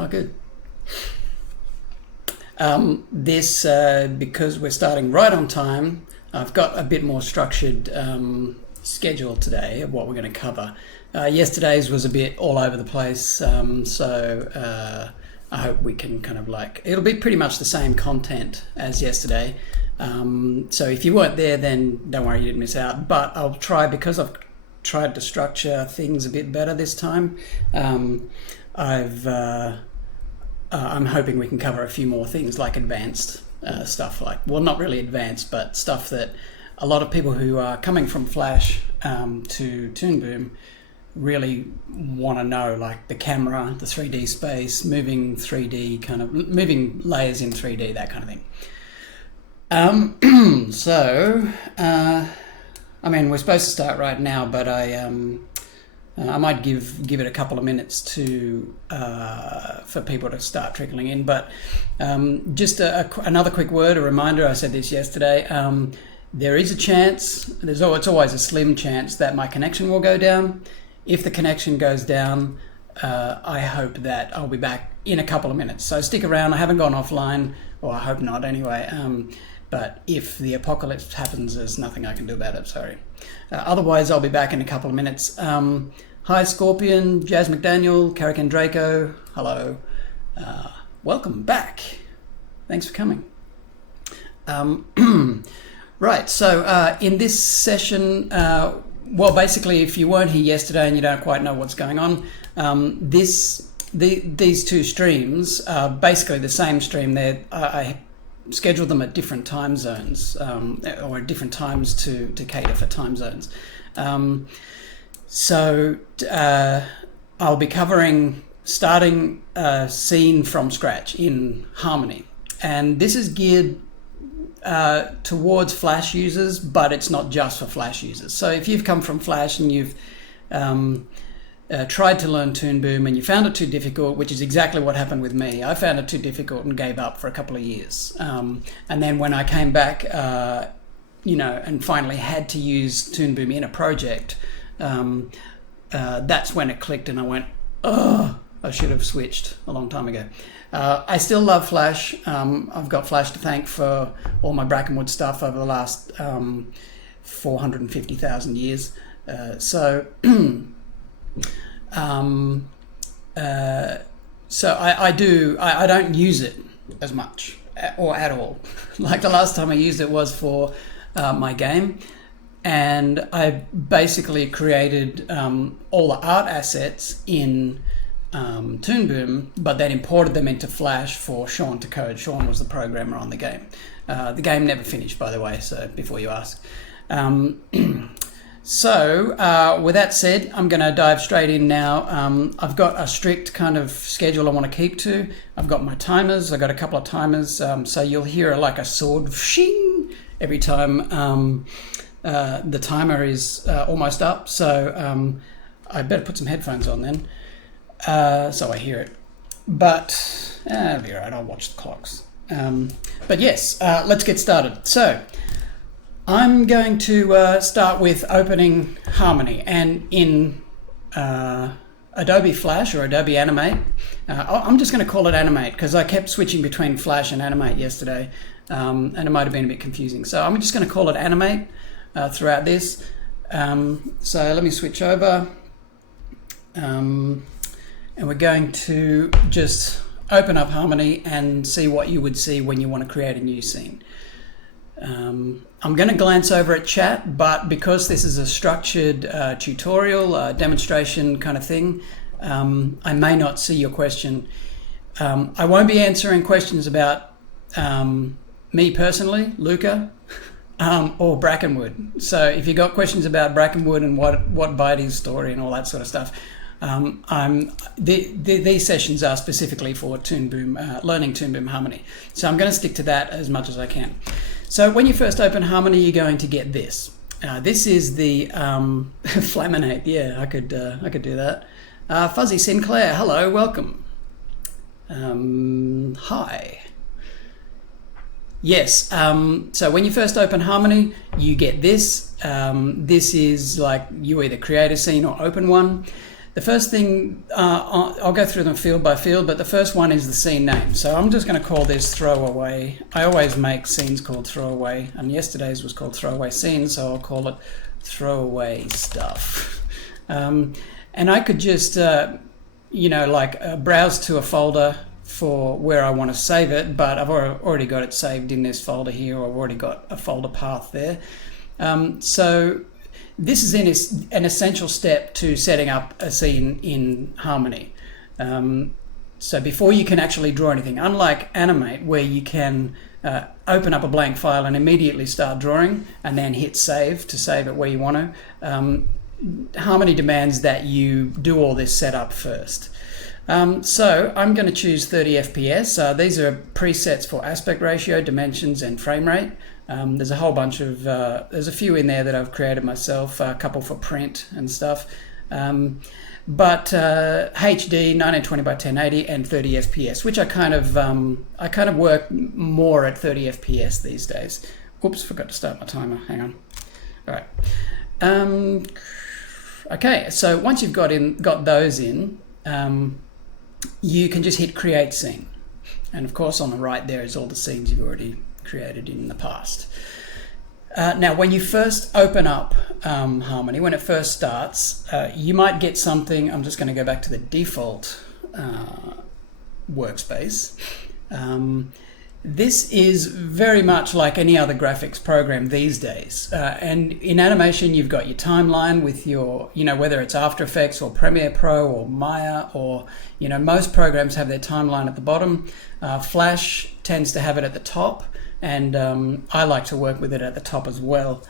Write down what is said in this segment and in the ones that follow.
Oh, good. Because we're starting right on time, I've got a bit more structured schedule today of what we're going to cover. Yesterday's was a bit all over the place, so I hope we can it'll be pretty much the same content as yesterday. So if you weren't there, then don't worry, you didn't miss out. But I'll try, because I've tried to structure things a bit better this time. I'm hoping we can cover a few more things like advanced stuff, not really advanced, but stuff that a lot of people who are coming from Flash to Toon Boom really want to know, like the camera, the 3D space, moving 3D, moving layers in 3D, that kind of thing. We're supposed to start right now, but I might give it a couple of minutes for people to start trickling in. But just another quick word, a reminder. I said this yesterday. There is a chance. It's always a slim chance that my connection will go down. If the connection goes down, I hope that I'll be back in a couple of minutes. So stick around. I haven't gone offline, or I hope not anyway. But if the apocalypse happens, there's nothing I can do about it. Sorry. Otherwise, I'll be back in a couple of minutes. Hi, Scorpion, Jazz McDaniel, Karakan Draco. Hello. Welcome back. Thanks for coming. Right, so in this session, basically, if you weren't here yesterday and you don't quite know what's going on, these two streams are basically the same stream. I scheduled them at different time zones, or at different times to cater for time zones. So I'll be covering starting a scene from scratch in Harmony. And this is geared towards Flash users, but it's not just for Flash users. So if you've come from Flash and you've tried to learn Toon Boom and you found it too difficult, which is exactly what happened with me. I found it too difficult and gave up for a couple of years. And then when I came back, and finally had to use Toon Boom in a project, that's when it clicked and I went, oh, I should have switched a long time ago. I still love Flash. I've got Flash to thank for all my Brackenwood stuff over the last 450,000 years. So I don't use it as much or at all. Like the last time I used it was for my game. And I basically created all the art assets in Toon Boom, but then imported them into Flash for Sean to code. Sean was the programmer on the game. The game never finished, by the way, so before you ask. So with that said, I'm going to dive straight in now. I've got a strict kind of schedule I want to keep to. I've got my timers. I've got a couple of timers. So you'll hear like a sword shing every time the timer is almost up. So I better put some headphones on then. So I hear it. But it'll be all right. I'll watch the clocks. But yes, let's get started. So I'm going to start with opening Harmony, and in Adobe Flash or Adobe Animate, I'm just going to call it Animate because I kept switching between Flash and Animate yesterday, and it might have been a bit confusing. So I'm just going to call it Animate throughout this. So let me switch over, and we're going to just open up Harmony and see what you would see when you want to create a new scene. I'm going to glance over at chat, but because this is a structured tutorial, demonstration kind of thing, I may not see your question. I won't be answering questions about me personally, Luca, or Brackenwood. So if you've got questions about Brackenwood and what Bitey's story and all that sort of stuff, these sessions are specifically for Toon Boom, learning Toon Boom Harmony. So I'm going to stick to that as much as I can. So when you first open Harmony, you're going to get this. This is the Flaminate. Yeah, I could do that. Fuzzy Sinclair, hello, welcome. Hi. Yes. So when you first open Harmony, you get this. This is like you either create a scene or open one. The first thing, I'll go through them field by field, but the first one is the scene name. So I'm just going to call this Throwaway. I always make scenes called Throwaway, and yesterday's was called Throwaway Scene, so I'll call it Throwaway Stuff. And I could just, browse to a folder for where I want to save it, but I've already got it saved in this folder here, or I've already got a folder path there. So this is an essential step to setting up a scene in Harmony. So before you can actually draw anything, unlike Animate, where you can open up a blank file and immediately start drawing and then hit save to save it where you want to, Harmony demands that you do all this setup first. So I'm going to choose 30 FPS. These are presets for aspect ratio, dimensions, and frame rate. There's a whole bunch of, there's a few in there that I've created myself, a couple for print and stuff. But HD, 1920 by 1080, and 30 FPS, which I kind of work more at 30 FPS these days. Oops, forgot to start my timer. Hang on. All right. Okay, so once you've got those in, you can just hit Create Scene. And of course, on the right there is all the scenes you've already created in the past. Now, when you first open up Harmony, when it first starts, you might get something. I'm just going to go back to the default workspace. This is very much like any other graphics program these days. And in animation, you've got your timeline with your, whether it's After Effects or Premiere Pro or Maya, or, most programs have their timeline at the bottom. Flash tends to have it at the top, and I like to work with it at the top as well.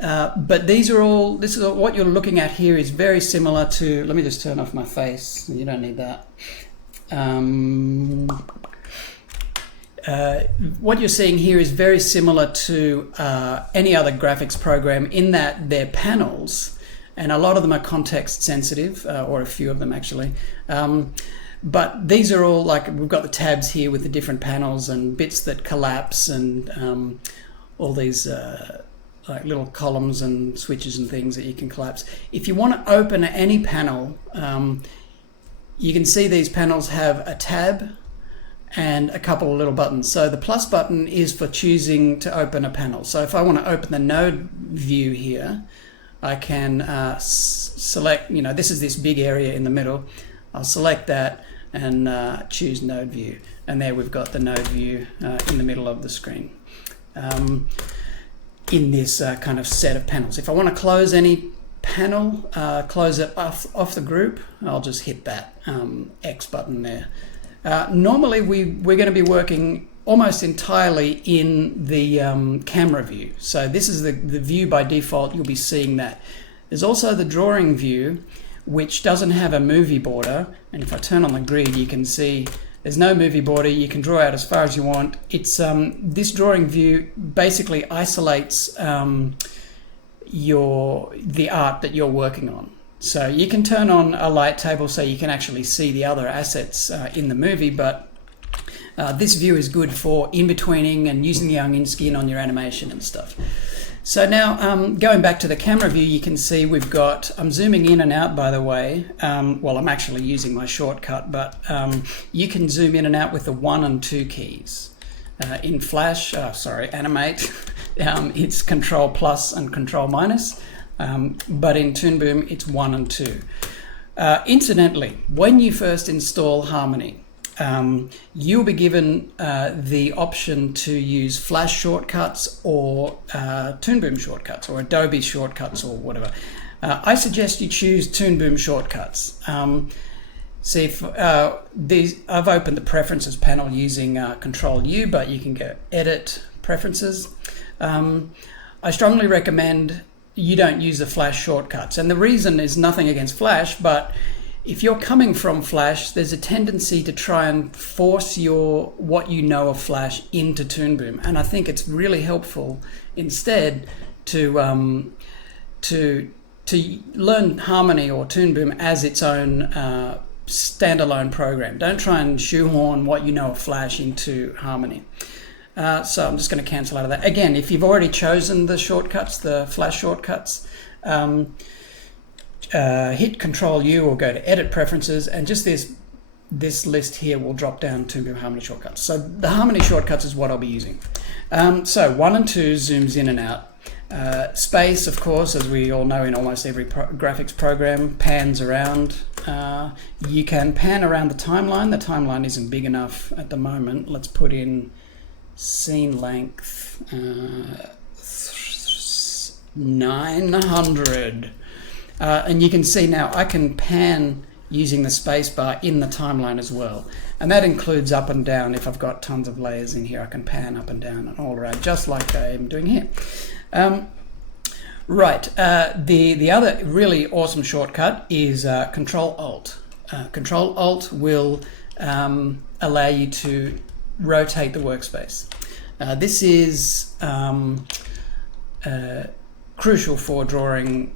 But this is what you're looking at here is very similar to, let me just turn off my face. You don't need that. What you're seeing here is very similar to any other graphics program in that they're panels, and a lot of them are context sensitive, or a few of them actually. But these are all like, we've got the tabs here with the different panels and bits that collapse, and all these like little columns and switches and things that you can collapse. If you want to open any panel, you can see these panels have a tab and a couple of little buttons. So the plus button is for choosing to open a panel. So if I want to open the node view here, I can select, this is this big area in the middle. I'll select that and choose node view. And there we've got the node view in the middle of the screen in this kind of set of panels. If I want to close any panel, close it off the group, I'll just hit that X button there. Normally we're going to be working almost entirely in the camera view. So this is the view by default. You'll be seeing that. There's also the drawing view, which doesn't have a movie border. And if I turn on the grid, you can see there's no movie border. You can draw out as far as you want. It's this drawing view basically isolates the art that you're working on. So you can turn on a light table so you can actually see the other assets in the movie, but this view is good for in-betweening and using the onion skin on your animation and stuff. So now going back to the camera view, you can see we've got, I'm zooming in and out by the way, well I'm actually using my shortcut, but you can zoom in and out with the 1 and 2 keys. In Flash, Animate, it's Control plus and Control minus. But in Toon Boom, it's 1 and 2. Incidentally, when you first install Harmony, you'll be given the option to use Flash shortcuts or Toon Boom shortcuts or Adobe shortcuts or whatever. I suggest you choose Toon Boom shortcuts. See, if I've opened the Preferences panel using Control U, but you can go Edit Preferences. I strongly recommend you don't use the Flash shortcuts. And the reason is nothing against Flash, but if you're coming from Flash, there's a tendency to try and force what you know of Flash into Toon Boom. And I think it's really helpful instead to learn Harmony or Toon Boom as its own standalone program. Don't try and shoehorn what you know of Flash into Harmony. So I'm just going to cancel out of that. Again, if you've already chosen the shortcuts, the Flash shortcuts, hit Control U or go to Edit Preferences, and just this list here will drop down to Harmony Shortcuts. So the Harmony Shortcuts is what I'll be using. So 1 and 2 zooms in and out. Space, of course, as we all know in almost every graphics program, pans around. You can pan around the timeline. The timeline isn't big enough at the moment. Let's put in scene length 900. And you can see now I can pan using the space bar in the timeline as well. And that includes up and down. If I've got tons of layers in here, I can pan up and down and all around, just like I'm doing here. The other really awesome shortcut is Control Alt. Control Alt will allow you to rotate the workspace. This is crucial for drawing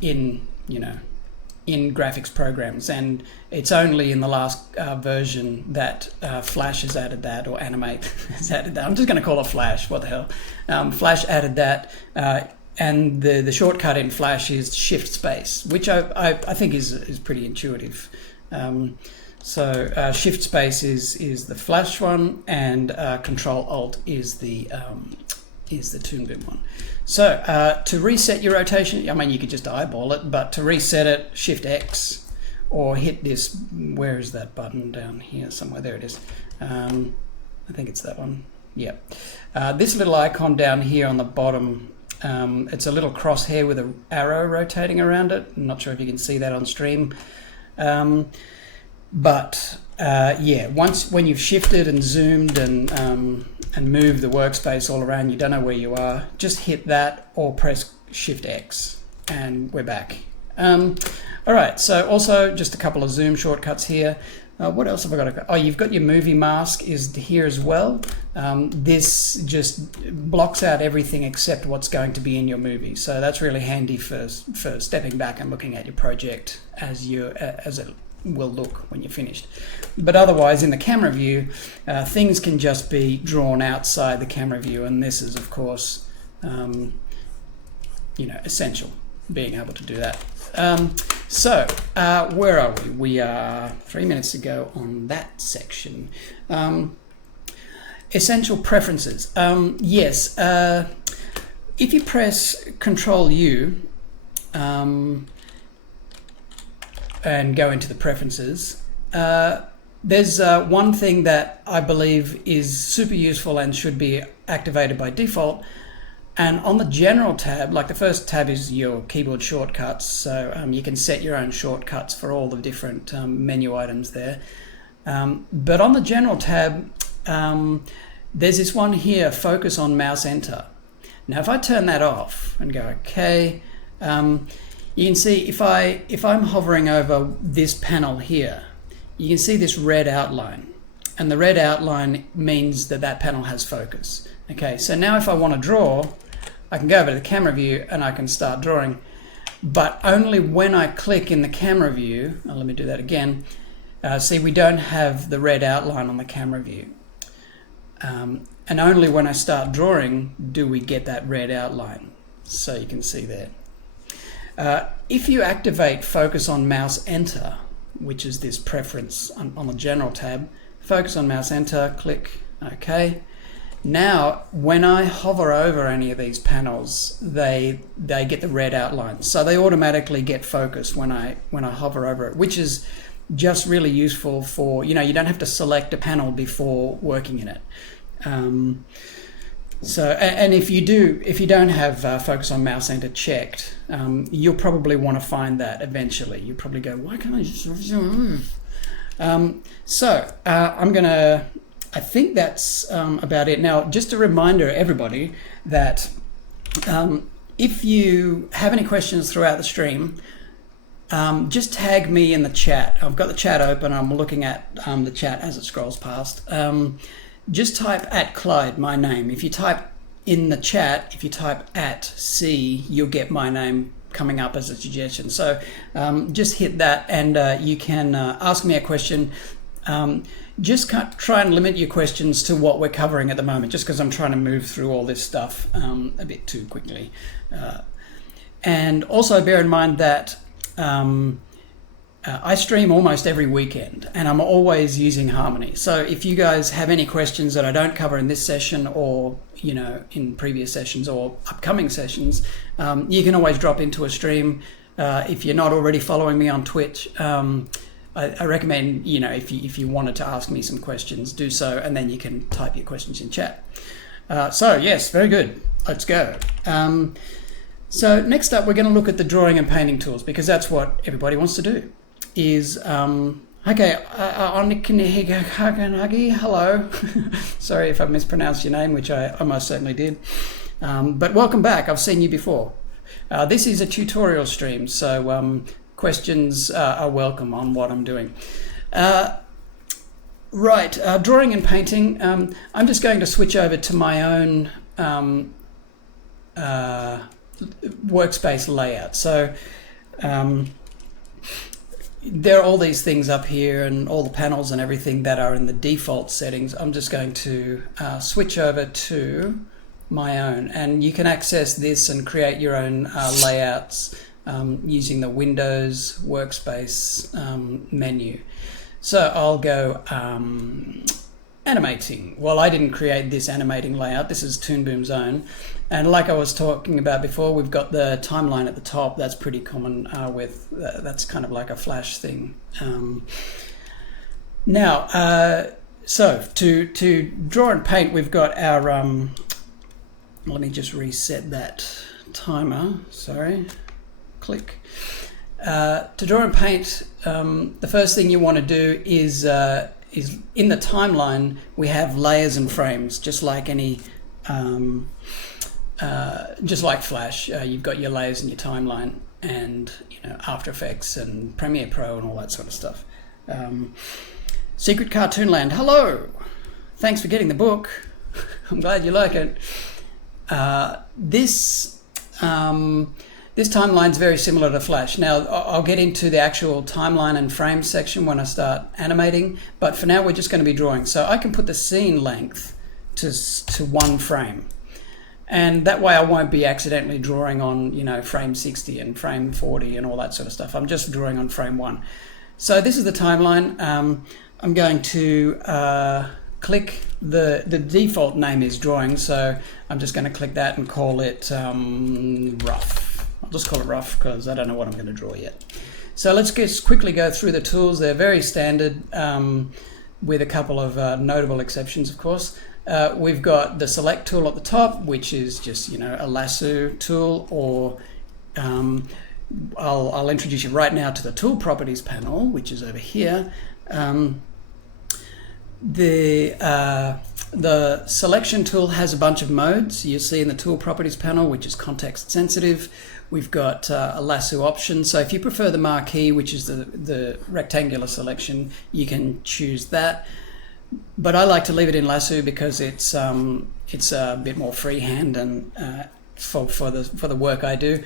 in graphics programs, and it's only in the last version that Flash has added that, or Animate has added that. I'm just going to call it Flash. What the hell? Flash added that, and the shortcut in Flash is Shift Space, which I think is pretty intuitive. So Shift Space is the Flash one, and Control Alt is the Toon Boom one. So to reset your rotation, I mean, you could just eyeball it, but to reset it, Shift X, or hit this, where is that button down here somewhere? There it is. I think it's that one. Yep. This little icon down here on the bottom, it's a little crosshair with an arrow rotating around it. I'm not sure if you can see that on stream. Yeah, when you've shifted and zoomed and move the workspace all around, you don't know where you are, just hit that or press Shift X and we're back. All right, so also just a couple of zoom shortcuts here. What else have I got? Oh, you've got your movie mask is here as well. This just blocks out everything except what's going to be in your movie. So that's really handy for stepping back and looking at your project as it will look when you're finished. But otherwise, in the camera view, things can just be drawn outside the camera view, and this is, of course, essential, being able to do that. Where are we? We are 3 minutes to go on that section. Essential preferences. Yes, if you press Control U, and go into the preferences, there's one thing that I believe is super useful and should be activated by default. And on the General tab, like the first tab is your keyboard shortcuts, so you can set your own shortcuts for all the different menu items there. But on the General tab, there's this one here, Focus on Mouse Enter. Now if I turn that off and go OK, you can see if I'm hovering over this panel here, you can see this red outline, and the red outline means that panel has focus. Okay, so now if I want to draw, I can go over to the camera view and I can start drawing, but only when I click in the camera view. Let me do that again. See, we don't have the red outline on the camera view, and only when I start drawing do we get that red outline. So you can see there. If you activate Focus on Mouse Enter, which is this preference on the General tab, Focus on Mouse Enter, click OK. Now, when I hover over any of these panels, they get the red outline. So they automatically get focus when I hover over it, which is just really useful for, you don't have to select a panel before working in it. And if you don't have Focus on Mouse Enter checked, you'll probably want to find that eventually. You'll probably go, why can't I just... I think that's about it. Now, just a reminder, everybody, that if you have any questions throughout the stream, just tag me in the chat. I've got the chat open. I'm looking at the chat as it scrolls past. Just type @Clyde, my name. If you type in the chat, if you type @C, you'll get my name coming up as a suggestion. So just hit that and you can ask me a question. Just try and limit your questions to what we're covering at the moment, just because I'm trying to move through all this stuff a bit too quickly. And also bear in mind that I stream almost every weekend, and I'm always using Harmony. So if you guys have any questions that I don't cover in this session, or in previous sessions or upcoming sessions, you can always drop into a stream. If you're not already following me on Twitch, I recommend, if you wanted to ask me some questions, do so, and then you can type your questions in chat. So yes, very good. Let's go. So next up, we're going to look at the drawing and painting tools, because that's what everybody wants to do. Hello. Sorry if I mispronounced your name, which I almost certainly did. But welcome back. I've seen you before. This is a tutorial stream, so questions are welcome on what I'm doing. Right, drawing and painting. I'm just going to switch over to my own workspace layout. So there are all these things up here and all the panels and everything that are in the default settings. I'm just going to switch over to my own, and you can access this and create your own layouts using the Windows workspace menu. So I'll go animating. Well, I didn't create this animating layout. This is Toon Boom's own. And like I was talking about before, we've got the timeline at the top. That's pretty common that's kind of like a Flash thing. Now, so to draw and paint, we've got our, let me just reset that timer, sorry, click. To draw and paint, the first thing you want to do is in the timeline, we have layers and frames, just like any, just like Flash. You've got your layers in your timeline, and After Effects and Premiere Pro and all that sort of stuff. Secret Cartoon Land, hello! Thanks for getting the book. I'm glad you like it. This timeline is very similar to Flash. Now, I'll get into the actual timeline and frame section when I start animating, but for now we're just going to be drawing. So I can put the scene length to 1 frame. And that way I won't be accidentally drawing on, frame 60 and frame 40 and all that sort of stuff. I'm just drawing on frame 1. So this is the timeline. I'm going to click the default name is drawing, so I'm just going to click that and call it rough. I'll just call it rough because I don't know what I'm going to draw yet. So let's just quickly go through the tools. They're very standard, with a couple of notable exceptions, of course. We've got the select tool at the top, which is just a lasso tool, or I'll introduce you right now to the tool properties panel, which is over here. The selection tool has a bunch of modes. You'll see in the tool properties panel, which is context sensitive. We've got a lasso option. So if you prefer the marquee, which is the rectangular selection, you can choose that. But I like to leave it in lasso because it's a bit more freehand and for the work I do.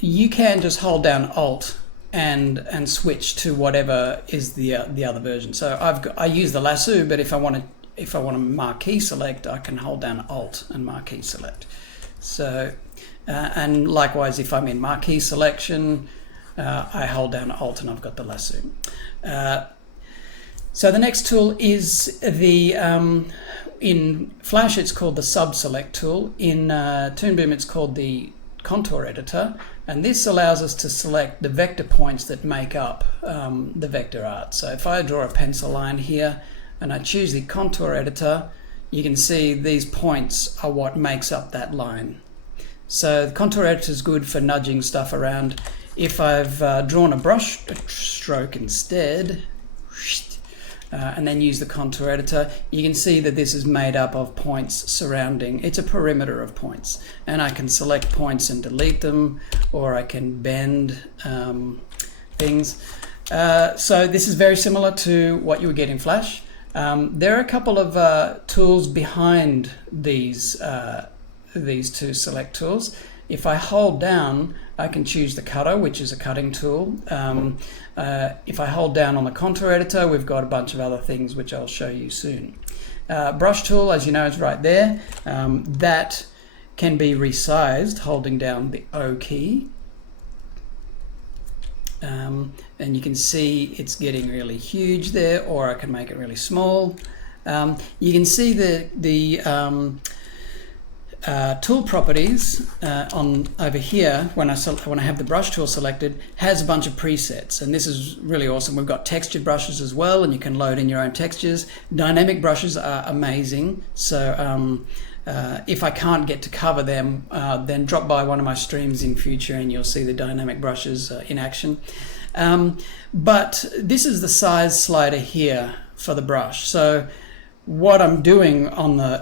You can just hold down Alt and switch to whatever is the other version. So I use the lasso, but if I want to marquee select, I can hold down Alt and marquee select. So and likewise, if I'm in marquee selection, I hold down Alt and I've got the lasso. So the next tool is in Flash it's called the sub select tool. In Toon Boom it's called the contour editor, and this allows us to select the vector points that make up the vector art. So if I draw a pencil line here and I choose the contour editor, you can see these points are what makes up that line. So the contour editor is good for nudging stuff around. If I've drawn a brush stroke instead, and then use the contour editor, you can see that this is made up of points surrounding. It's a perimeter of points, and I can select points and delete them, or I can bend things. So this is very similar to what you would get in Flash. There are a couple of tools behind these two select tools. If I hold down, I can choose the cutter, which is a cutting tool. If I hold down on the contour editor, we've got a bunch of other things which I'll show you soon. Brush tool, as you know, is right there. That can be resized holding down the O key. and you can see it's getting really huge there, or I can make it really small. You can see the tool properties on over here when I have the brush tool selected has a bunch of presets, and this is really awesome. We've got textured brushes as well, and you can load in your own textures. Dynamic brushes are amazing, so if I can't get to cover them, then drop by one of my streams in future and you'll see the dynamic brushes in action. But this is the size slider here for the brush. So what I'm doing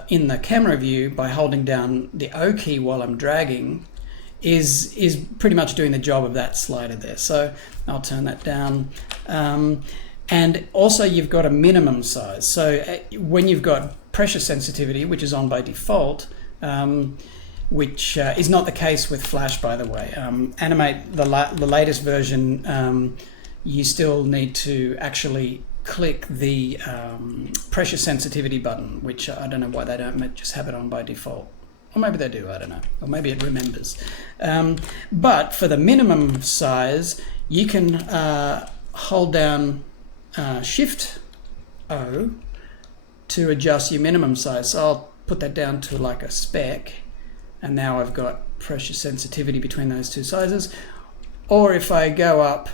in the camera view by holding down the O key while I'm dragging is pretty much doing the job of that slider there. So I'll turn that down. And also you've got a minimum size. So when you've got pressure sensitivity, which is on by default, which is not the case with Flash, by the way. Animate, the latest version, you still need to actually click the pressure sensitivity button, which I don't know why they don't just have it on by default. Or maybe they do, I don't know. Or maybe it remembers. But for the minimum size, you can hold down Shift O to adjust your minimum size. So I'll put that down to like a speck, and now I've got pressure sensitivity between those two sizes. Or if I go up,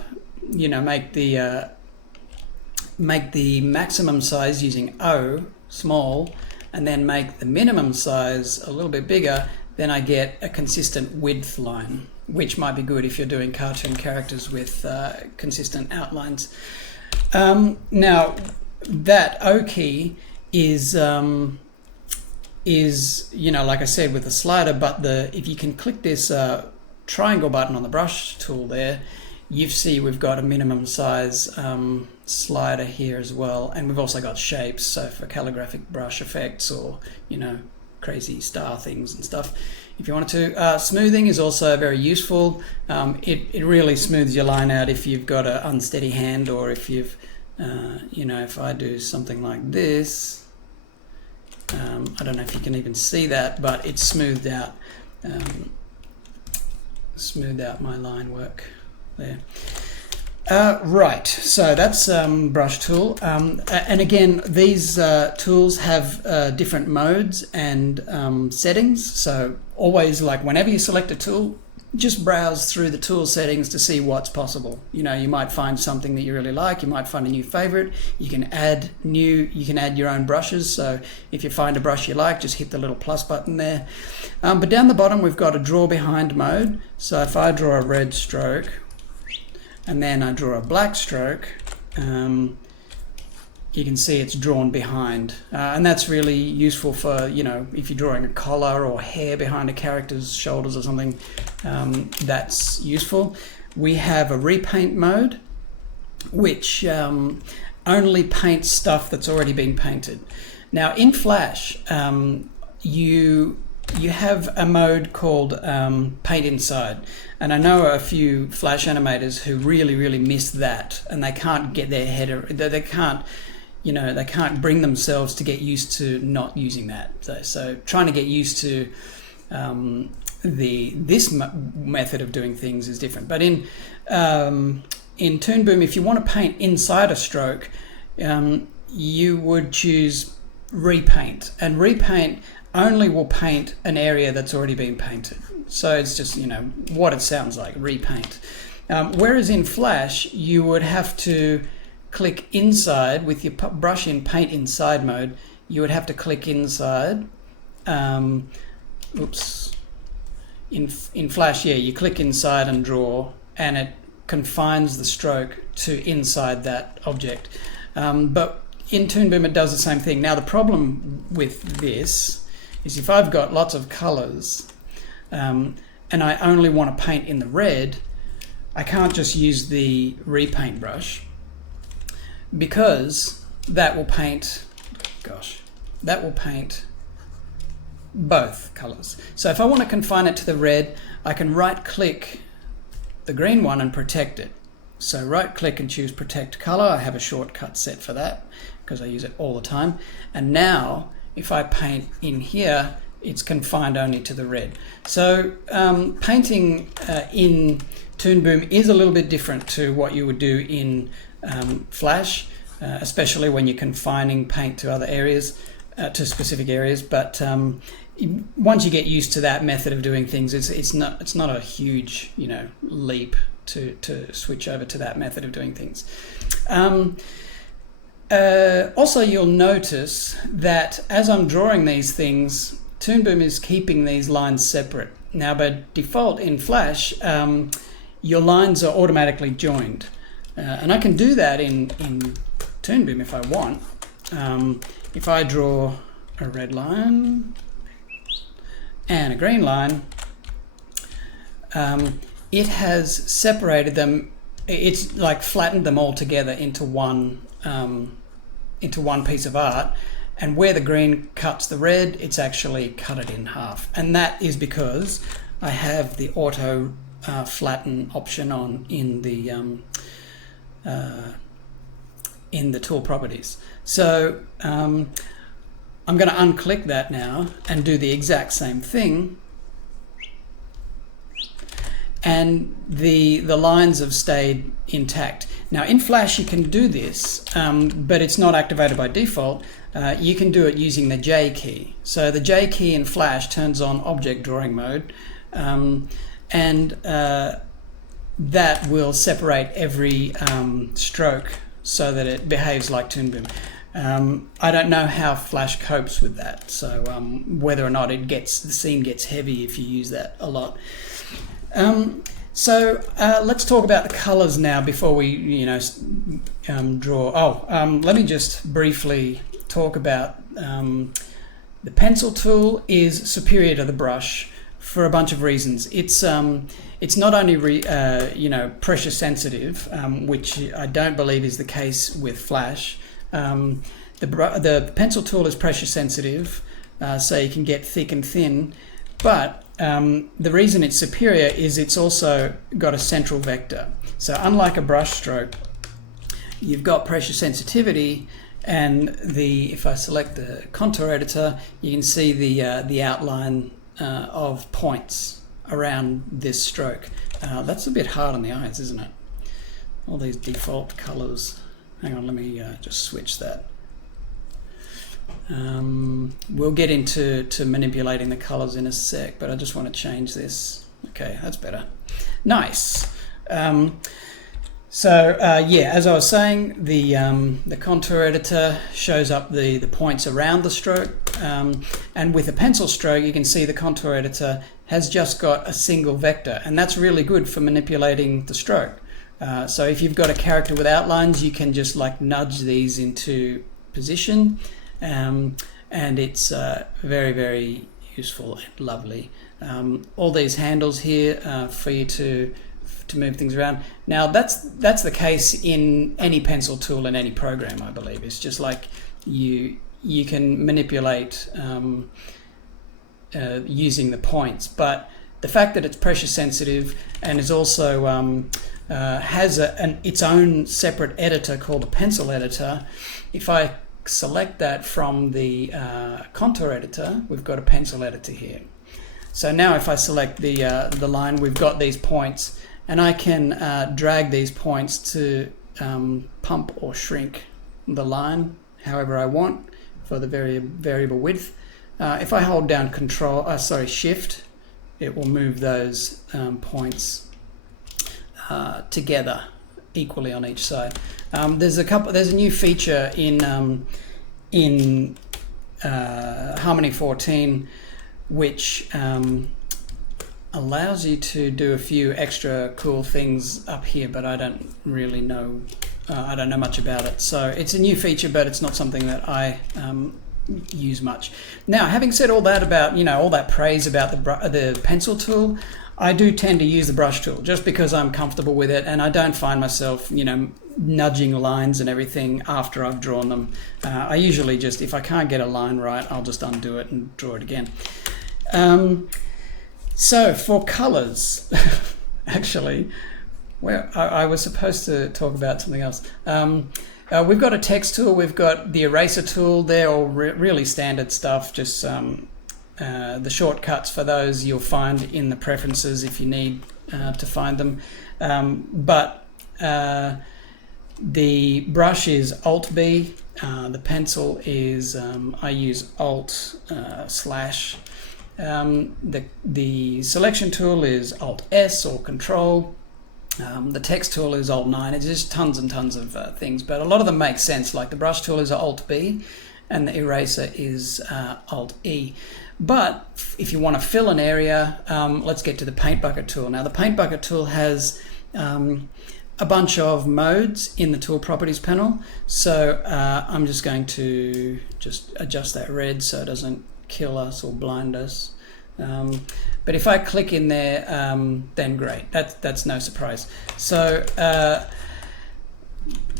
you know, make the maximum size using O, small, and then make the minimum size a little bit bigger, then I get a consistent width line, which might be good if you're doing cartoon characters with consistent outlines. Now that O key is you know, like I said, with the slider, but if you can click this triangle button on the brush tool there, you see we've got a minimum size slider here as well, and we've also got shapes, so for calligraphic brush effects or, you know, crazy star things and stuff if you wanted to. Smoothing is also very useful. It really smooths your line out if you've got an unsteady hand, or if you've you know, if I do something like this, I don't know if you can even see that, but it's smoothed out my line work there. Right, so that's brush tool, and again, these tools have different modes and settings. So always, like, whenever you select a tool, just browse through the tool settings to see what's possible. You know, you might find something that you really like, you might find a new favorite, you can add your own brushes. So if you find a brush you like, just hit the little plus button there. But down the bottom we've got a draw behind mode. So if I draw a red stroke and then I draw a black stroke, you can see it's drawn behind, and that's really useful for, you know, if you're drawing a collar or hair behind a character's shoulders or something. That's useful. We have a repaint mode, which only paints stuff that's already been painted. Now in Flash, you have a mode called Paint Inside, and I know a few Flash animators who really miss that, and they can't get their head, they can't, you know, they can't bring themselves to get used to not using that. So trying to get used to this method of doing things is different. But in Toon Boom, if you want to paint inside a stroke, you would choose Repaint, and Repaint only will paint an area that's already been painted. So it's just, you know, what it sounds like, repaint. Whereas in Flash, you would have to click inside with your brush in Paint Inside mode. You would have to click inside. Oops. In Flash, yeah, you click inside and draw, and it confines the stroke to inside that object. But in Toon Boom, it does the same thing. Now, the problem with this is if I've got lots of colors and I only want to paint in the red, I can't just use the repaint brush, because that will paint, that will paint both colors. So if I want to confine it to the red, I can right click the green one and protect it. So right click and choose protect color. I have a shortcut set for that because I use it all the time. And now if I paint in here, it's confined only to the red. So painting in Toon Boom is a little bit different to what you would do in Flash, especially when you're confining paint to other areas, to specific areas. But once you get used to that method of doing things, it's not a huge leap to switch over to that method of doing things. Also, you'll notice that as I'm drawing these things, Toon Boom is keeping these lines separate. Now, by default in Flash, your lines are automatically joined. And I can do that in Toon Boom if I want. If I draw a red line and a green line, it has separated them. It's like flattened them all together into one piece of art, and where the green cuts the red, it's actually cut it in half. And that is because I have the auto flatten option on in the tool properties. So I'm going to unclick that now and do the exact same thing, and the lines have stayed intact. Now in Flash you can do this, but it's not activated by default. You can do it using the J key. So the J key in Flash turns on object drawing mode, and that will separate every stroke so that it behaves like Toon Boom. I don't know how Flash copes with that, so whether or not the scene gets heavy if you use that a lot. So let's talk about the colors now before we draw. Let me just briefly talk about the pencil tool is superior to the brush for a bunch of reasons. It's not only pressure sensitive, which I don't believe is the case with Flash. The pencil tool is pressure sensitive, so you can get thick and thin, but the reason it's superior is it's also got a central vector. So unlike a brush stroke, you've got pressure sensitivity, and if I select the contour editor, you can see the outline of points around this stroke. That's a bit hard on the eyes, isn't it? All these default colors. Hang on, let me just switch that. We'll get into manipulating the colors in a sec, but I just want to change this. Okay, that's better. Nice. As I was saying, the contour editor shows up the points around the stroke, and with a pencil stroke you can see the contour editor has just got a single vector, and that's really good for manipulating the stroke. So if you've got a character with outlines, you can just like nudge these into position, and it's very, very useful and lovely. All these handles here for you to move things around. Now that's the case in any pencil tool in any program, I believe. It's just like you can manipulate using the points, but the fact that it's pressure sensitive and is also has its own separate editor called a pencil editor. If I select that from the contour editor, we've got a pencil editor here. So now if I select the line, we've got these points, and I can drag these points to pump or shrink the line however I want for the variable width. If I hold down Shift, it will move those points together equally on each side. There's a new feature in Harmony 14 which allows you to do a few extra cool things up here, but I don't really know. I don't know much about it. So it's a new feature, but it's not something that I use much. Now, having said all that about all that praise about the pencil tool, I do tend to use the brush tool just because I'm comfortable with it, and I don't find myself nudging lines and everything after I've drawn them. I usually just, if I can't get a line right, I'll just undo it and draw it again. So for colors, actually, I was supposed to talk about something else. We've got a text tool, we've got the eraser tool. They're all really standard stuff, just the shortcuts for those you'll find in the preferences if you need to find them. But the brush is Alt-B, the pencil is, I use Alt slash. The selection tool is Alt-S or Control. The text tool is Alt-9. It's just tons and tons of things, but a lot of them make sense. Like the brush tool is Alt-B and the eraser is Alt-E. But if you want to fill an area, let's get to the paint bucket tool. Now the paint bucket tool has a bunch of modes in the tool properties panel. So I'm just going to adjust that red so it doesn't kill us or blind us. But if I click in there, then great. That's no surprise. So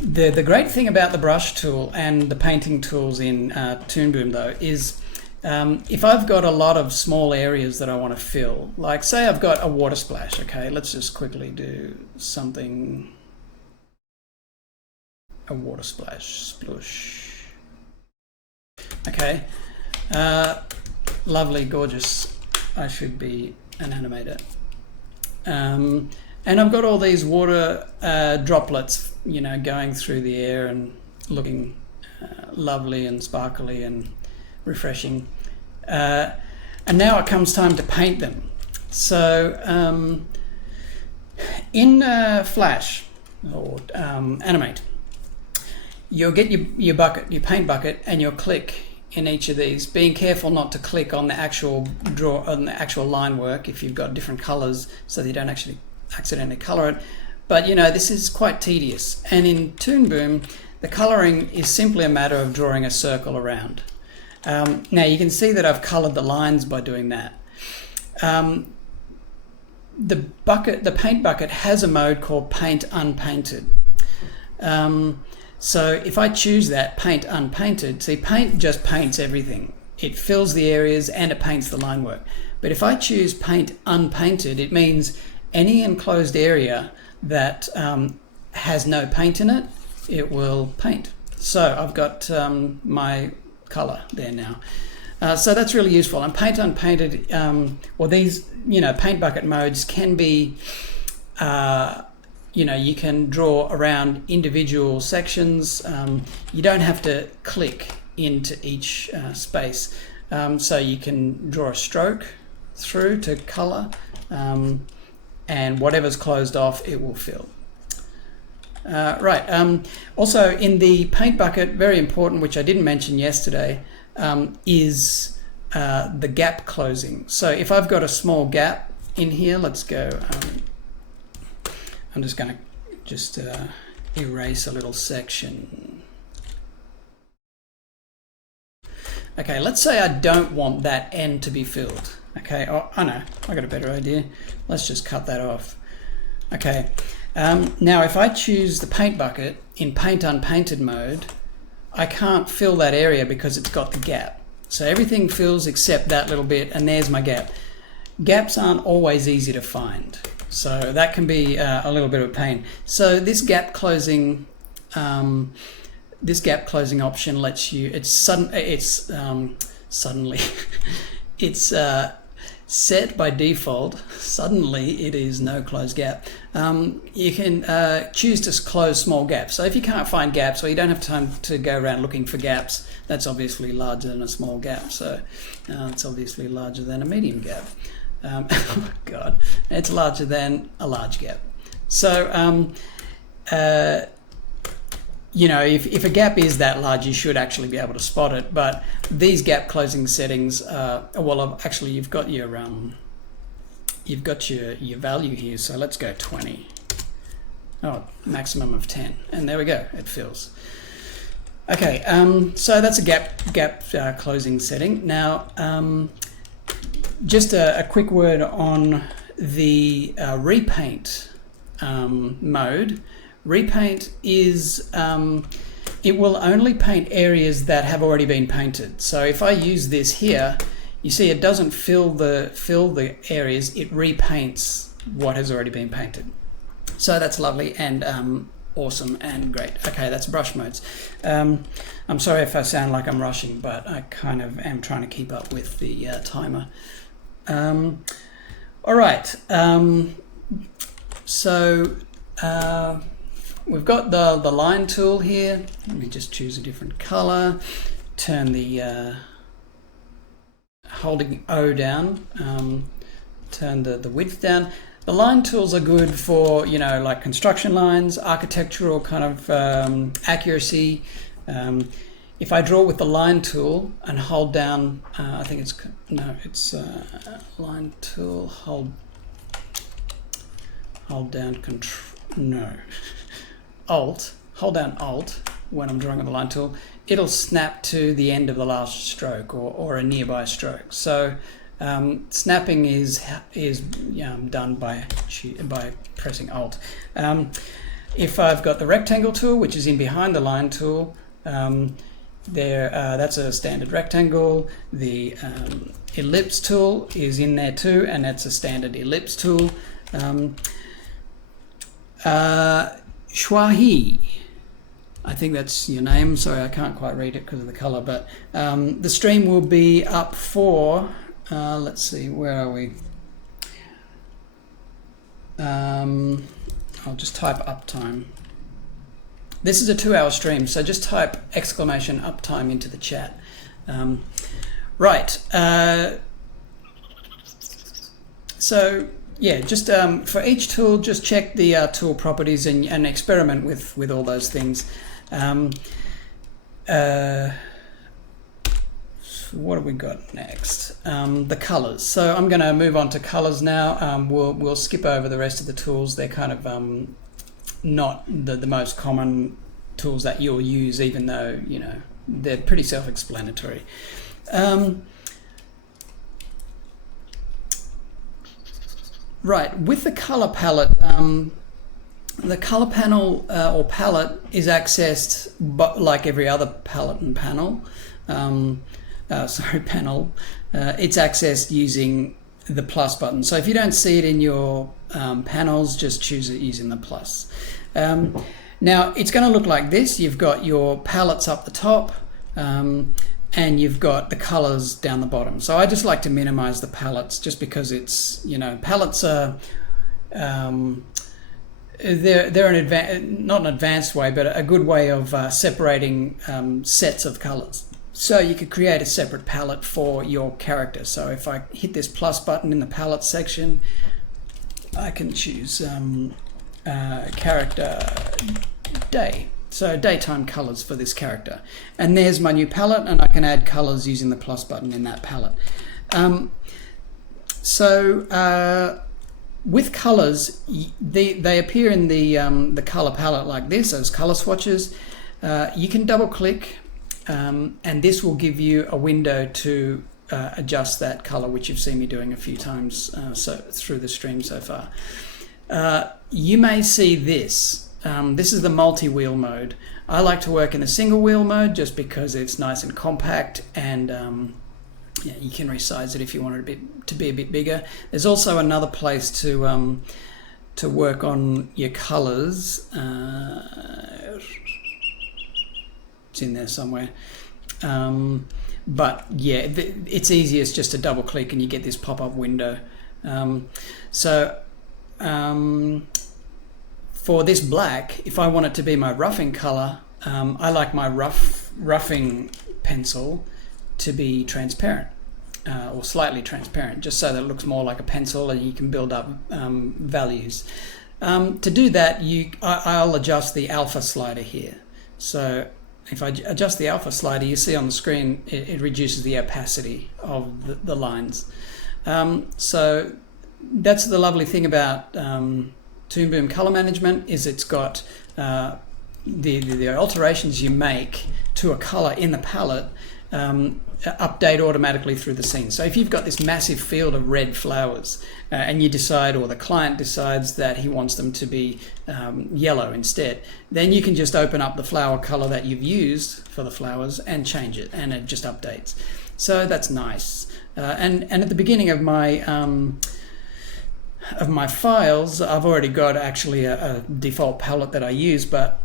the great thing about the brush tool and the painting tools in Toon Boom though is if I've got a lot of small areas that I want to fill, like say I've got a water splash, okay, let's just quickly do something, a water splash, splush. Okay, lovely, gorgeous. I should be an animator. And I've got all these water droplets, you know, going through the air and looking lovely and sparkly and refreshing. And now it comes time to paint them. So in Flash or Animate, you'll get your bucket, your paint bucket, and you'll click in each of these, being careful not to click on the actual line work if you've got different colors, so that you don't actually accidentally color it. But you know, this is quite tedious, and in Toon Boom the coloring is simply a matter of drawing a circle around. Now you can see that I've colored the lines by doing that. The paint bucket has a mode called Paint Unpainted. So if I choose that, Paint Unpainted, see, paint just paints everything. It fills the areas and it paints the line work. But if I choose Paint Unpainted, it means any enclosed area that has no paint in it, it will paint. So I've got my color there now. So that's really useful. And Paint Unpainted, well, these, you know, paint bucket modes can be, you know, you can draw around individual sections. You don't have to click into each space. So you can draw a stroke through to color, and whatever's closed off, it will fill. Right. Also in the paint bucket, very important, which I didn't mention yesterday, is the gap closing. So if I've got a small gap in here, let's go, I'm just going to erase a little section. Okay, let's say I don't want that end to be filled. Okay, oh, I know, I got a better idea. Let's just cut that off. Okay, now if I choose the paint bucket in Paint Unpainted mode, I can't fill that area because it's got the gap. So everything fills except that little bit, and there's my gap. Gaps aren't always easy to find, so that can be a little bit of a pain. So this gap closing option lets you, it's set by default. Suddenly it is no closed gap. You can choose to close small gaps. So if you can't find gaps, or you don't have time to go around looking for gaps, that's obviously larger than a small gap. So it's obviously larger than a medium gap. Oh God, it's larger than a large gap. So you know, if a gap is that large, you should actually be able to spot it. But these gap closing settings, well, actually you've got your value here. So let's go 20. Oh, maximum of 10, and there we go. It fills. Okay, so that's a gap closing setting. Now, just a quick word on the repaint mode. Repaint is, it will only paint areas that have already been painted. So if I use this here, you see it doesn't fill the areas, it repaints what has already been painted. So that's lovely, and awesome and great. Okay, that's brush modes. I'm sorry if I sound like I'm rushing, but I kind of am trying to keep up with the timer. All right, so we've got the line tool here. Let me just choose a different color, turn the holding O down, turn the width down. The line tools are good for, you know, like construction lines, architectural kind of accuracy. If I draw with the line tool and hold down, I think it's line tool, hold down Alt, hold down Alt when I'm drawing on the line tool, it'll snap to the end of the last stroke or a nearby stroke. So snapping is done by pressing Alt. If I've got the rectangle tool, which is in behind the line tool, that's a standard rectangle. The ellipse tool is in there too, and that's a standard ellipse tool. Shwahi, I think that's your name. Sorry, I can't quite read it because of the color, but the stream will be up for, let's see, where are we? I'll just type uptime. This is a 2-hour stream, so just type exclamation uptime into the chat. Right. So yeah, just for each tool, just check the tool properties and experiment with all those things. What have we got next? The colors. So I'm going to move on to colors now. We'll skip over the rest of the tools. They're kind of not the most common tools that you'll use, even though, you know, they're pretty self-explanatory. Right, with the color palette, the color panel or palette is accessed like every other palette and panel. Panel. It's accessed using the plus button. So if you don't see it in your panels, just choose it using the plus. Now it's going to look like this. You've got your palettes up the top, and you've got the colors down the bottom. So I just like to minimize the palettes just because it's, you know, palettes are they're not an advanced way, but a good way of separating sets of colors. So you could create a separate palette for your character. So if I hit this plus button in the palette section, I can choose character day. So daytime colors for this character. And there's my new palette, and I can add colors using the plus button in that palette. With colors, they appear in the color palette like this as color swatches. You can double click, and this will give you a window to adjust that color, which you've seen me doing a few times through the stream so far. You may see this. This is the multi-wheel mode. I like to work in the single wheel mode just because it's nice and compact, and yeah, you can resize it if you want it to be a bit bigger. There's also another place to work on your colors. It's in there somewhere. But yeah, it's easiest just to double click and you get this pop-up window. For this black, if I want it to be my roughing color, I like my roughing pencil to be transparent, or slightly transparent, just so that it looks more like a pencil and you can build up values. To do that, I'll adjust the alpha slider here. So if I adjust the alpha slider, you see on the screen it reduces the opacity of the lines. So that's the lovely thing about Toon Boom color management, is it's got the alterations you make to a color in the palette update automatically through the scene. So if you've got this massive field of red flowers and you decide, or the client decides that he wants them to be yellow instead, then you can just open up the flower color that you've used for the flowers and change it, and it just updates. So that's nice. And at the beginning of my of my files, I've already got actually a default palette that I use, but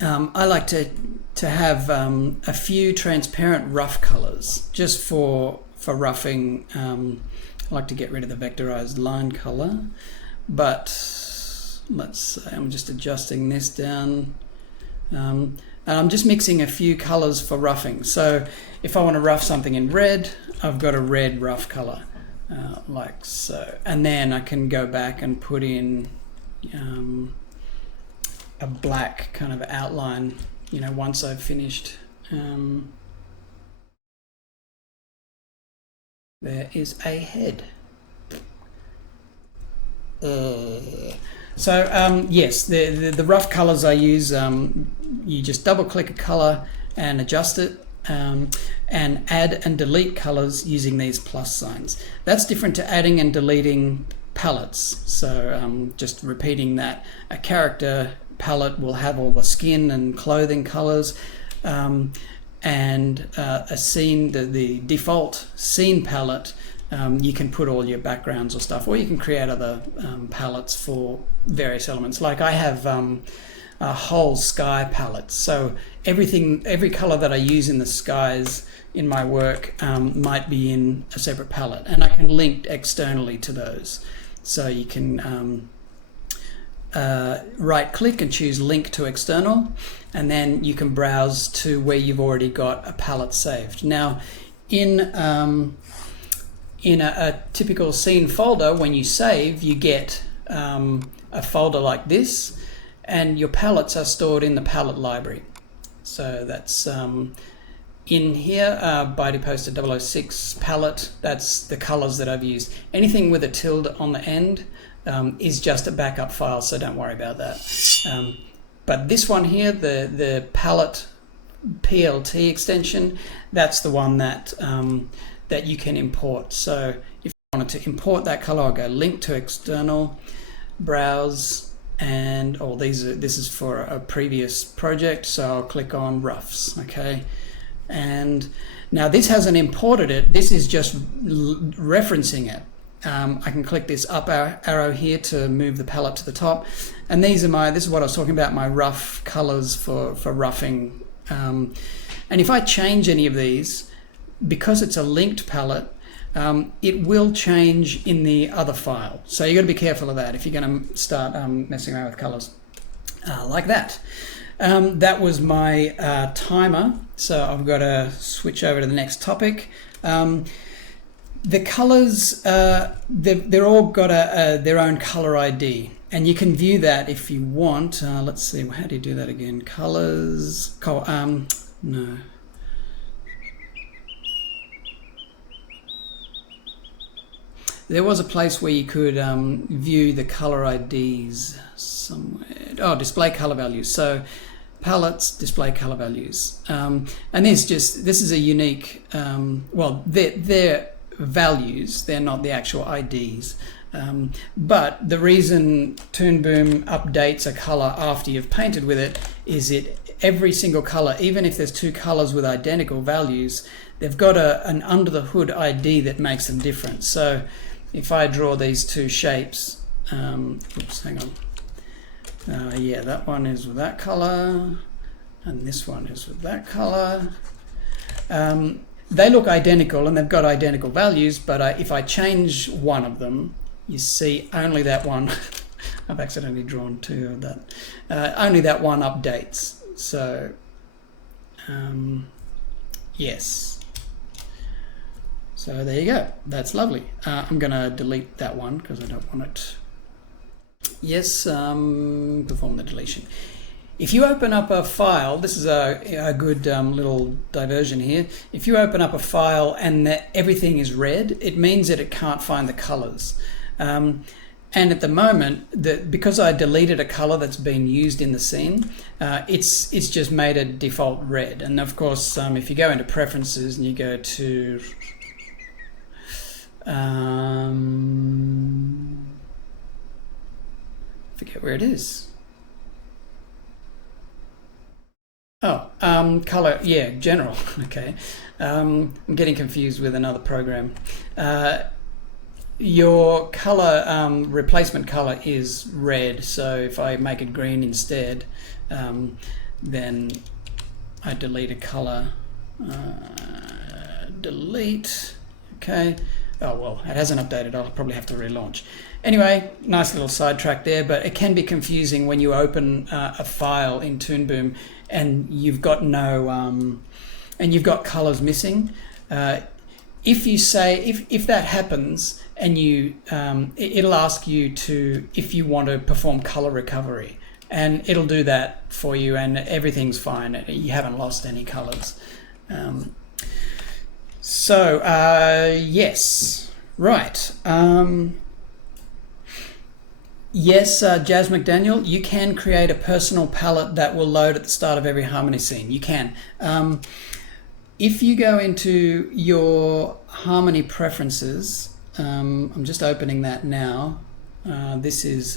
I like to have a few transparent rough colors just for roughing. I like to get rid of the vectorized line color, but let's say I'm just adjusting this down, and I'm just mixing a few colors for roughing. So if I want to rough something in red, I've got a red rough color, like so, and then I can go back and put in a black kind of outline, you know, once I've finished. There is a head. So yes, the rough colors I use, you just double click a color and adjust it, and add and delete colors using these plus signs. That's different to adding and deleting palettes. So just repeating that, a character palette will have all the skin and clothing colors, and a scene, the default scene palette, you can put all your backgrounds or stuff, or you can create other palettes for various elements. Like I have a whole sky palette, so every color that I use in the skies in my work might be in a separate palette, and I can link externally to those. So you can right click and choose link to external, and then you can browse to where you've already got a palette saved. Now in a typical scene folder, when you save, you get a folder like this, and your palettes are stored in the palette library. So that's in here, BioDePoster 006 palette, that's the colors that I've used. Anything with a tilde on the end is just a backup file, so don't worry about that. But this one here, the palette PLT extension, that's the one that that you can import. So if I wanted to import that color, I'll go link to external, browse, and this is for a previous project, so I'll click on roughs. Okay, and now this hasn't imported it, this is just referencing it. I can click this up arrow here to move the palette to the top, and this is what I was talking about, my rough colors for roughing. And if I change any of these, because it's a linked palette, it will change in the other file. So you've got to be careful of that if you're going to start messing around with colors like that. That was my timer, so I've got to switch over to the next topic. The colors, they're all got their own color ID, and you can view that if you want. Let's see, how do you do that again? Colors, no. There was a place where you could view the color IDs somewhere. Oh, display color values. So palettes, display color values. And this is a unique, well, they're values, they're not the actual IDs. But the reason Toon Boom updates a color after you've painted with it is every single color, even if there's two colors with identical values, they've got an under the hood ID that makes them different. So if I draw these two shapes, oops, hang on. Yeah, that one is with that color, and this one is with that color. They look identical and they've got identical values, but if I change one of them, you see only that one. I've accidentally drawn two of that. Only that one updates. So, yes. So there you go. That's lovely. I'm going to delete that one because I don't want it. Yes, perform the deletion. If you open up a file, this is a good little diversion here. If you open up a file and everything is red, it means that it can't find the colors. And at the moment, because I deleted a color that's been used in the scene, it's just made a default red. And of course, if you go into preferences and you go to forget where it is. Oh, color, yeah, general. Okay, I'm getting confused with another program. your color replacement color is red, so if I make it green instead, then I delete a color. Delete. Okay. Oh well, it hasn't updated. I'll probably have to relaunch. Anyway, nice little sidetrack there, but it can be confusing when you open a file in Toon Boom and you've got no and you've got colors missing. If you say if that happens and you it'll ask you to if you want to perform color recovery, and it'll do that for you, and everything's fine. You haven't lost any colors. Yes, right. Yes, Jazz McDaniel, you can create a personal palette that will load at the start of every Harmony scene. You can. If you go into your Harmony preferences, I'm just opening that now. This is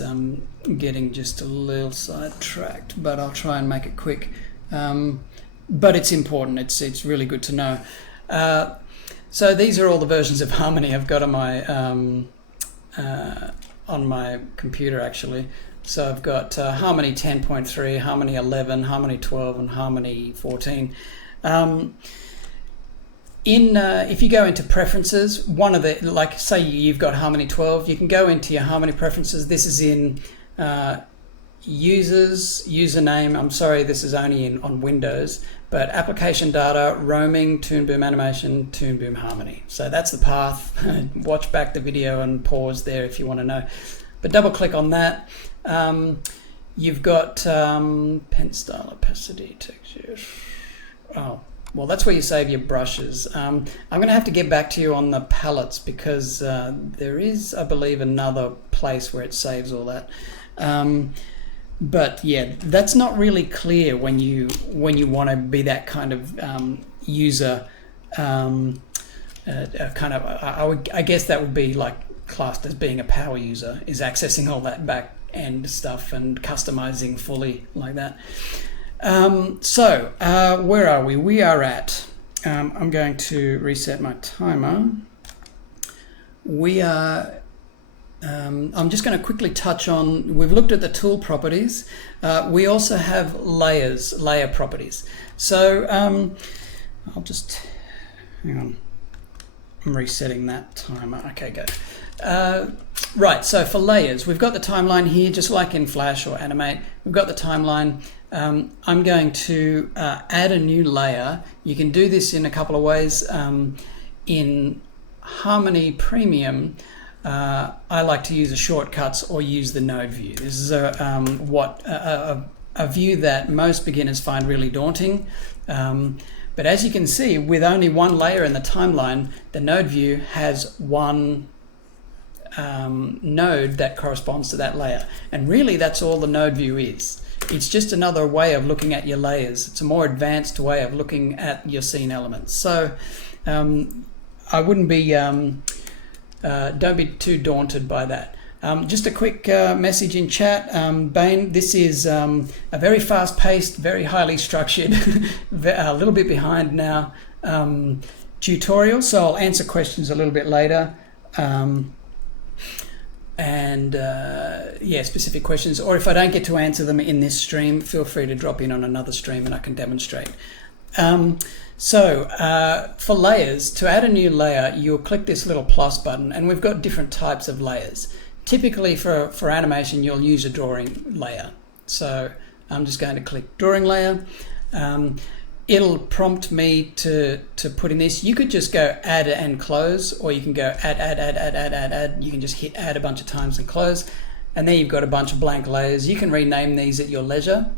getting just a little sidetracked, but I'll try and make it quick. But it's important. It's really good to know. So these are all the versions of Harmony I've got on my computer actually. So I've got Harmony 10.3, Harmony 11, Harmony 12, and Harmony 14. If you go into preferences, one of the, like say you've got Harmony 12, you can go into your Harmony preferences. This is in users, username. I'm sorry, this is only on Windows, but application data, roaming, Toon Boom animation, Toon Boom Harmony. So that's the path. Watch back the video and pause there if you want to know. But double click on that. You've got pen style, opacity, texture. Oh, well, that's where you save your brushes. I'm going to have to get back to you on the palettes because there is, I believe, another place where it saves all that. But yeah, that's not really clear when you want to be that kind of user. Kind of, I guess that would be like classed as being a power user, is accessing all that back end stuff and customizing fully like that. Where are we? We are at, I'm going to reset my timer. We are, I'm just going to quickly touch on, we've looked at the tool properties. We also have layer properties. So I'll just, hang on, I'm resetting that timer. Okay, go. Right, so for layers, we've got the timeline here, just like in Flash or Animate. We've got the timeline. I'm going to add a new layer. You can do this in a couple of ways. In Harmony Premium, I like to use the shortcuts or use the node view. This is a view that most beginners find really daunting. But as you can see, with only one layer in the timeline, the node view has one node that corresponds to that layer. And really, that's all the node view is. It's just another way of looking at your layers. It's a more advanced way of looking at your scene elements. So I wouldn't be, don't be too daunted by that. Just a quick message in chat. Bane, this is a very fast-paced, very highly structured, a little bit behind now, tutorial. So I'll answer questions a little bit later. Yeah, specific questions, or if I don't get to answer them in this stream, feel free to drop in on another stream and I can demonstrate. For layers, to add a new layer, you'll click this little plus button, and we've got different types of layers. Typically for animation, you'll use a drawing layer. So I'm just going to click drawing layer. It'll prompt me to put in this. You could just go add and close, or you can go add. You can just hit add a bunch of times and close. And then you've got a bunch of blank layers. You can rename these at your leisure.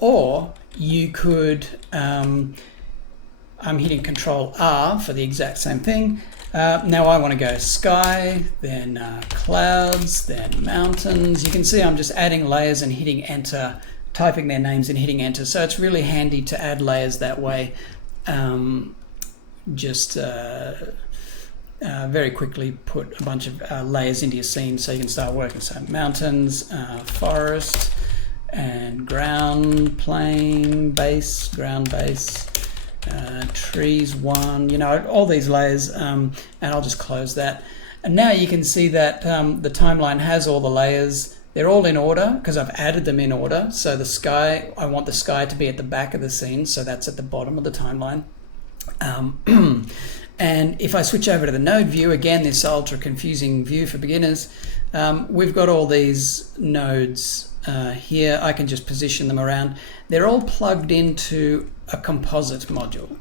Or you could, I'm hitting Control R for the exact same thing. Now I want to go sky, then clouds, then mountains. You can see I'm just adding layers and hitting enter, typing their names and hitting enter. So it's really handy to add layers that way. Very quickly put a bunch of layers into your scene so you can start working. So mountains, forest, and ground, plane, base, ground base, trees, one, you know, all these layers, and I'll just close that. And now you can see that the timeline has all the layers. They're all in order because I've added them in order. So the sky, I want the sky to be at the back of the scene, so that's at the bottom of the timeline. And if I switch over to the node view, again, this ultra confusing view for beginners, we've got all these nodes here. I can just position them around. They're all plugged into a composite module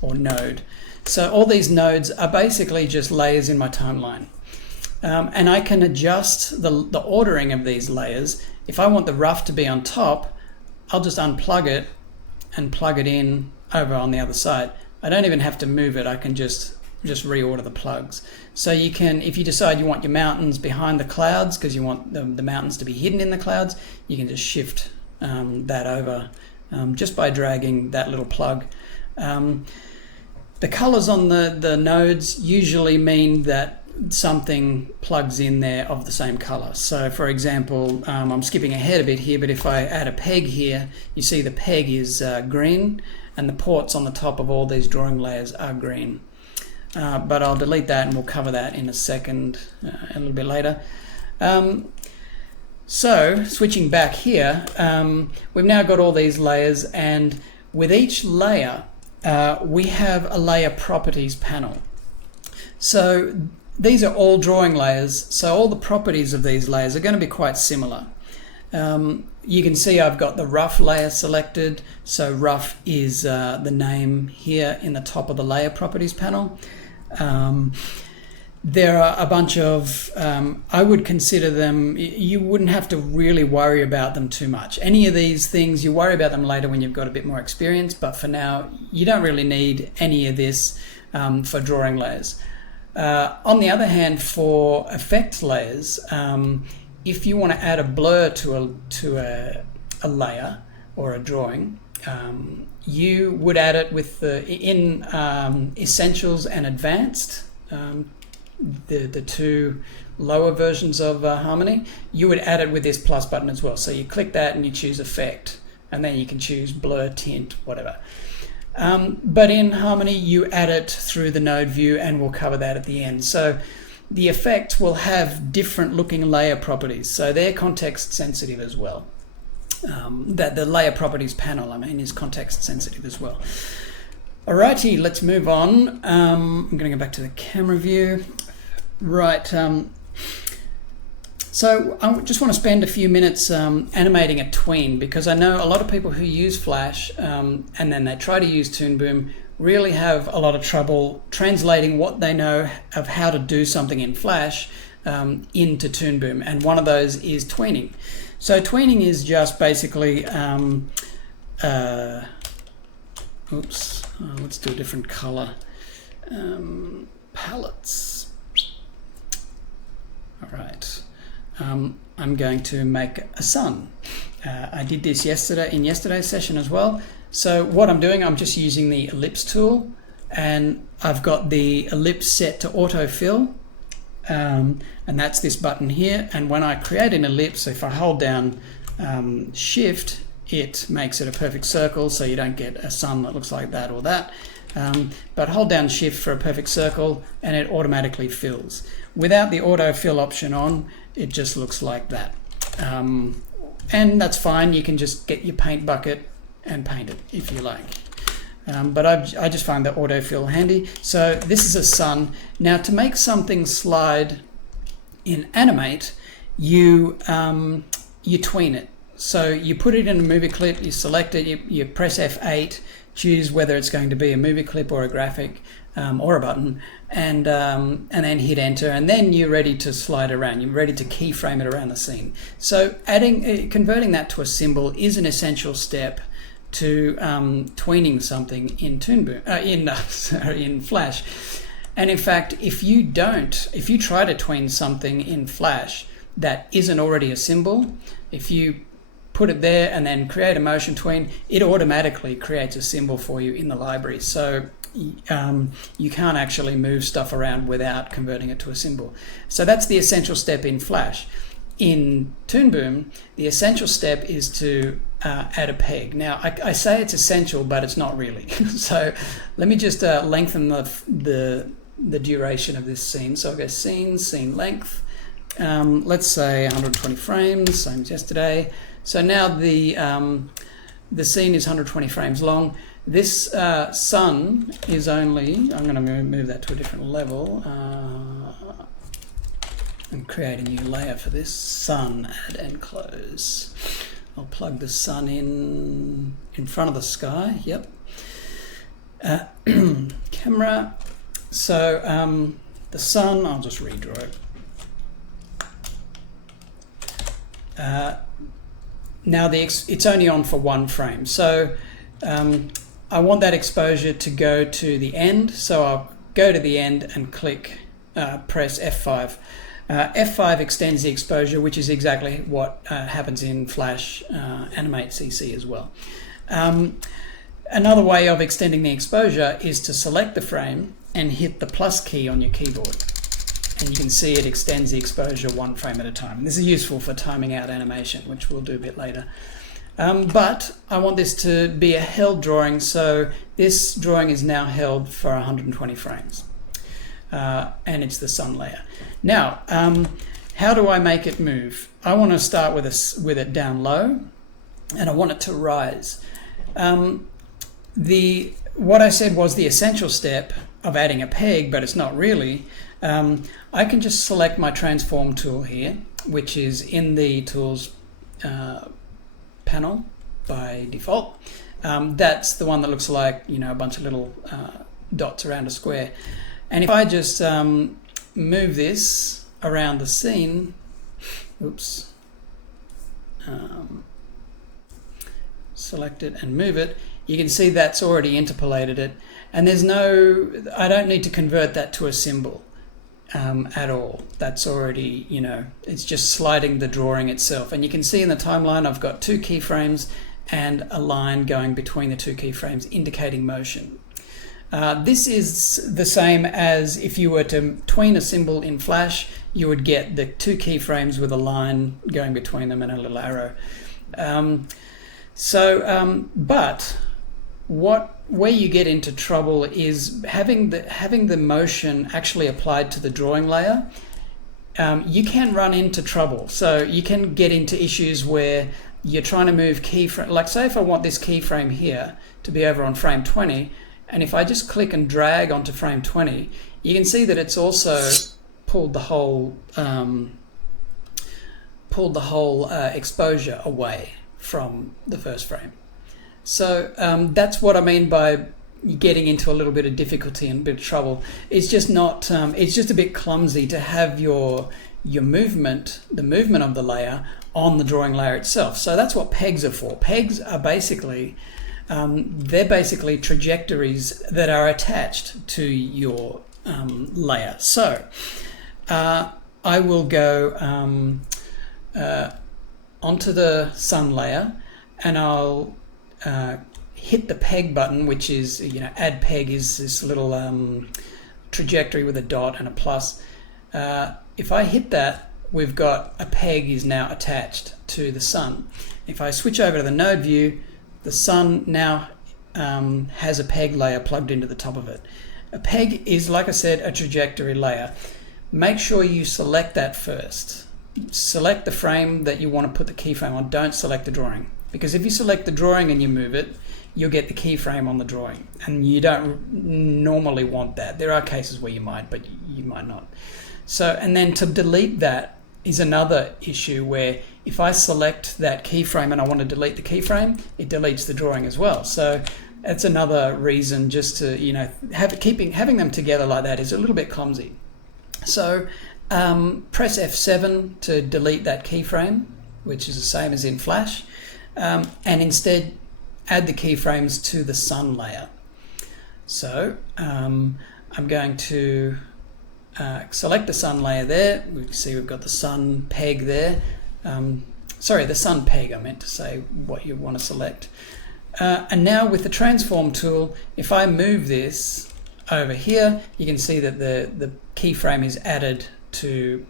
or node. So all these nodes are basically just layers in my timeline. And I can adjust the ordering of these layers. If I want the rough to be on top, I'll just unplug it and plug it in over on the other side. I don't even have to move it. I can just reorder the plugs. So you can, if you decide you want your mountains behind the clouds because you want the mountains to be hidden in the clouds, you can just shift that over just by dragging that little plug. The colors on the nodes usually mean that something plugs in there of the same color. So for example, I'm skipping ahead a bit here, but if I add a peg here, you see the peg is green and the ports on the top of all these drawing layers are green. But I'll delete that and we'll cover that in a second, a little bit later. So switching back here, we've now got all these layers, and with each layer we have a layer properties panel. So these are all drawing layers, so all the properties of these layers are going to be quite similar. You can see I've got the rough layer selected, so rough is the name here in the top of the layer properties panel. There are a bunch of, I would consider them, you wouldn't have to really worry about them too much. Any of these things, you worry about them later when you've got a bit more experience, but for now, you don't really need any of this for drawing layers. On the other hand, for effect layers, if you want to add a blur to a layer or a drawing, you would add it with in Essentials and Advanced, the two lower versions of Harmony. You would add it with this plus button as well. So you click that and you choose Effect, and then you can choose Blur, Tint, whatever. But in Harmony, you add it through the node view, and we'll cover that at the end. So the effect will have different looking layer properties, so they're context sensitive as well. That the layer properties panel, I mean, is context sensitive as well. Alrighty, let's move on. I'm going to go back to the camera view. Right. So I just want to spend a few minutes animating a tween, because I know a lot of people who use Flash and then they try to use Toon Boom really have a lot of trouble translating what they know of how to do something in Flash into Toon Boom, and one of those is tweening. So tweening is just basically, let's do a different color. Palettes. All right. I'm going to make a sun. I did this in yesterday's session as well. So what I'm doing, I'm just using the ellipse tool, and I've got the ellipse set to autofill, and that's this button here. And when I create an ellipse, if I hold down Shift, it makes it a perfect circle, so you don't get a sun that looks like that or that. But hold down Shift for a perfect circle and it automatically fills. Without the autofill option on, it just looks like that. And that's fine, you can just get your paint bucket and paint it if you like. But I just find the autofill handy. So this is a sun. Now to make something slide in Animate, you tween it. So you put it in a movie clip, you select it, you press F8, choose whether it's going to be a movie clip or a graphic or a button, and then hit enter, and then you're ready to slide around. You're ready to keyframe it around the scene. So converting that to a symbol is an essential step to tweening something in Toon Boom, in Flash. And in fact, if you try to tween something in Flash that isn't already a symbol, if you put it there and then create a motion tween, it automatically creates a symbol for you in the library. So you can't actually move stuff around without converting it to a symbol. So that's the essential step in Flash. In Toon Boom, the essential step is to add a peg. Now, I say it's essential, but it's not really. So let me just lengthen the the duration of this scene. So I'll go scene length. Let's say 120 frames, same as yesterday. So now the scene is 120 frames long. This sun is only, I'm going to move that to a different level and create a new layer for this. Sun, add and close. I'll plug the sun in front of the sky, yep. Camera, so the sun, I'll just redraw it. Now it's only on for one frame, so I want that exposure to go to the end, so I'll go to the end and press F5. F5 extends the exposure, which is exactly what happens in Flash Animate CC as well. Another way of extending the exposure is to select the frame and hit the plus key on your keyboard. And you can see it extends the exposure one frame at a time. And this is useful for timing out animation, which we'll do a bit later. But I want this to be a held drawing, so this drawing is now held for 120 frames. And it's the sun layer. Now, how do I make it move? I want to start with it down low, and I want it to rise. What I said was the essential step of adding a peg, but it's not really. I can just select my transform tool here, which is in the tools panel by default. That's the one that looks like, a bunch of little dots around a square. And if I just move this around the scene, oops, select it and move it, you can see that's already interpolated it. And I don't need to convert that to a symbol at all. That's already, it's just sliding the drawing itself. And you can see in the timeline, I've got 2 keyframes and a line going between the 2 keyframes indicating motion. This is the same as if you were to tween a symbol in Flash, you would get the 2 keyframes with a line going between them and a little arrow. But where you get into trouble is having the motion actually applied to the drawing layer. You can run into trouble. So you can get into issues where you're trying to move keyframe. Like say if I want this keyframe here to be over on frame 20, and if I just click and drag onto frame 20, you can see that it's also pulled the whole exposure away from the first frame. So that's what I mean by getting into a little bit of difficulty and a bit of trouble. It's just not. It's just a bit clumsy to have your movement, the movement of the layer, on the drawing layer itself. So that's what pegs are for. Pegs are basically they're basically trajectories that are attached to your layer. So I will go onto the sun layer, and I'll hit the peg button, which is, add peg is this little trajectory with a dot and a plus. If I hit that, we've got a peg is now attached to the sun. If I switch over to the node view, the sun now has a peg layer plugged into the top of it. A peg is, like I said, a trajectory layer. Make sure you select that first. Select the frame that you want to put the keyframe on. Don't select the drawing, because if you select the drawing and you move it, you'll get the keyframe on the drawing, and you don't normally want that. There are cases where you might, but you might not. So, and then to delete that is another issue where if I select that keyframe and I want to delete the keyframe, it deletes the drawing as well. So that's another reason just to, having them together like that is a little bit clumsy. So press F7 to delete that keyframe, which is the same as in Flash, and instead add the keyframes to the sun layer. So I'm going to select the sun layer there. We can see we've got the sun peg there. Sorry, the sun peg, I meant to say what you want to select. And now with the transform tool, if I move this over here, you can see that the keyframe is added to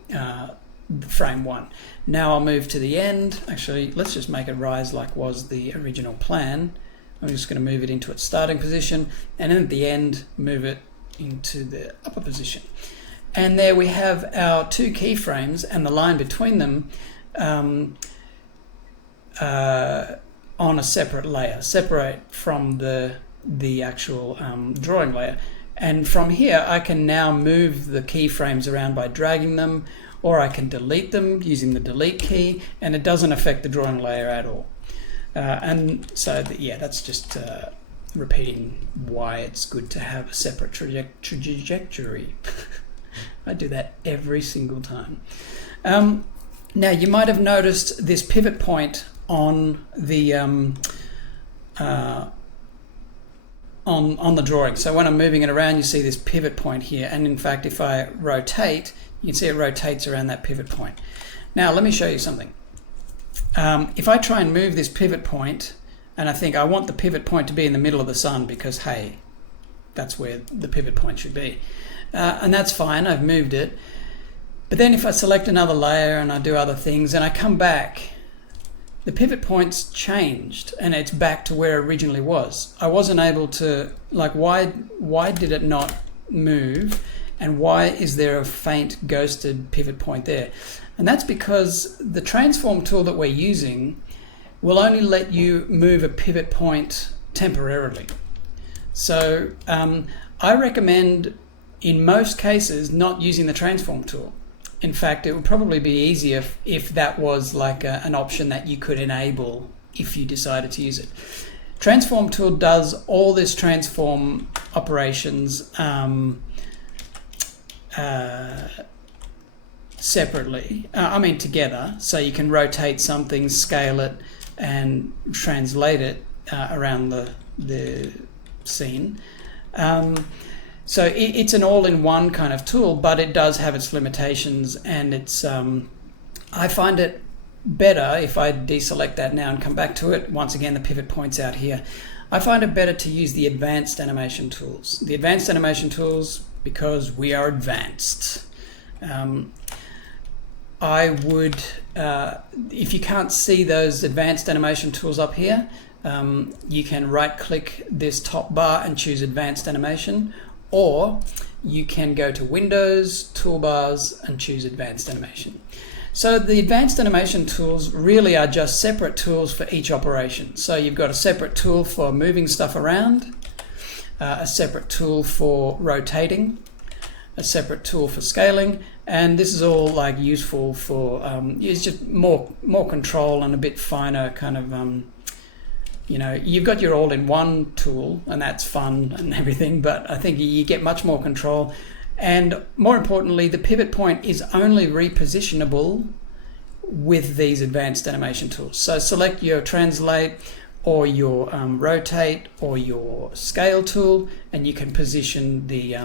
frame 1. Now I'll move to the end. Actually, let's just make it rise like was the original plan. I'm just going to move it into its starting position, and then at the end move it into the upper position. And there we have our two keyframes and the line between them on a separate layer, separate from the actual drawing layer. And from here I can now move the keyframes around by dragging them, or I can delete them using the delete key, and it doesn't affect the drawing layer at all. And so yeah, that's just repeating why it's good to have a separate trajectory. I do that every single time. Now you might have noticed this pivot point on the on the drawing. So when I'm moving it around, you see this pivot point here, and in fact if I rotate, you can see it rotates around that pivot point. Now let me show you something. If I try and move this pivot point, and I think I want the pivot point to be in the middle of the sun because, hey, that's where the pivot point should be. And that's fine, I've moved it. But then if I select another layer and I do other things and I come back, the pivot point's changed and it's back to where it originally was. I wasn't able to, like, why did it not move? And why is there a faint ghosted pivot point there? And that's because the transform tool that we're using will only let you move a pivot point temporarily. So I recommend in most cases not using the transform tool. In fact, it would probably be easier if that was like an option that you could enable if you decided to use it. Transform tool does all this transform operations separately, together, so you can rotate something, scale it, and translate it around the scene. So it's an all-in-one kind of tool, but it does have its limitations, and it's I find it better if I deselect that now and come back to it. Once again, the pivot point's out here. I find it better to use the advanced animation tools. The advanced animation tools, because we are advanced. I would, if you can't see those advanced animation tools up here, you can right-click this top bar and choose advanced animation, or you can go to Windows, Toolbars, and choose Advanced Animation. So the Advanced Animation tools really are just separate tools for each operation. So you've got a separate tool for moving stuff around, a separate tool for rotating, a separate tool for scaling, and this is all like useful for it's just more control and a bit finer kind of you've got your all-in-one tool, and that's fun and everything, but I think you get much more control. And more importantly, the pivot point is only repositionable with these advanced animation tools. So select your translate or your rotate or your scale tool, and you can position the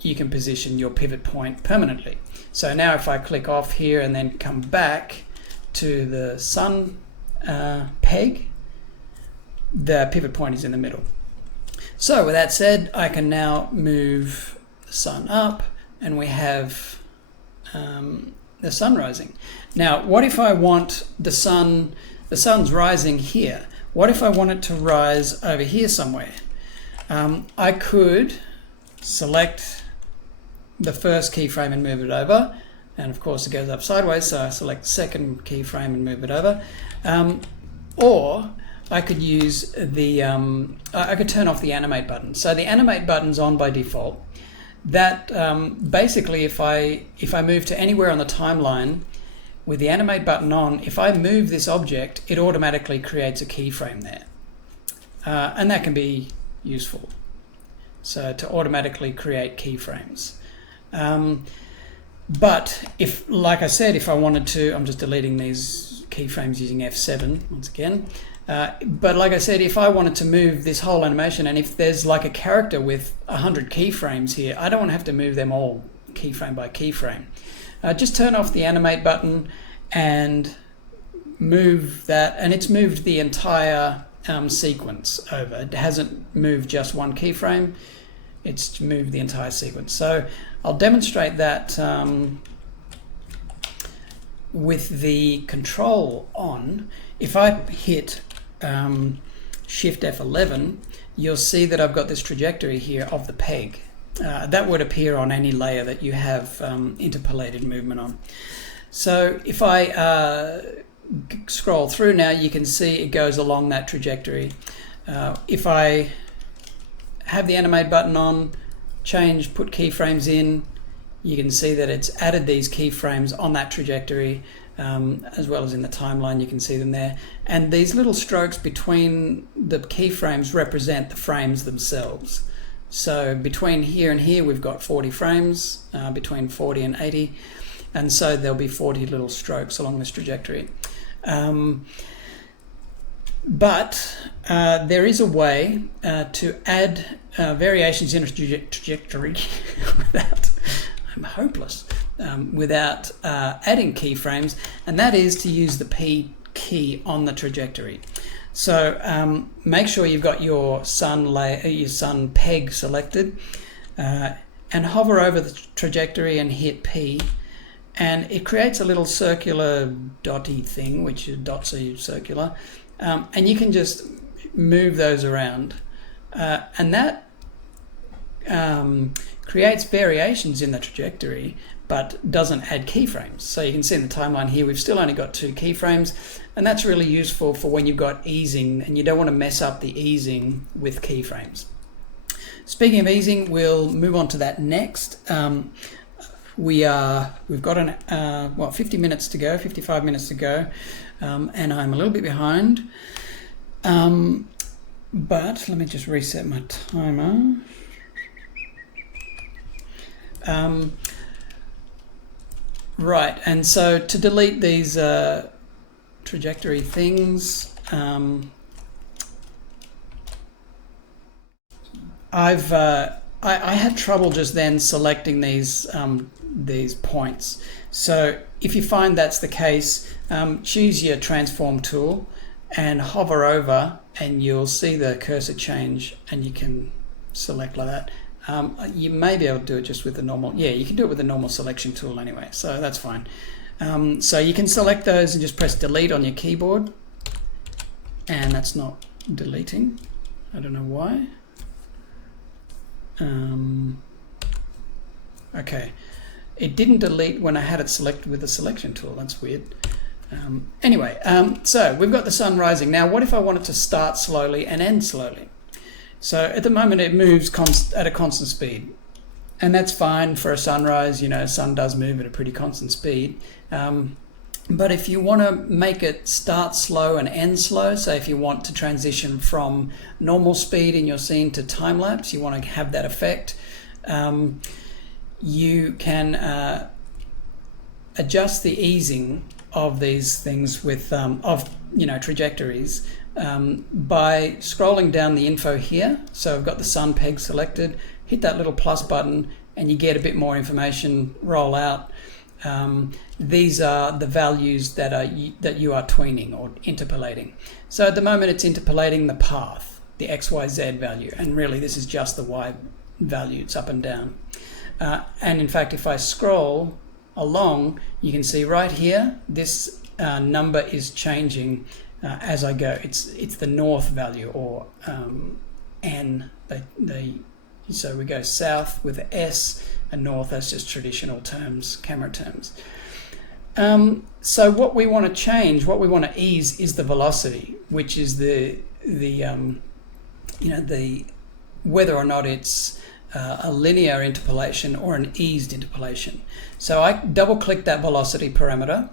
your pivot point permanently. So now if I click off here and then come back to the sun peg, the pivot point is in the middle. So with that said, I can now move the sun up, and we have the sun rising. Now, what if I want the sun's rising here? What if I want it to rise over here somewhere? I could select the first keyframe and move it over, and of course it goes up sideways, so I select the second keyframe and move it over. Or I could use the I could turn off the animate button. So the animate button's on by default. That basically, if I move to anywhere on the timeline with the animate button on, if I move this object, it automatically creates a keyframe there, and that can be useful. So to automatically create keyframes. But if, like I said, if I wanted to, I'm just deleting these keyframes using F7 once again. But like I said, if I wanted to move this whole animation, and if there's like a character with 100 keyframes here, I don't want to have to move them all keyframe by keyframe. Just turn off the animate button and move that, and it's moved the entire sequence over. It hasn't moved just one keyframe, it's moved the entire sequence. So I'll demonstrate that with the control on. If I hit Shift F11, you'll see that I've got this trajectory here of the peg. That would appear on any layer that you have interpolated movement on. So if I scroll through now, you can see it goes along that trajectory. If I have the animate button on, change, put keyframes in, you can see that it's added these keyframes on that trajectory, as well as in the timeline, you can see them there. And these little strokes between the keyframes represent the frames themselves. So between here and here, we've got 40 frames, between 40 and 80. And so there'll be 40 little strokes along this trajectory. But there is a way to add variations in a trajectory without, I'm hopeless, without adding keyframes, and that is to use the P key on the trajectory. So make sure you've got your sun peg selected, and hover over the trajectory and hit P, and it creates a little circular dotty thing, which dots are circular, and you can just move those around, and that creates variations in the trajectory but doesn't add keyframes. So you can see in the timeline here we've still only got 2 keyframes, and that's really useful for when you've got easing and you don't want to mess up the easing with keyframes. Speaking of easing, we'll move on to that next. We've got 50 minutes to go, 55 minutes to go, and I'm a little bit behind. But let me just reset my timer. Right, and so to delete these trajectory things, I had trouble just then selecting these points. So if you find that's the case, choose your transform tool and hover over, and you'll see the cursor change, and you can select like that. You may be able to do it just with the normal, you can do it with the normal selection tool anyway, so that's fine. So you can select those and just press delete on your keyboard, and that's not deleting. I don't know why. Okay, it didn't delete when I had it selected with the selection tool. That's weird. Anyway, so we've got the sun rising. Now what if I want it to start slowly and end slowly? So at the moment it moves at a constant speed, and that's fine for a sunrise. You know, sun does move at a pretty constant speed. But if you want to make it start slow and end slow, so if you want to transition from normal speed in your scene to time lapse, you want to have that effect, you can adjust the easing of these things with trajectories by scrolling down the info here. So I've got the sun peg selected, hit that little plus button, and you get a bit more information roll out. These are the values that you are tweening or interpolating. So at the moment it's interpolating the path, the XYZ value, and really this is just the Y value, it's up and down. And in fact, if I scroll along, you can see right here, this number is changing as I go. It's the north value, or N. So we go south with the S, and north, that's just traditional terms, camera terms. So what we want to change, what we want to ease, is the velocity, which is the whether or not it's a linear interpolation or an eased interpolation. So I double click that velocity parameter,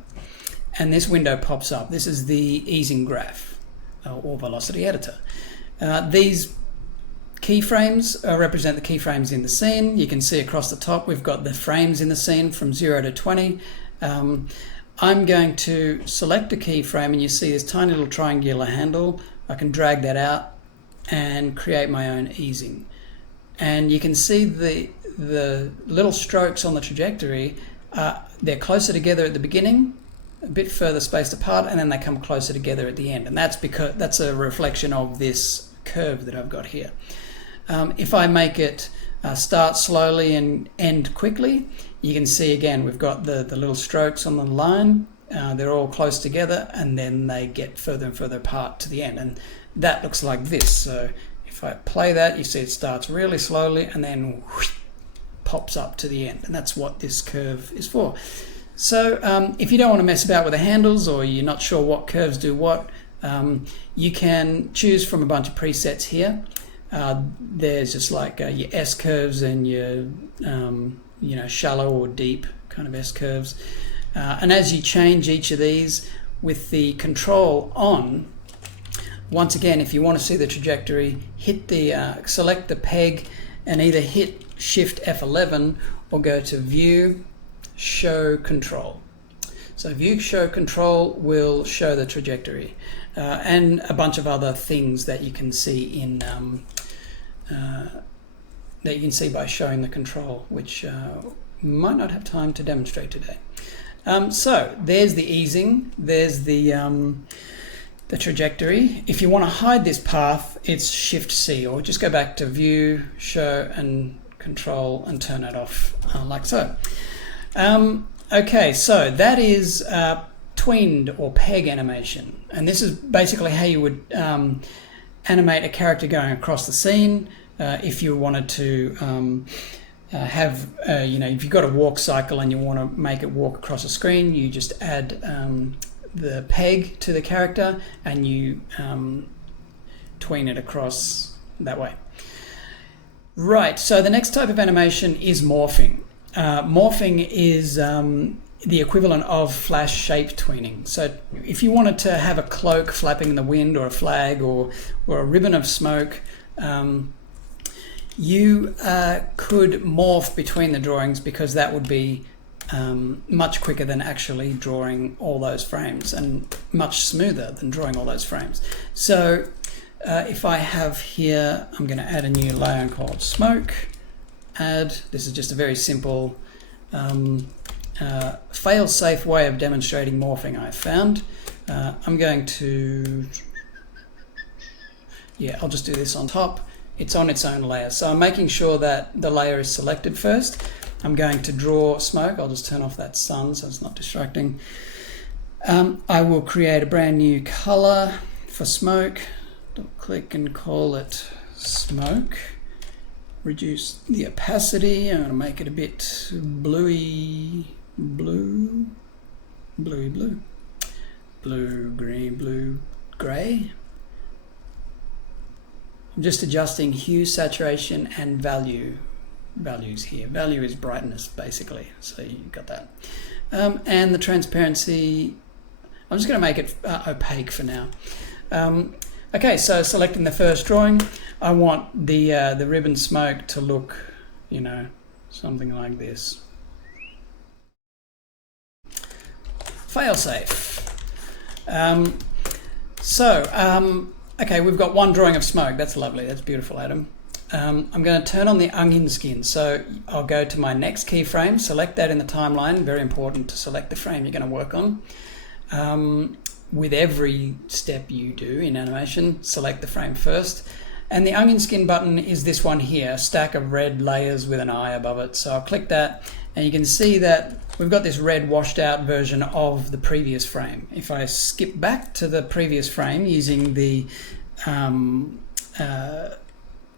and this window pops up. This is the easing graph or velocity editor. These keyframes represent the keyframes in the scene. You can see across the top we've got the frames in the scene from 0 to 20. I'm going to select a keyframe, and you see this tiny little triangular handle. I can drag that out and create my own easing. And you can see the little strokes on the trajectory, they're closer together at the beginning, a bit further spaced apart, and then they come closer together at the end. And that's because that's a reflection of this curve that I've got here. If I make it start slowly and end quickly, you can see again we've got the little strokes on the line. They're all close together, and then they get further and further apart to the end, and that looks like this. So If I play that, you see it starts really slowly and then whoosh, pops up to the end, and that's what this curve is for. So if you don't want to mess about with the handles, or you're not sure what curves do what, you can choose from a bunch of presets here. There's just like your S curves and your shallow or deep kind of S curves, and as you change each of these with the control on, once again, if you want to see the trajectory, hit the select the peg and either hit Shift F11 or go to View, Show Control. So View Show Control will show the trajectory and a bunch of other things that you can see in by showing the control, which might not have time to demonstrate today. So there's the easing, there's the trajectory. If you want to hide this path, it's Shift C, or just go back to View, Show, and Control and turn it off like so. Okay, so that is tweened or peg animation, and this is basically how you would animate a character going across the scene. If you wanted to have, if you've got a walk cycle and you want to make it walk across a screen, you just add the peg to the character and you tween it across that way. Right, so the next type of animation is morphing. Morphing is the equivalent of flash shape tweening. So if you wanted to have a cloak flapping in the wind, or a flag, or a ribbon of smoke, you could morph between the drawings, because that would be much quicker than actually drawing all those frames, and much smoother than drawing all those frames. So if I have here, I'm going to add a new layer called smoke. This is just a very simple fail-safe way of demonstrating morphing I found. I'm going to, I'll just do this on top. It's on its own layer, so I'm making sure that the layer is selected first. I'm going to draw smoke. I'll just turn off that sun so it's not distracting. I will create a brand new color for smoke. Click and call it smoke. Reduce the opacity. I'm going to make it a bit bluey blue, blue, green, blue, grey. I'm just adjusting hue, saturation, and values here. Value is brightness, basically, so you've got that. And the transparency, I'm just going to make it opaque for now. Okay, so selecting the first drawing, I want the ribbon smoke to look, something like this. Failsafe. Okay, we've got one drawing of smoke. That's lovely. That's beautiful, Adam. I'm going to turn on the onion skin. So I'll go to my next keyframe, select that in the timeline. Very important to select the frame you're going to work on. With every step you do in animation, select the frame first. And the onion skin button is this one here, a stack of red layers with an eye above it. So I'll click that, and you can see that we've got this red washed out version of the previous frame. If I skip back to the previous frame using the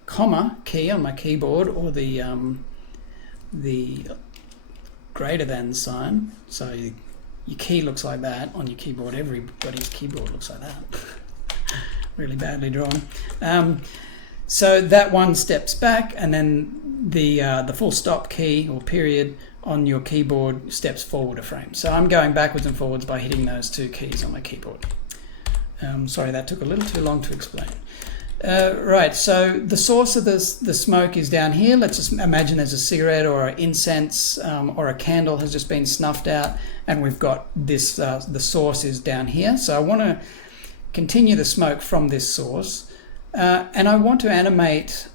comma key on my keyboard, or the greater than sign, so your key looks like that on your keyboard. Everybody's keyboard looks like that. Really badly drawn. So that one steps back, and then the full stop key or period on your keyboard steps forward a frame. So I'm going backwards and forwards by hitting those two keys on my keyboard. Sorry, that took a little too long to explain. Right, so the source of the smoke is down here. Let's just imagine there's a cigarette or an incense or a candle has just been snuffed out, and we've got this, the source is down here. So I want to continue the smoke from this source, and I want to animate,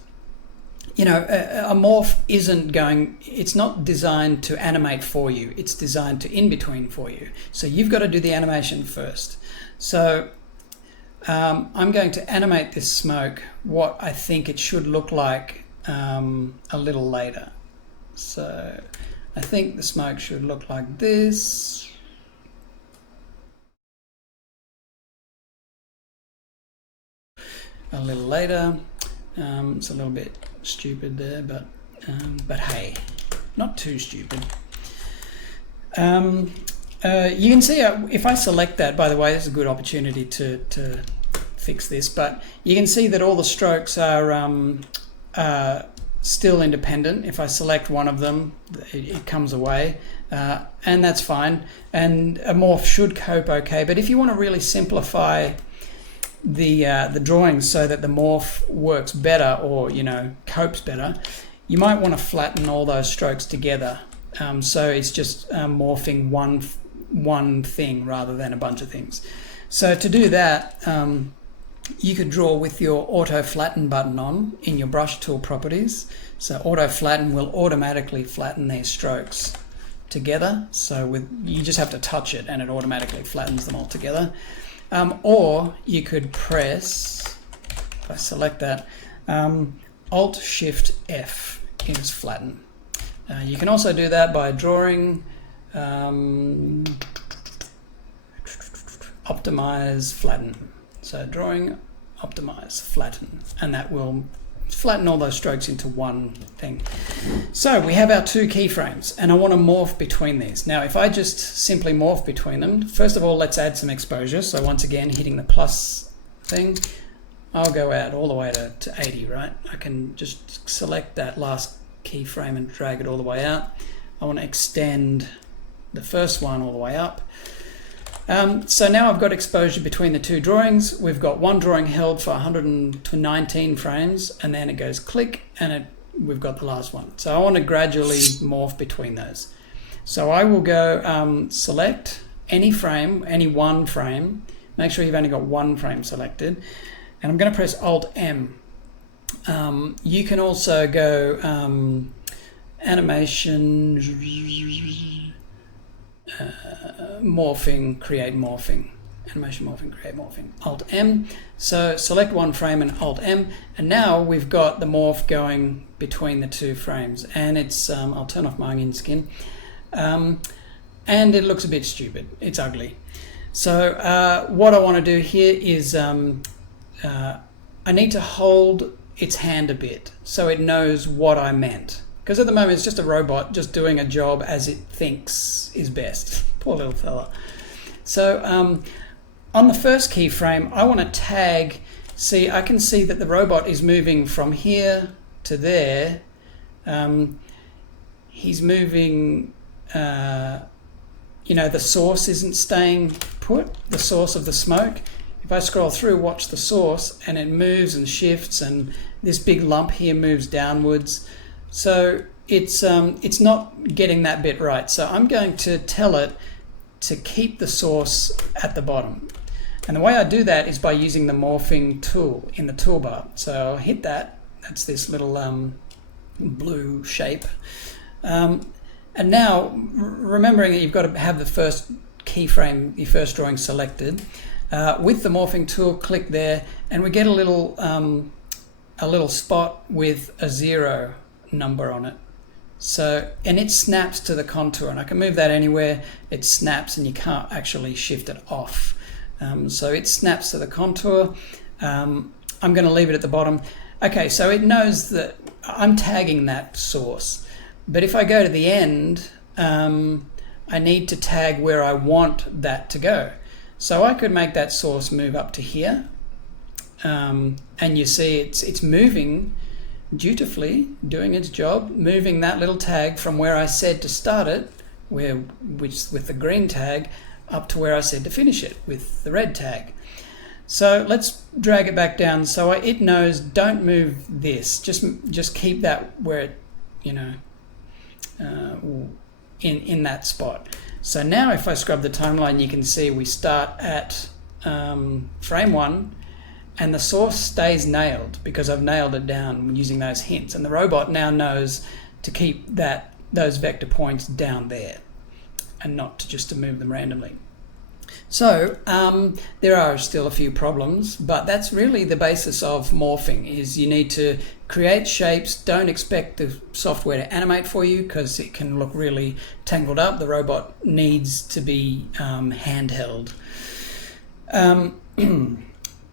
a morph it's not designed to animate for you, it's designed to in between for you. So you've got to do the animation first. So I'm going to animate this smoke what I think it should look like a little later. So I think the smoke should look like this. A little later. It's a little bit stupid there, but hey, not too stupid. You can see if I select that, by the way, this is a good opportunity to fix this, but you can see that all the strokes are still independent. If I select one of them, it comes away, and that's fine. And a morph should cope okay, but if you want to really simplify the drawings so that the morph works better, or copes better, you might want to flatten all those strokes together, so it's just morphing one thing rather than a bunch of things. So to do that, you could draw with your auto flatten button on in your brush tool properties. So auto flatten will automatically flatten these strokes together. So you just have to touch it and it automatically flattens them all together. Or you could press, if I select that, Alt Shift F is flatten. You can also do that by drawing, optimize, flatten. So drawing, optimize, flatten, and that will flatten all those strokes into one thing. So we have our two keyframes, and I want to morph between these. Now, if I just simply morph between them, first of all, let's add some exposure. So once again, hitting the plus thing, I'll go out all the way to 80, right? I can just select that last keyframe and drag it all the way out. I want to extend the first one all the way up. So now I've got exposure between the two drawings. We've got one drawing held for 119 frames, and then it goes click, and we've got the last one. So I want to gradually morph between those. So I will go select any frame, any one frame. Make sure you've only got one frame selected, and I'm going to press Alt M. You can also go animation, morphing, create morphing, animation morphing, create morphing, Alt M. So select one frame and Alt M, and now we've got the morph going between the two frames, and it's I'll turn off my onion skin, and it looks a bit stupid, it's ugly. So what I want to do here is I need to hold its hand a bit so it knows what I meant. Because at the moment it's just a robot just doing a job as it thinks is best. Poor little fella. So on the first keyframe, I want to tag. See, I can see that the robot is moving from here to there. He's moving, the source isn't staying put, the source of the smoke. If I scroll through, watch the source, and it moves and shifts, and this big lump here moves downwards. So it's not getting that bit right. So I'm going to tell it to keep the source at the bottom. And the way I do that is by using the morphing tool in the toolbar. So I'll hit that. That's this little blue shape. And now, remembering that you've got to have the first keyframe, your first drawing selected, with the morphing tool, click there, and we get a little spot with a 0 number on it. So, and it snaps to the contour, and I can move that anywhere. It snaps, and you can't actually shift it off. So it snaps to the contour. I'm going to leave it at the bottom. Okay, so it knows that I'm tagging that source. But if I go to the end, I need to tag where I want that to go. So I could make that source move up to here. And you see it's moving dutifully, doing its job, moving that little tag from where I said to start it, with the green tag, up to where I said to finish it with the red tag. So let's drag it back down so it knows don't move this, just keep that where it, in that spot. So now if I scrub the timeline, you can see we start at frame 1, and the source stays nailed because I've nailed it down using those hints, and the robot now knows to keep those vector points down there and not just to move them randomly. So there are still a few problems, but that's really the basis of morphing. Is you need to create shapes. Don't expect the software to animate for you because it can look really tangled up. The robot needs to be handheld.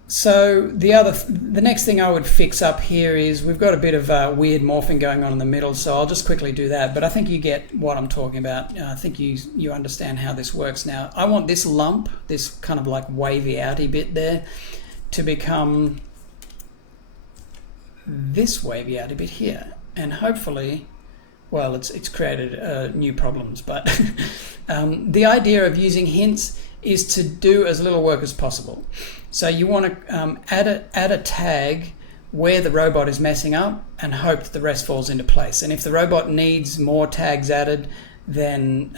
So the next thing I would fix up here is we've got a bit of weird morphing going on in the middle, so I'll just quickly do that. But I think you get what I'm talking about. I think you understand how this works now. I want this lump, this kind of like wavy outy bit there, to become this wavy outy bit here, and hopefully, well, it's created new problems. But the idea of using hints is to do as little work as possible. So you want to add a tag where the robot is messing up and hope that the rest falls into place. And if the robot needs more tags added, then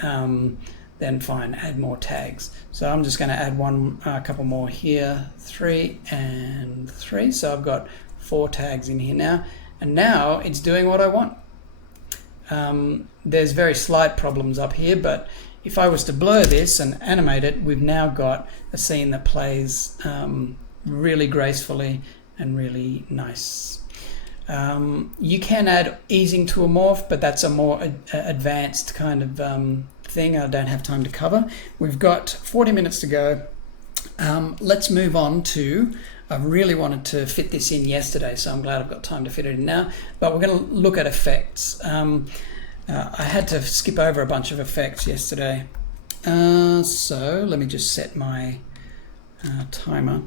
fine, add more tags. So I'm just going to add a couple more here, 3 and 3. So I've got 4 tags in here now, and now it's doing what I want. There's very slight problems up here, but if I was to blur this and animate it, we've now got a scene that plays really gracefully and really nice. You can add easing to a morph, but that's a more advanced kind of thing I don't have time to cover. We've got 40 minutes to go. Let's move on to, I really wanted to fit this in yesterday, so I'm glad I've got time to fit it in now, but we're going to look at effects. I had to skip over a bunch of effects yesterday, so let me just set my timer.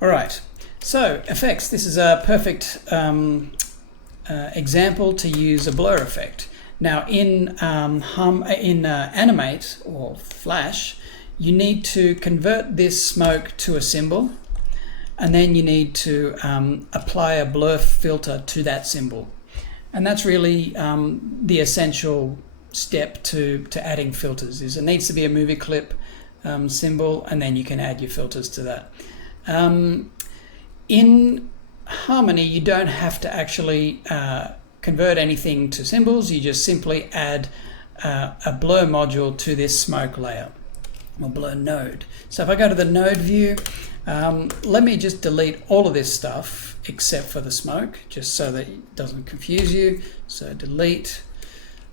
All right, so effects. This is a perfect example to use a blur effect. Now in Animate or Flash, you need to convert this smoke to a symbol, and then you need to apply a blur filter to that symbol. And that's really the essential step to adding filters. Is it needs to be a movie clip symbol, and then you can add your filters to that. In Harmony, you don't have to actually convert anything to symbols. You just simply add a blur module to this smoke layer, or blur node. So if I go to the node view, let me just delete all of this stuff except for the smoke, just so that it doesn't confuse you. So delete.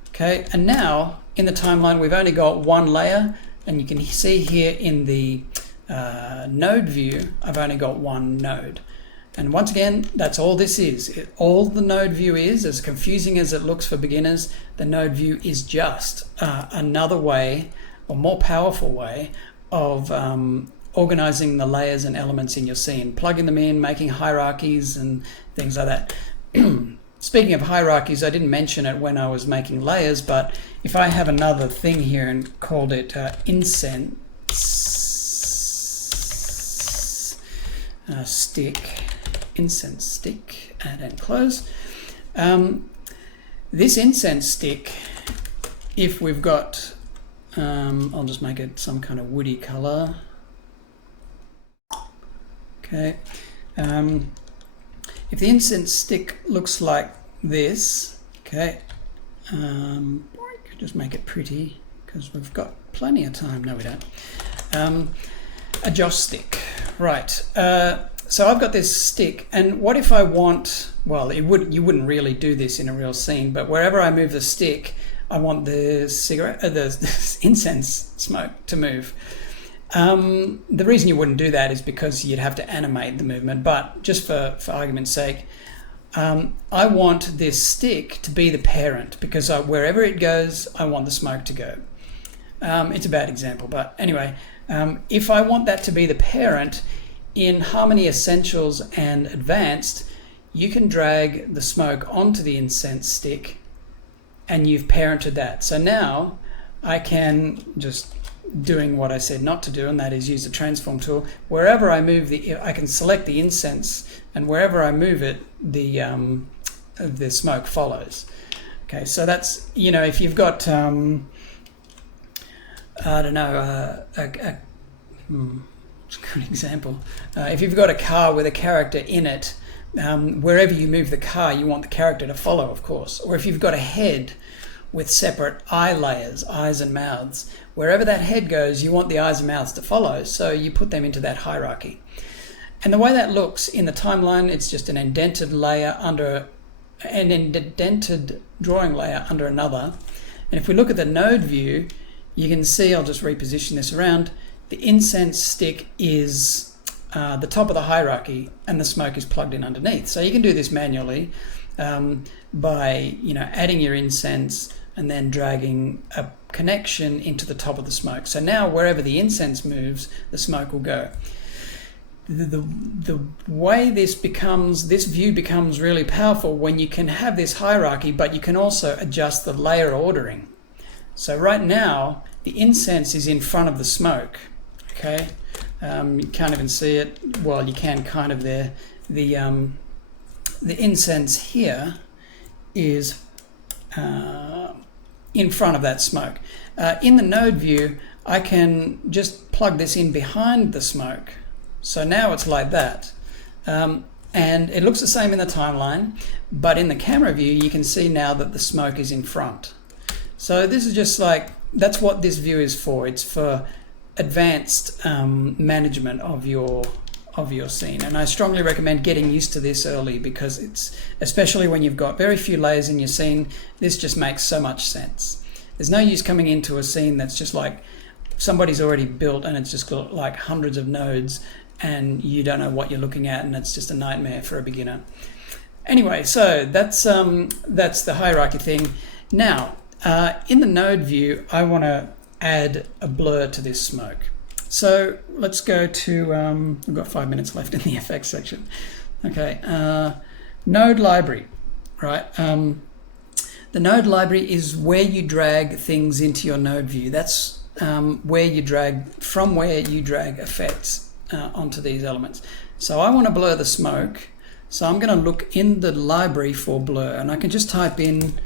Okay, and now in the timeline we've only got one layer, and you can see here in the node view I've only got one node. And once again, that's all this is. All the node view is, as confusing as it looks for beginners, the node view is just another way, or more powerful way, of organizing the layers and elements in your scene, plugging them in, making hierarchies and things like that. Speaking of hierarchies, I didn't mention it when I was making layers, but if I have another thing here and called it incense stick, add and close. This incense stick, if we've got, I'll just make it some kind of woody color. Okay. If the incense stick looks like this, okay, just make it pretty because we've got plenty of time. No, we don't. A joss stick, right? So I've got this stick, and what if I want? Well, you wouldn't really do this in a real scene, but wherever I move the stick, I want the the incense smoke to move. The reason you wouldn't do that is because you'd have to animate the movement, but just for argument's sake, I want this stick to be the parent, because wherever it goes, I want the smoke to go. It's a bad example, but anyway, if I want that to be the parent, in Harmony Essentials and Advanced, you can drag the smoke onto the incense stick and you've parented that. So now I can just doing what I said not to do, and that is use the transform tool. Wherever I move I can select the incense, and wherever I move it, the smoke follows. Okay, so that's, if you've got I don't know, it's a good example. If you've got a car with a character in it, wherever you move the car, you want the character to follow, of course. Or if you've got a head with separate eye layers, eyes and mouths, wherever that head goes, you want the eyes and mouths to follow, so you put them into that hierarchy. And the way that looks in the timeline, it's just an indented layer under an indented drawing layer under another. And if we look at the node view, you can see, I'll just reposition this around, the incense stick is the top of the hierarchy and the smoke is plugged in underneath. So you can do this manually by adding your incense and then dragging a connection into the top of the smoke. So now wherever the incense moves, the smoke will go. The way this view becomes really powerful when you can have this hierarchy, but you can also adjust the layer ordering. So right now the incense is in front of the smoke. Okay, you can't even see it. Well, you can kind of there. The incense here is in front of that smoke. In the node view, I can just plug this in behind the smoke. So now it's like that. And it looks the same in the timeline, but in the camera view, you can see now that the smoke is in front. So this is just like, that's what this view is for. It's for advanced management of your scene, and I strongly recommend getting used to this early, because it's, especially when you've got very few layers in your scene, this just makes so much sense. There's no use coming into a scene that's just like somebody's already built and it's just got like hundreds of nodes and you don't know what you're looking at, and it's just a nightmare for a beginner. Anyway, so that's the hierarchy thing. Now in the node view, I want to add a blur to this smoke. So let's go to, we've got 5 minutes left in the FX section. Okay, node library, right? The node library is where you drag things into your node view. That's where you drag effects onto these elements. So I want to blur the smoke. So I'm going to look in the library for blur, and I can just type in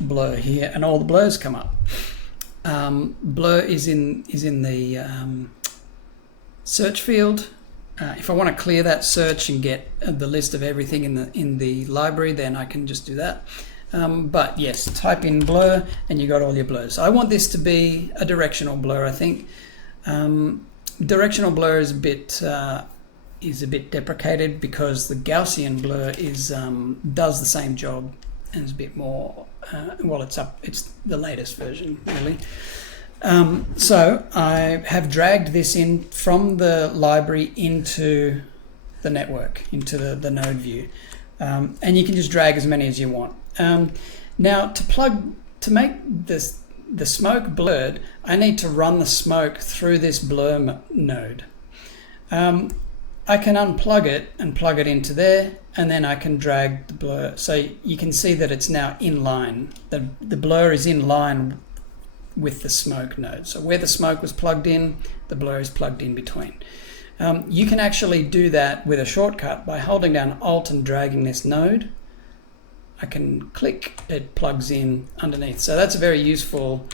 blur here and all the blurs come up. Blur is in the search field. If I want to clear that search and get the list of everything in the library, then I can just do that. But yes, type in blur and you got all your blurs. I want this to be a directional blur, I think. Directional blur is a bit deprecated, because the Gaussian blur does the same job and is a bit more well, it's the latest version, really. So I have dragged this in from the library into the network, into the node view, and you can just drag as many as you want. Now to make the smoke blurred, I need to run the smoke through this blur node. I can unplug it and plug it into there, and then I can drag the blur. So you can see that it's now in line. The blur is in line with the smoke node. So where the smoke was plugged in, the blur is plugged in between. You can actually do that with a shortcut by holding down Alt and dragging this node. I can click, it plugs in underneath. So that's a very useful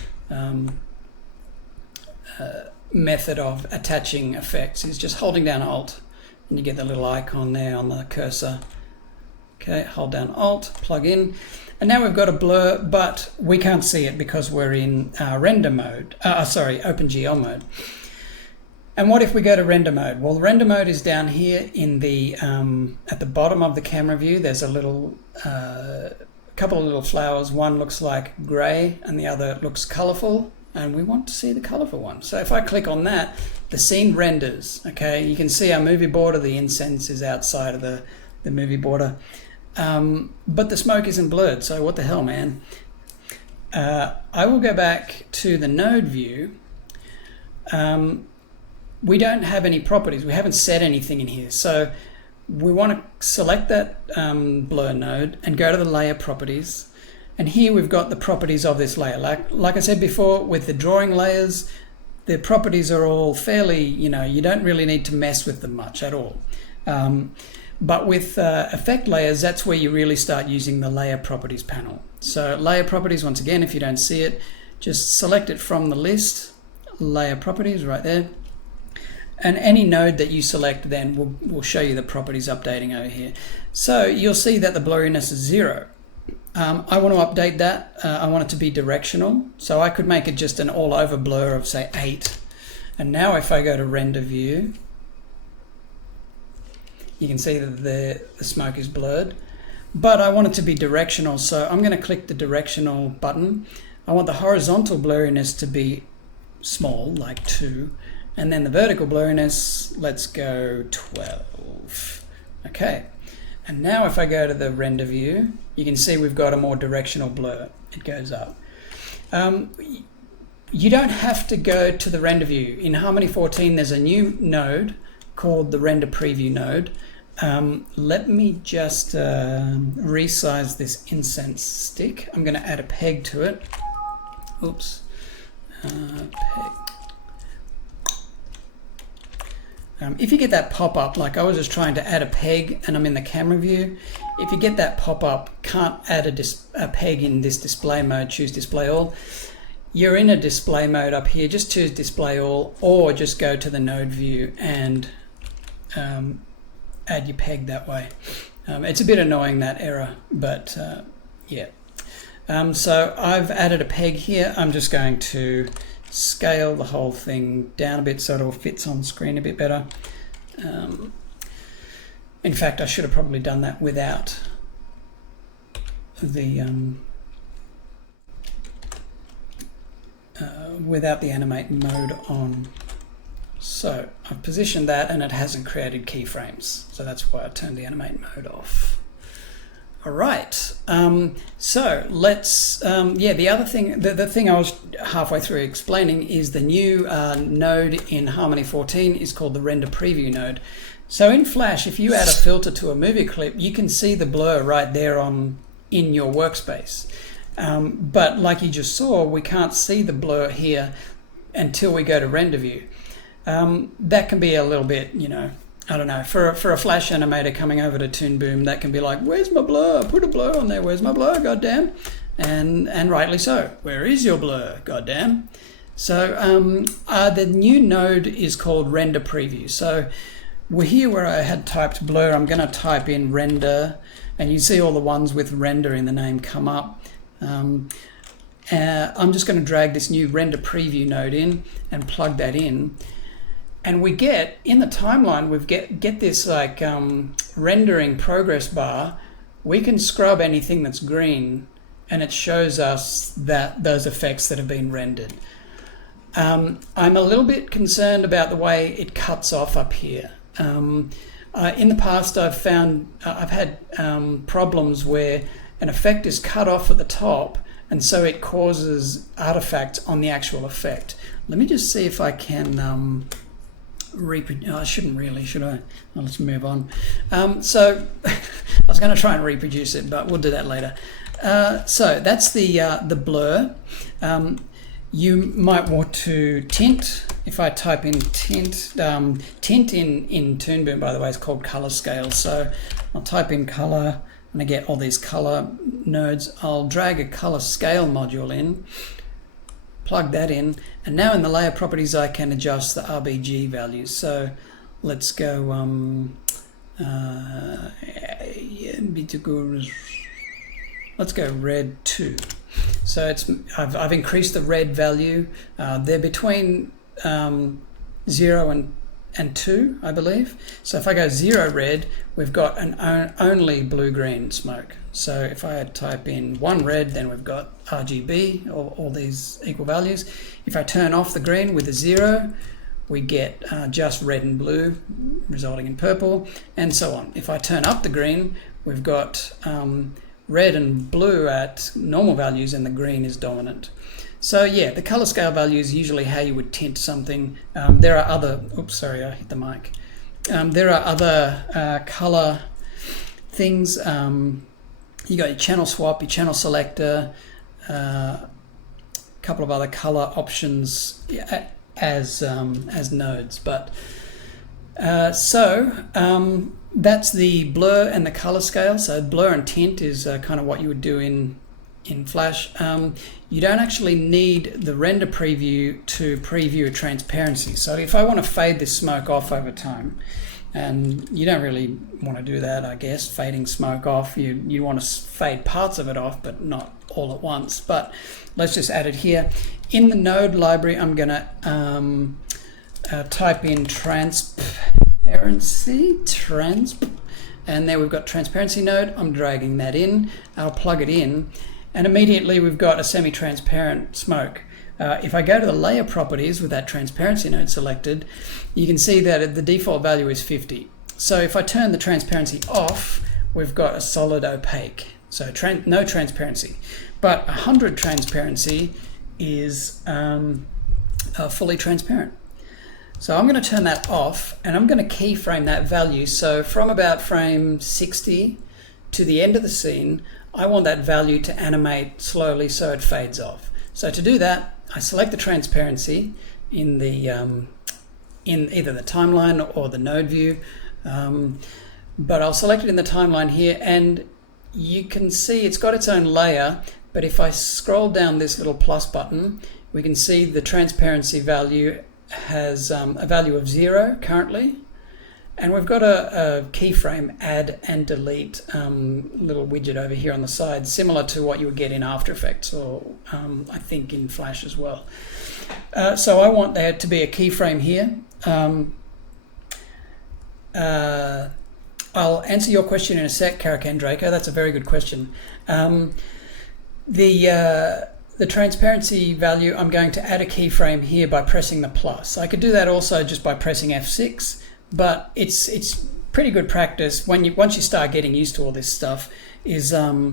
method of attaching effects, is just holding down Alt, and you get the little icon there on the cursor. Okay, hold down Alt, plug in, and now we've got a blur, but we can't see it because we're in render mode. OpenGL mode. And what if we go to render mode? Well, render mode is down here in the at the bottom of the camera view. There's a little couple of little flowers. One looks like grey and the other looks colorful, and we want to see the colorful one. So if I click on that, the scene renders. Okay, you can see our movie border. The incense is outside of the movie border, but the smoke isn't blurred. So what the hell, man? I will go back to the node view. We don't have any properties. We haven't set anything in here. So we want to select that blur node and go to the layer properties. And here we've got the properties of this layer. Like I said before, with the drawing layers, the properties are all fairly, you don't really need to mess with them much at all. But with effect layers, that's where you really start using the layer properties panel. So layer properties, once again, if you don't see it, just select it from the list, layer properties right there. And any node that you select then will show you the properties updating over here. So you'll see that the blurriness is 0. I want to update that. I want it to be directional. So I could make it just an all over blur of say 8. And now if I go to render view, you can see that the smoke is blurred. But I want it to be directional. So I'm going to click the directional button. I want the horizontal blurriness to be small, like 2. And then the vertical blurriness, let's go 12. Okay. And now if I go to the render view, you can see we've got a more directional blur. It goes up. You don't have to go to the render view. In Harmony 14, there's a new node called the render preview node. Let me just resize this incense stick. I'm going to add a peg to it. Oops. Peg. If you get that pop-up, like I was just trying to add a peg and I'm in the camera view, if you get that pop-up, can't add a peg in this display mode, choose display all. You're in a display mode up here, just choose display all, or just go to the node view and add your peg that way. It's a bit annoying, that error, but yeah. So I've added a peg here. I'm just going to scale the whole thing down a bit so it all fits on screen a bit better. In fact, I should have probably done that without the animate mode on. So I've positioned that and it hasn't created keyframes, so that's why I turned the animate mode off. All right, so let's, the other thing, the thing I was halfway through explaining is the new node in Harmony 14 is called the render preview node. So in Flash, if you add a filter to a movie clip, you can see the blur right there in your workspace. But like you just saw, we can't see the blur here until we go to render view. That can be a little bit, I don't know, for a Flash animator coming over to Toon Boom, that can be like, where's my blur? Put a blur on there. Where's my blur? Goddamn. And rightly so. Where is your blur? Goddamn. So the new node is called render preview. So we're here where I had typed blur. I'm going to type in render, and you see all the ones with render in the name come up. I'm just going to drag this new render preview node in and plug that in. And we get, in the timeline, we get this like rendering progress bar. We can scrub anything that's green and it shows us that those effects that have been rendered. I'm a little bit concerned about the way it cuts off up here. In the past, I've had problems where an effect is cut off at the top and so it causes artifacts on the actual effect. Let me just see if I can... I shouldn't really, should I? Well, let's move on. So I was going to try and reproduce it, but we'll do that later. So that's the blur. You might want to tint. If I type in tint, tint in Toon Boom, by the way, is called color scale. So I'll type in color and I get all these color nodes. I'll drag a color scale module in, plug that in, and now in the layer properties I can adjust the RGB values. So let's go let's go red 2. So I've increased the red value. They're between 0 and 2, I believe. So if I go 0 red, we've got an only blue-green smoke. So if I type in 1 red, then we've got RGB, all these equal values. If I turn off the green with a 0, we get just red and blue, resulting in purple, and so on. If I turn up the green, we've got red and blue at normal values, and the green is dominant. So yeah, the color scale value is usually how you would tint something. There are other, oops, sorry, I hit the mic. There are other color things. You got your channel swap, your channel selector, a couple of other color options as nodes. But that's the blur and the color scale. So blur and tint is kind of what you would do in Flash. You don't actually need the render preview to preview a transparency. So if I want to fade this smoke off over time, and you don't really want to do that, I guess, fading smoke off. You want to fade parts of it off, but not all at once. But let's just add it here. In the node library, I'm going to type in transparency, and there we've got transparency node. I'm dragging that in. I'll plug it in, and immediately we've got a semi-transparent smoke. If I go to the layer properties with that transparency node selected, you can see that the default value is 50. So if I turn the transparency off, we've got a solid opaque. So no transparency. But 100 transparency is fully transparent. So I'm going to turn that off, and I'm going to keyframe that value. So from about frame 60 to the end of the scene, I want that value to animate slowly so it fades off. So to do that, I select the transparency in the in either the timeline or the node view, but I'll select it in the timeline here, and you can see it's got its own layer. But if I scroll down this little plus button, we can see the transparency value has a value of 0 currently, and we've got a keyframe add and delete little widget over here on the side, similar to what you would get in After Effects, or I think in Flash as well. So I want there to be a keyframe here. I'll answer your question in a sec, Karakan Draco. That's a very good question. The transparency value, I'm going to add a keyframe here by pressing the plus. I could do that also just by pressing F6, but it's pretty good practice once you start getting used to all this stuff. Is the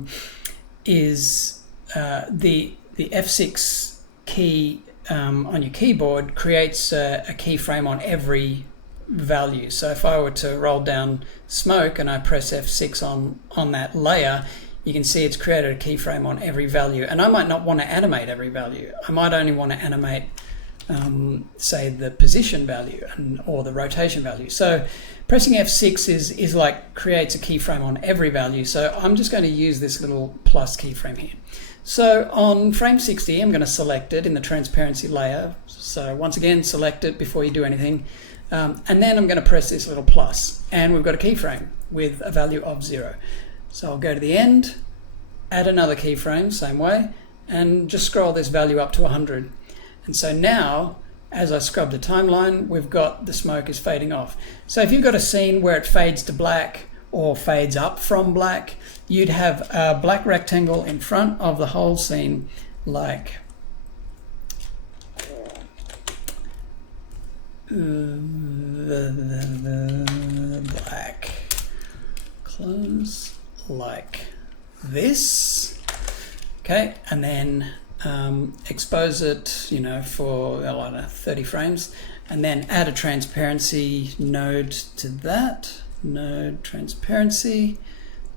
F6 key on your keyboard creates a keyframe on every value. So if I were to roll down smoke and I press F6 on that layer, you can see it's created a keyframe on every value. And I might not want to animate every value. I might only want to animate, say, the position value or the rotation value. So pressing F6 is like creates a keyframe on every value. So I'm just going to use this little plus keyframe here. So on frame 60, I'm going to select it in the transparency layer. So once again, select it before you do anything. And then I'm going to press this little plus, and we've got a keyframe with a value of 0. So I'll go to the end, add another keyframe, same way, and just scroll this value up to 100. And so now, as I scrub the timeline, we've got the smoke is fading off. So if you've got a scene where it fades to black or fades up from black, you'd have a black rectangle in front of the whole scene, like black close like this. Okay, and then expose it, you know, for I don't know, 30 frames, and then add a transparency node to that. Node transparency.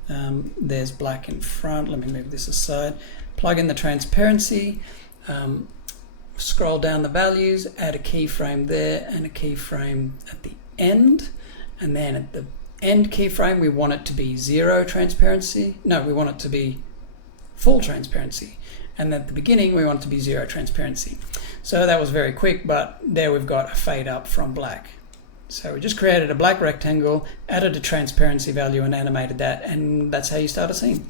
There's black in front. Let me move this aside. Plug in the transparency. Scroll down the values, add a keyframe there and a keyframe at the end, and then at the end keyframe we want it to be 0 transparency. No, we want it to be full transparency, and at the beginning we want it to be 0 transparency. So that was very quick, but there we've got a fade up from black. So we just created a black rectangle, added a transparency value and animated that, and that's how you start a scene.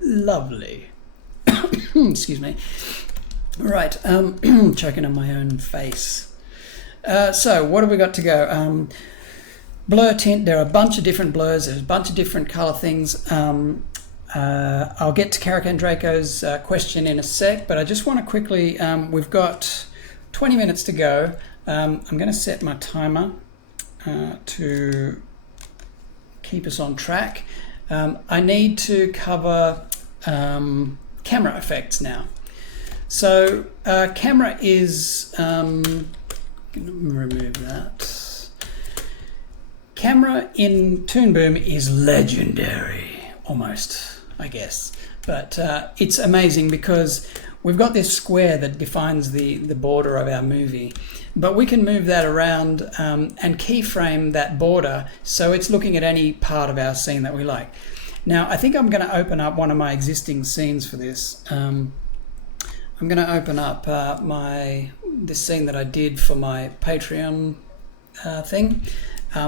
Lovely. Excuse me. Right, choking on my own face. So what have we got to go? Blur tint, there are a bunch of different blurs, there's a bunch of different color things. I'll get to Karakan Draco's question in a sec, but I just want to quickly, we've got 20 minutes to go. I'm going to set my timer to keep us on track. I need to cover camera effects now. So camera is, going to remove that. Camera in Toon Boom is legendary, almost, I guess. But it's amazing because we've got this square that defines the border of our movie. But we can move that around and keyframe that border so it's looking at any part of our scene that we like. Now, I think I'm going to open up one of my existing scenes for this. I'm going to open up this scene that I did for my Patreon thing.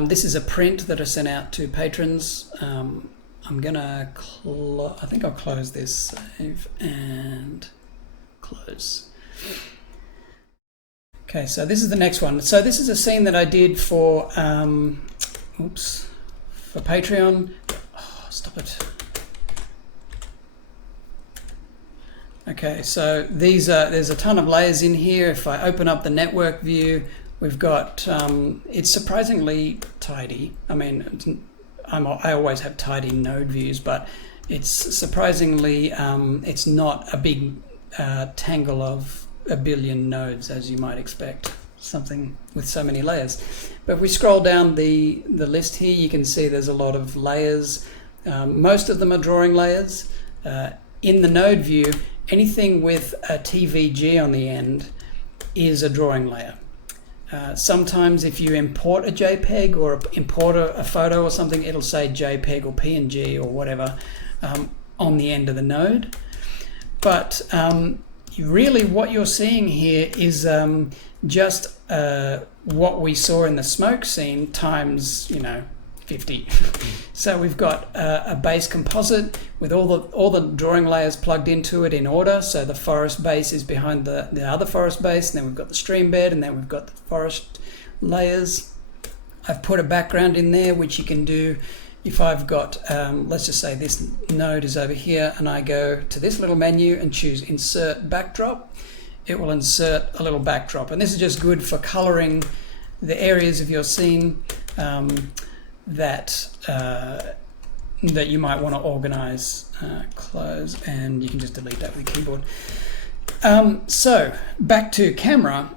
This is a print that I sent out to patrons. I'm going to I think I'll close this, save and close. Okay, so this is the next one. So this is a scene that I did for for Patreon. Oh, stop it. Okay, so there's a ton of layers in here. If I open up the network view, we've got, it's surprisingly tidy. I mean, I always have tidy node views, but it's surprisingly, it's not a big tangle of a billion nodes as you might expect, something with so many layers. But if we scroll down the list here, you can see there's a lot of layers. Most of them are drawing layers. In the node view, anything with a TVG on the end is a drawing layer. Sometimes if you import a JPEG or import a photo or something, it'll say JPEG or PNG or whatever on the end of the node. But really what you're seeing here is just what we saw in the smoke scene times, 50. So we've got a base composite with all the drawing layers plugged into it in order. So the forest base is behind the other forest base, and then we've got the stream bed, and then we've got the forest layers. I've put a background in there, which you can do if I've got, let's just say this node is over here, and I go to this little menu and choose Insert Backdrop. It will insert a little backdrop, and this is just good for coloring the areas of your scene that you might want to organize. Close, and you can just delete that with the keyboard. So back to camera,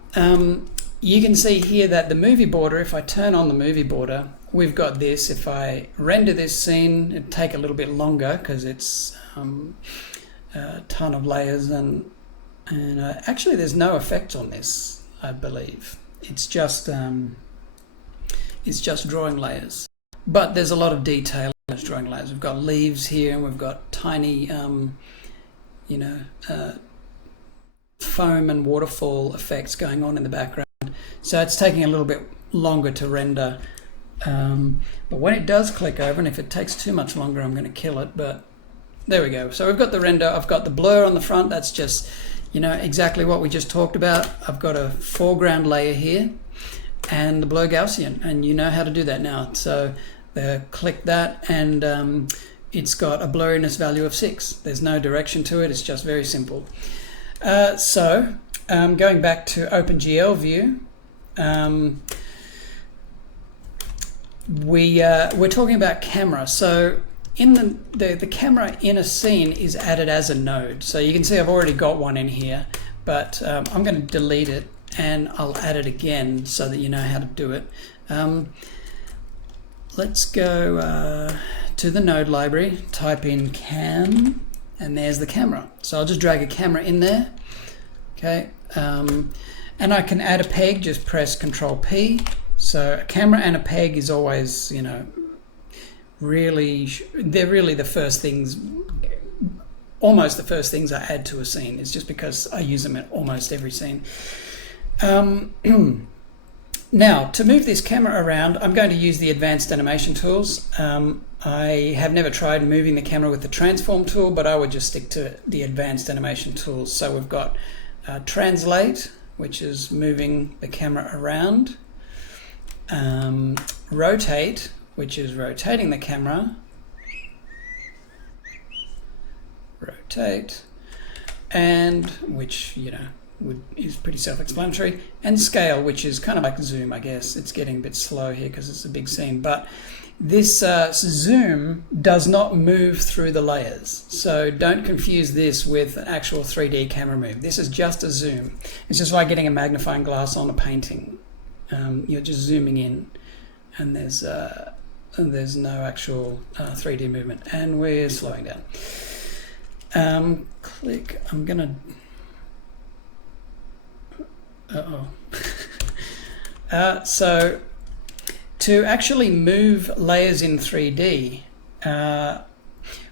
you can see here that the movie border, if I turn on the movie border, we've got this. If I render this scene, it'd take a little bit longer because it's a ton of layers, and actually there's no effect on this, I believe. It's just drawing layers. But there's a lot of detail in those drawing layers. We've got leaves here, and we've got tiny, foam and waterfall effects going on in the background. So it's taking a little bit longer to render. But when it does click over, and if it takes too much longer, I'm going to kill it. But there we go. So we've got the render. I've got the blur on the front. That's just, exactly what we just talked about. I've got a foreground layer here and the blur Gaussian, and you know how to do that now. So click that, and it's got a blurriness value of 6. There's no direction to it. It's just very simple. So going back to OpenGL view, we're talking about camera. So in the camera in a scene is added as a node. So you can see I've already got one in here, but I'm going to delete it, and I'll add it again so that you know how to do it. Let's go to the node library, type in cam, and there's the camera. So I'll just drag a camera in there. Okay, and I can add a peg, just press Control P. So a camera and a peg is always, they're really the first things, almost the first things I add to a scene. It's just because I use them in almost every scene. Now, to move this camera around, I'm going to use the advanced animation tools. I have never tried moving the camera with the transform tool, but I would just stick to the advanced animation tools. So we've got translate, which is moving the camera around. Rotate, which is rotating the camera. Rotate, and which, is pretty self-explanatory, and scale, which is kind of like zoom, I guess. It's getting a bit slow here because it's a big scene, but this zoom does not move through the layers, so don't confuse this with an actual 3D camera move. This is just a zoom. It's just like getting a magnifying glass on a painting. You're just zooming in, and there's no actual 3D movement, and we're slowing down. Click. I'm gonna. So to actually move layers in 3D,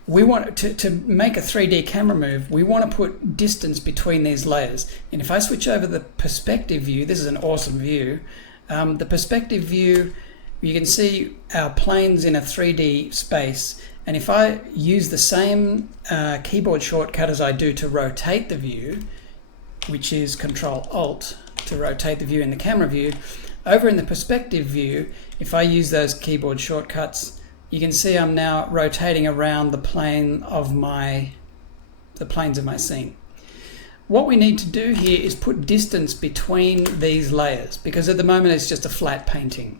we want to make a 3D camera move, we want to put distance between these layers. And if I switch over the perspective view, this is an awesome view. The perspective view, you can see our planes in a 3D space. And if I use the same keyboard shortcut as I do to rotate the view, which is Control-Alt to rotate the view in the camera view, over in the perspective view, if I use those keyboard shortcuts, you can see I'm now rotating around the planes of my scene. what we need to do here is put distance between these layers, because at the moment it's just a flat painting.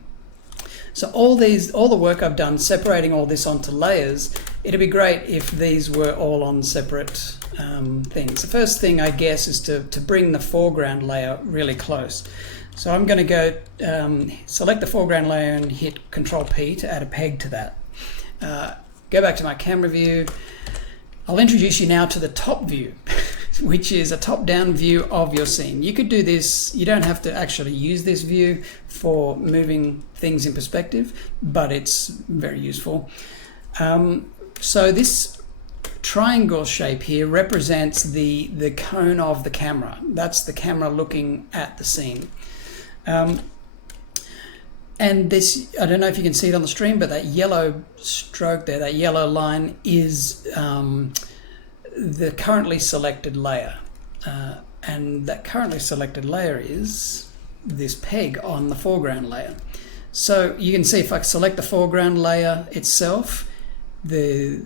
So all the work I've done separating all this onto layers, it'd be great if these were all on separate things. The first thing, I guess, is to bring the foreground layer really close. So I'm going to go select the foreground layer and hit Control P to add a peg to that. Go back to my camera view. I'll introduce you now to the top view, which is a top-down view of your scene. You could do this, you don't have to actually use this view for moving things in perspective, but it's very useful. So this triangle shape here represents the cone of the camera. That's the camera looking at the scene. And this, I don't know if you can see it on the stream, but that yellow stroke there, that yellow line is the currently selected layer. And that currently selected layer is this peg on the foreground layer. So you can see if I select the foreground layer itself, the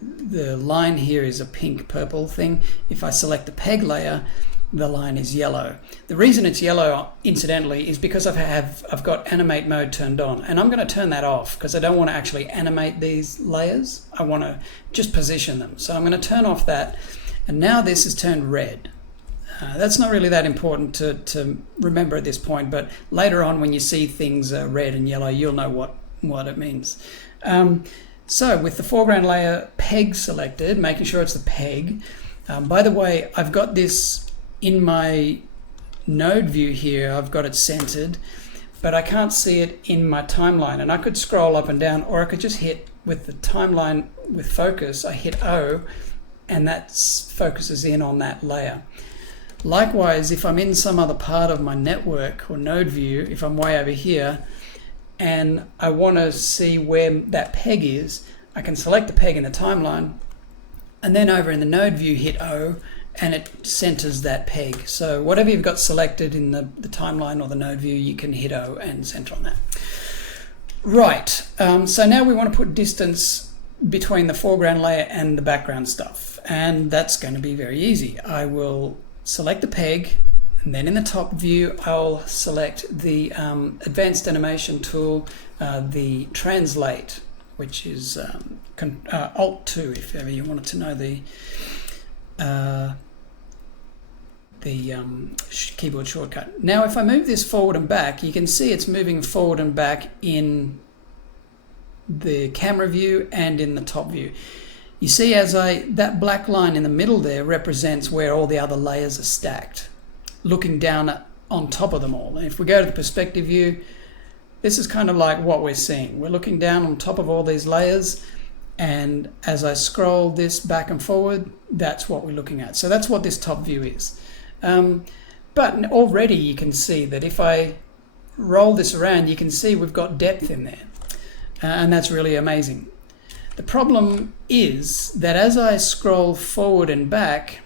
line here is a pink purple thing. If I select the peg layer, the line is yellow. The reason it's yellow, incidentally, is because I've got animate mode turned on, and I'm going to turn that off because I don't want to actually animate these layers. I want to just position them. So I'm going to turn off that, and now this is turned red. That's not really that important to remember at this point, but later on when you see things red and yellow, you'll know what it means. So with the foreground layer peg selected, making sure it's the peg. By the way, I've got this in my node view here. I've got it centered, but I can't see it in my timeline. And I could scroll up and down, or I could just hit with the timeline with focus. I hit O, and that focuses in on that layer. Likewise, if I'm in some other part of my network or node view, if I'm way over here, and I want to see where that peg is, I can select the peg in the timeline, and then over in the node view hit O, and it centers that peg. So whatever you've got selected in the timeline or the node view, you can hit O and center on that. Right, so now we want to put distance between the foreground layer and the background stuff, and that's going to be very easy. I will select the peg, and then in the top view I'll select the advanced animation tool, the translate, which is Alt 2 if ever you wanted to know the keyboard shortcut. Now if I move this forward and back, you can see it's moving forward and back in the camera view and in the top view. You see that black line in the middle there represents where all the other layers are stacked, looking down on top of them all. And if we go to the perspective view, this is kind of like what we're seeing. We're looking down on top of all these layers, and as I scroll this back and forward, that's what we're looking at. So that's what this top view is. But already you can see that if I roll this around, you can see we've got depth in there, and that's really amazing. The problem is that as I scroll forward and back,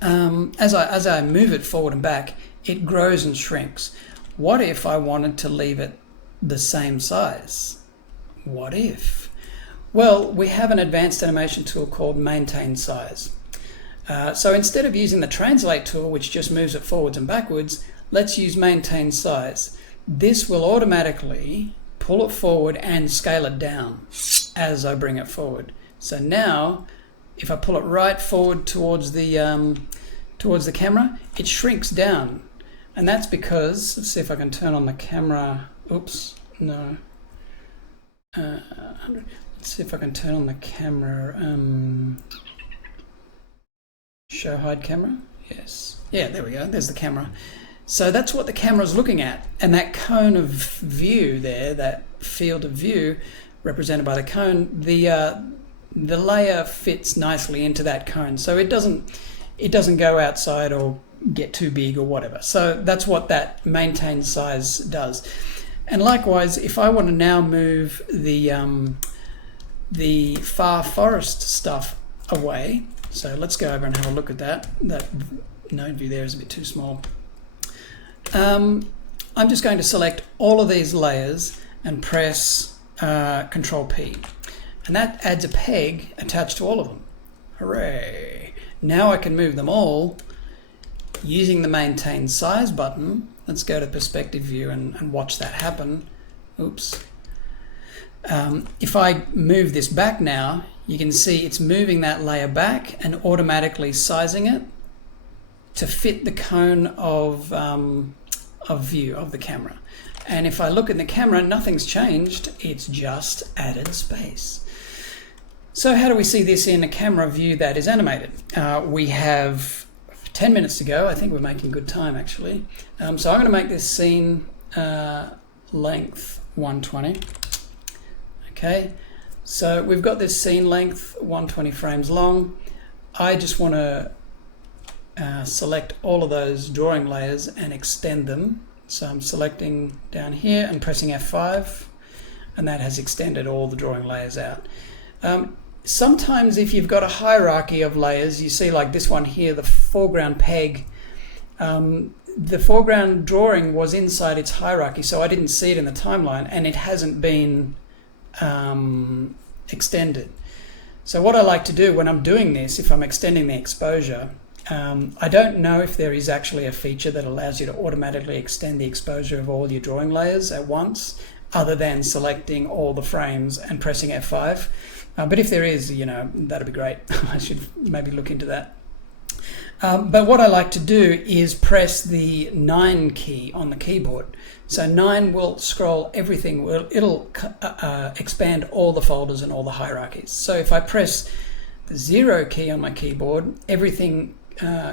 as I move it forward and back, it grows and shrinks. What if I wanted to leave it the same size? What if? Well, we have an advanced animation tool called Maintain Size. So instead of using the Translate tool, which just moves it forwards and backwards, let's use Maintain Size. This will automatically pull it forward and scale it down as I bring it forward. So now, if I pull it right forward towards the camera, it shrinks down. And that's because, let's see if I can turn on the camera. Oops, no. Let's see if I can turn on the camera. Show hide camera. Yes. Yeah, there we go. There's the camera. So that's what the camera's looking at. And that cone of view there, that field of view represented by the cone, the layer fits nicely into that cone. So it doesn't go outside or get too big or whatever. So that's what that Maintain Size does. And likewise, if I want to now move the far forest stuff away, so let's go over and have a look at that. That node view there is a bit too small. I'm just going to select all of these layers and press Control P. And that adds a peg attached to all of them. Hooray! Now I can move them all using the maintain size button, let's go to perspective view and watch that happen. Oops. If I move this back now, you can see it's moving that layer back and automatically sizing it to fit the cone of view of the camera. And if I look at the camera, nothing's changed, it's just added space. So how do we see this in a camera view that is animated? We have 10 minutes to go. I think we're making good time actually. So I'm going to make this scene length 120. Okay, so we've got this scene length 120 frames long. I just want to select all of those drawing layers and extend them. So I'm selecting down here and pressing F5, and that has extended all the drawing layers out. Sometimes if you've got a hierarchy of layers, you see like this one here, the foreground peg, the foreground drawing was inside its hierarchy, so I didn't see it in the timeline, and it hasn't been extended. So what I like to do when I'm doing this, if I'm extending the exposure, I don't know if there is actually a feature that allows you to automatically extend the exposure of all your drawing layers at once, other than selecting all the frames and pressing F5. But if there is, you know, that'd be great. I should maybe look into that. But what I like to do is press the 9 key on the keyboard. So 9 will scroll everything. It'll expand all the folders and all the hierarchies. So if I press the 0 key on my keyboard, everything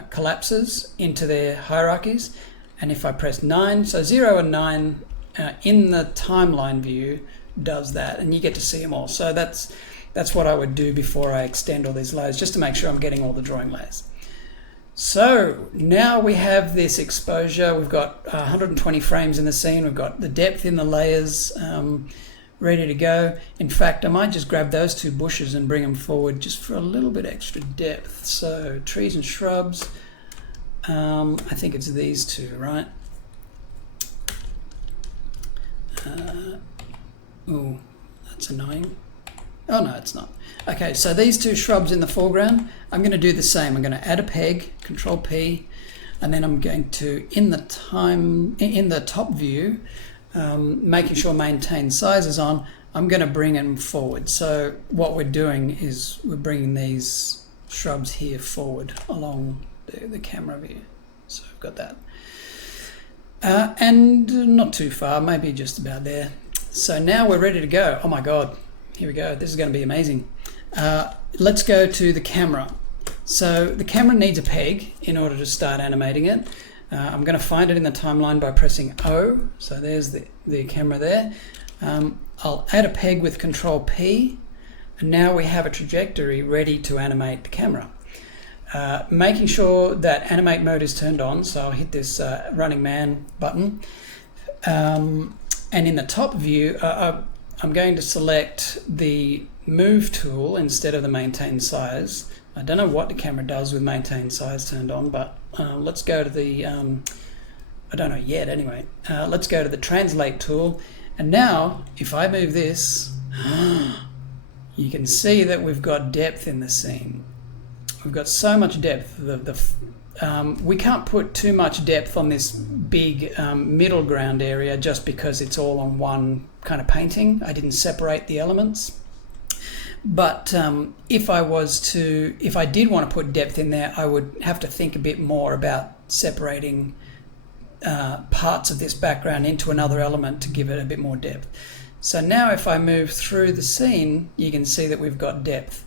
collapses into their hierarchies. And if I press 9, so 0 and 9 in the timeline view does that, and you get to see them all. So that's what I would do before I extend all these layers, just to make sure I'm getting all the drawing layers. So now we have this exposure. We've got 120 frames in the scene. We've got the depth in the layers ready to go. In fact, I might just grab those two bushes and bring them forward just for a little bit extra depth. So trees and shrubs, I think it's these two, right? Oh, that's annoying. Oh no, it's not. Okay, so these two shrubs in the foreground, I'm going to do the same. I'm going to add a peg, Control P, and then I'm going to, in the top view, making sure maintain size is on, I'm going to bring them forward. So what we're doing is we're bringing these shrubs here forward along the camera view. So I've got that. And not too far, maybe just about there. So now we're ready to go. Oh my God. Here we go. This is going to be amazing. Let's go to the camera. So the camera needs a peg in order to start animating it. I'm going to find it in the timeline by pressing O. So there's the camera there. I'll add a peg with Control P, and now we have a trajectory ready to animate the camera. Making sure that animate mode is turned on, so I'll hit this running man button. And in the top view, I'm going to select the move tool instead of the maintain size. I don't know what the camera does with maintain size turned on, but let's go to the, I don't know yet anyway. Let's go to the translate tool. And now if I move this, you can see that we've got depth in the scene. We've got so much depth. We can't put too much depth on this big middle ground area just because it's all on one kind of painting. I didn't separate the elements. But if I did want to put depth in there, I would have to think a bit more about separating parts of this background into another element to give it a bit more depth. So now if I move through the scene, you can see that we've got depth.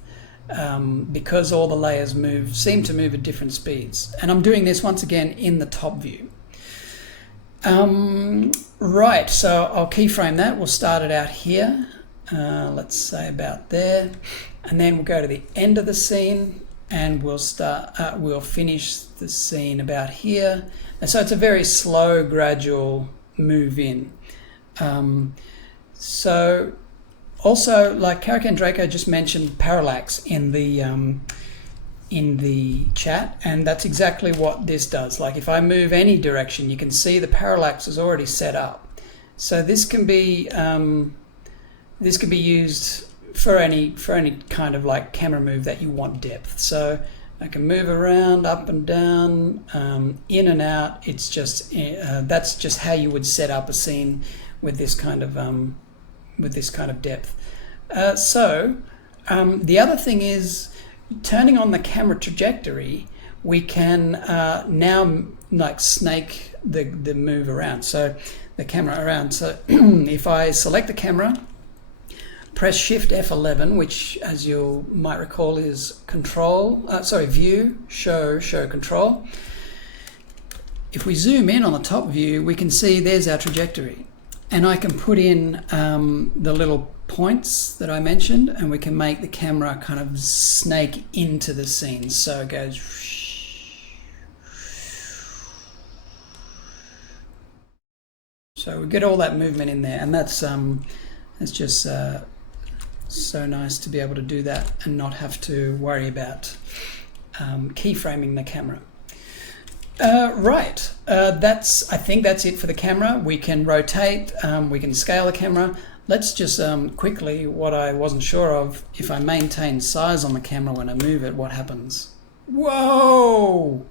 Because all the layers seem to move at different speeds. And I'm doing this once again in the top view. Right, so I'll keyframe that. We'll start it out here. Let's say about there. And then we'll go to the end of the scene and we'll finish the scene about here. And so it's a very slow, gradual move in. Also, like Karakan Draco just mentioned parallax in the chat, and that's exactly what this does. Like if I move any direction, you can see the parallax is already set up. So this can be used for any kind of like camera move that you want depth. So I can move around, up and down, in and out. It's just that's just how you would set up a scene with this kind of depth. The other thing is, turning on the camera trajectory, we can now like snake the move around. So the camera around. So if I select the camera, press Shift F11, which, as you might recall, is View, Show, Control. If we zoom in on the top view, we can see there's our trajectory, and I can put in the little points that I mentioned, and we can make the camera kind of snake into the scene. So it goes. So we get all that movement in there, and that's just so nice to be able to do that and not have to worry about keyframing the camera. Right, I think that's it for the camera. We can rotate, we can scale the camera. Let's just quickly, what I wasn't sure of, if I maintain size on the camera when I move it, what happens? Whoa!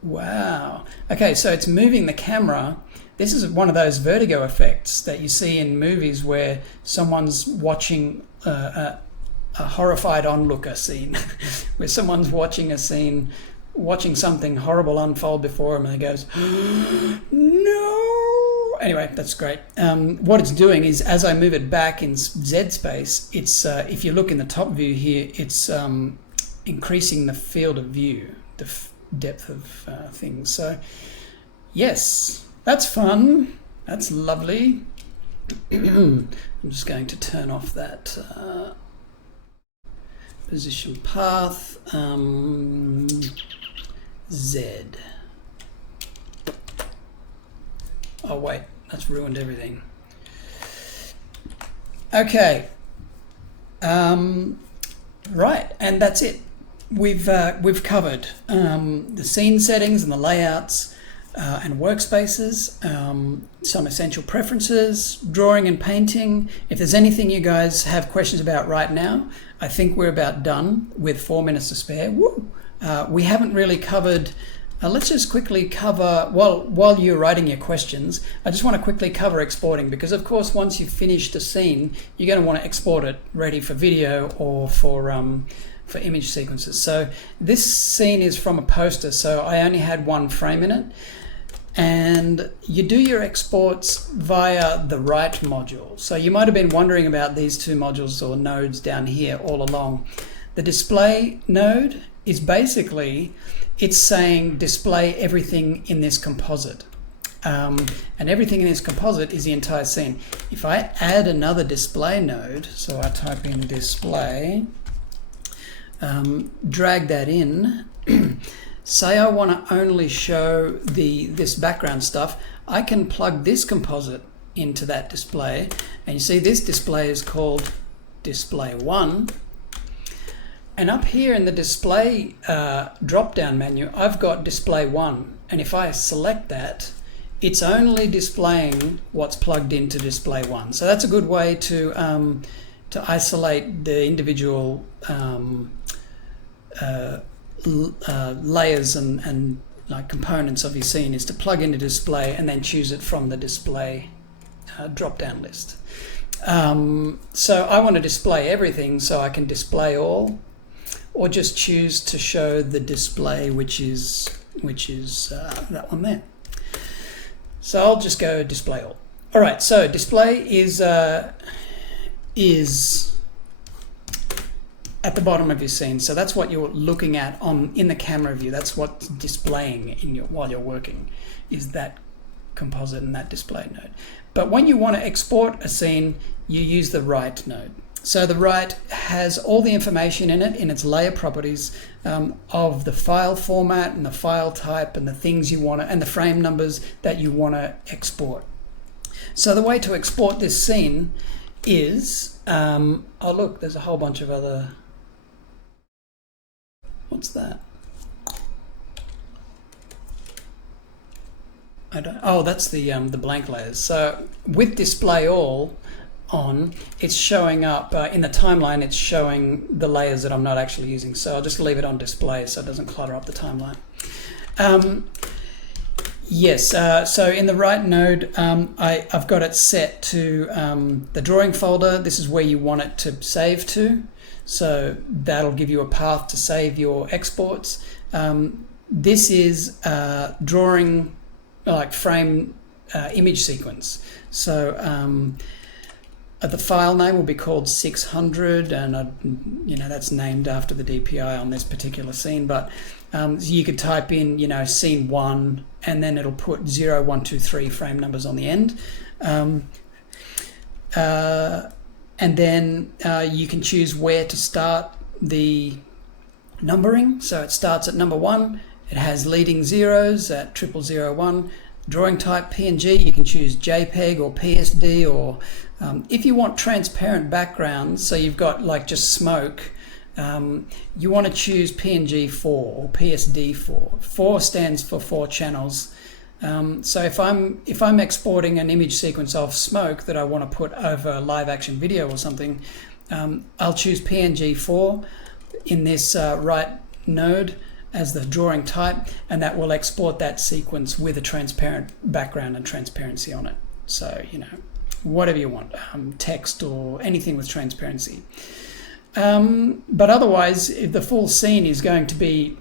Wow. Okay, so it's moving the camera. This is one of those vertigo effects that you see in movies where someone's watching a horrified onlooker scene, where someone's watching a scene, watching something horrible unfold before them, and it goes, no! Anyway, that's great. What it's doing is, as I move it back in Z space, it's if you look in the top view here, it's increasing the field of view, the depth of things. So, yes. That's fun. That's lovely. I'm just going to turn off that position path. Z. Oh wait, that's ruined everything. Okay. Right, and that's it. We've covered the scene settings and the layouts. And workspaces, some essential preferences, drawing and painting. If there's anything you guys have questions about right now, I think we're about done with 4 minutes to spare. Woo! We haven't really covered, let's just quickly cover, while you're writing your questions, I just want to quickly cover exporting, because of course once you've finished a scene, you're going to want to export it ready for video or for image sequences. So this scene is from a poster, so I only had one frame in it. And you do your exports via the write module. So you might have been wondering about these two modules or nodes down here all along. The display node is basically, it's saying display everything in this composite. And everything in this composite is the entire scene. If I add another display node, so I type in display, drag that in, say I want to only show this background stuff, I can plug this composite into that display, and you see this display is called display 1, and up here in the display drop down menu I've got display 1, and if I select that, it's only displaying what's plugged into display 1. So that's a good way to isolate the individual layers and like components of your scene, is to plug into display and then choose it from the display drop down list. So I want to display everything, so I can display all, or just choose to show the display which is that one there. So I'll just go display all. All right, so display is at the bottom of your scene. So that's what you're looking at in the camera view. That's what's displaying while you're working, is that composite and that display node. But when you want to export a scene, you use the write node. So the write has all the information in it, in its layer properties, of the file format and the file type and the things you want to, and the frame numbers that you want to export. So the way to export this scene is, oh look, there's a whole bunch of other, what's that? Oh, that's the blank layers. So with display all, on, it's showing up in the timeline. It's showing the layers that I'm not actually using. So I'll just leave it on display so it doesn't clutter up the timeline. Yes, so in the right node, I've got it set to the drawing folder. This is where you want it to save to. So that'll give you a path to save your exports. This is drawing, like frame image sequence. So the file name will be called 600, and that's named after the DPI on this particular scene. But you could type in, scene 1, and then it'll put 0, 1, 2, 3 frame numbers on the end. And then you can choose where to start the numbering. So it starts at number 1. It has leading zeros at 0001. Drawing type PNG, you can choose JPEG or PSD, or if you want transparent backgrounds, so you've got like just smoke, you want to choose PNG4 or PSD4. 4 stands for 4 channels. So if I'm exporting an image sequence of smoke that I want to put over a live action video or something, I'll choose PNG4 in this right node as the drawing type, and that will export that sequence with a transparent background and transparency on it. So, whatever you want, text or anything with transparency. But otherwise, if the full scene is going to be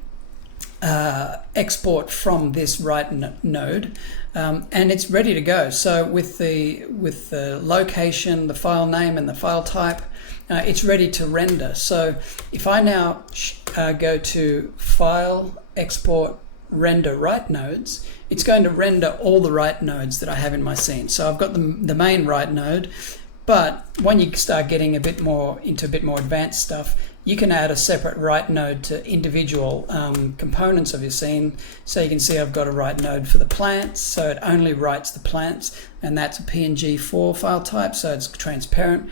export from this right node, and it's ready to go. So with the location, the file name, and the file type, it's ready to render. So if I now go to File, Export, Render Write Nodes, it's going to render all the write nodes that I have in my scene. So I've got the main write node, but when you start getting into a bit more advanced stuff, you can add a separate write node to individual components of your scene. So you can see I've got a write node for the plants, so it only writes the plants, and that's a PNG4 file type, so it's transparent.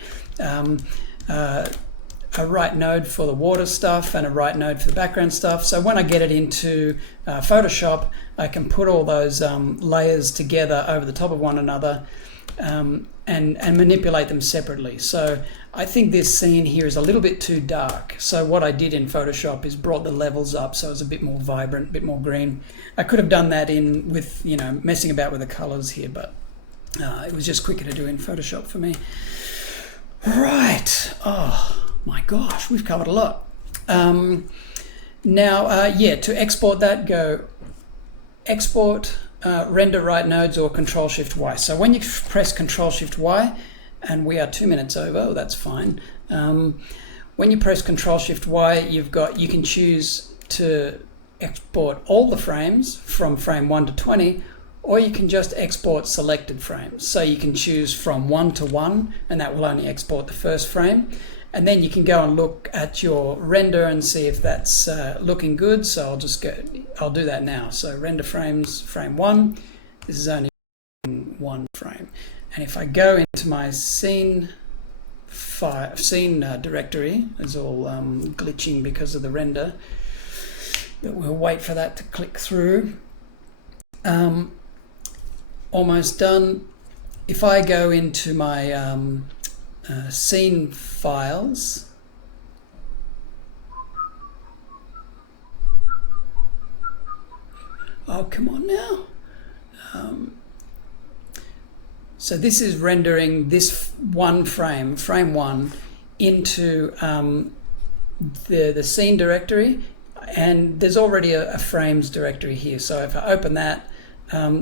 A write node for the water stuff, and a write node for the background stuff. So when I get it into Photoshop, I can put all those layers together over the top of one another, and manipulate them separately. So I think this scene here is a little bit too dark. So what I did in Photoshop is brought the levels up so it's a bit more vibrant, a bit more green. I could have done that with messing about with the colors here, but it was just quicker to do in Photoshop for me. Right. Oh my gosh, we've covered a lot. Now, to export that, go Export, Render Write Nodes, or Control-Shift-Y. So when you press Control-Shift-Y, and we are 2 minutes over, that's fine. When you press Control-Shift-Y, you can choose to export all the frames from frame 1 to 20, or you can just export selected frames. So you can choose from 1 to 1, and that will only export the first frame. And then you can go and look at your render and see if that's looking good. So I'll do that now. So render frames, frame 1. This is only 1 frame. And if I go into my scene directory, it's all glitching because of the render, but we'll wait for that to click through. Almost done. If I go into my scene files, oh come on now. So this is rendering this one frame 1, into the scene directory, and there's already a frames directory here. So if I open that,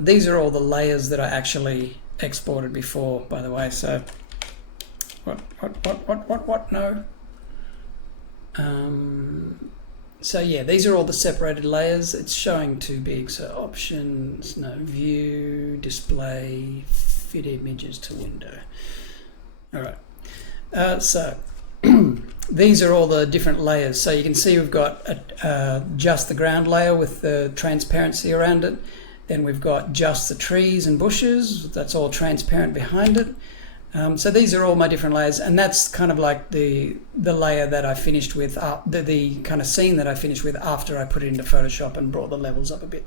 these are all the layers that I actually exported before, by the way. So what? No. So yeah, these are all the separated layers. It's showing too big. So options, no, view, display, fit images to window. All right. So these are all the different layers. So you can see we've got just the ground layer with the transparency around it. Then we've got just the trees and bushes. That's all transparent behind it. So these are all my different layers, and that's kind of like the layer that I finished with, the kind of scene that I finished with after I put it into Photoshop and brought the levels up a bit.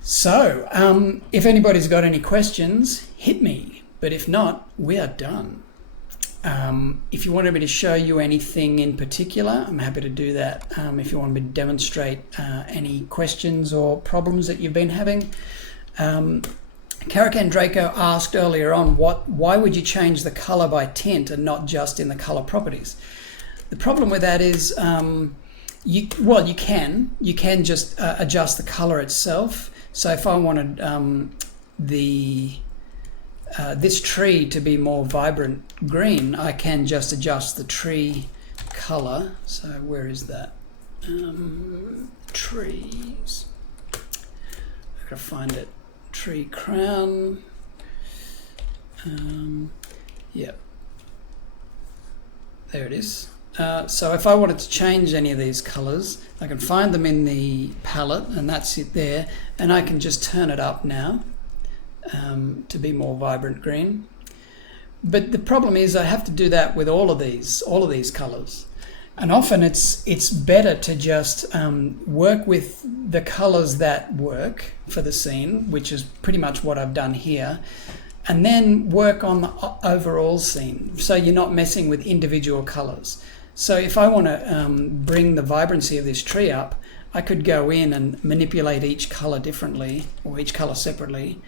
So if anybody's got any questions, hit me. But if not, we are done. If you wanted me to show you anything in particular, I'm happy to do that. If you want me to demonstrate any questions or problems that you've been having. Karakan Draco asked earlier on, why would you change the color by tint and not just in the color properties? The problem with that is, you can just adjust the color itself. So if I wanted this tree to be more vibrant green, I can just adjust the tree color. So where is that? Trees. I gotta find it. Tree crown. Yep. There it is. So if I wanted to change any of these colors, I can find them in the palette, and that's it there, and I can just turn it up now to be more vibrant green. But the problem is I have to do that with all of these colors, and often it's better to just work with the colors that work for the scene, which is pretty much what I've done here, and then work on the overall scene, so you're not messing with individual colors. So if I want to bring the vibrancy of this tree up, I could go in and manipulate each color differently, or each color separately.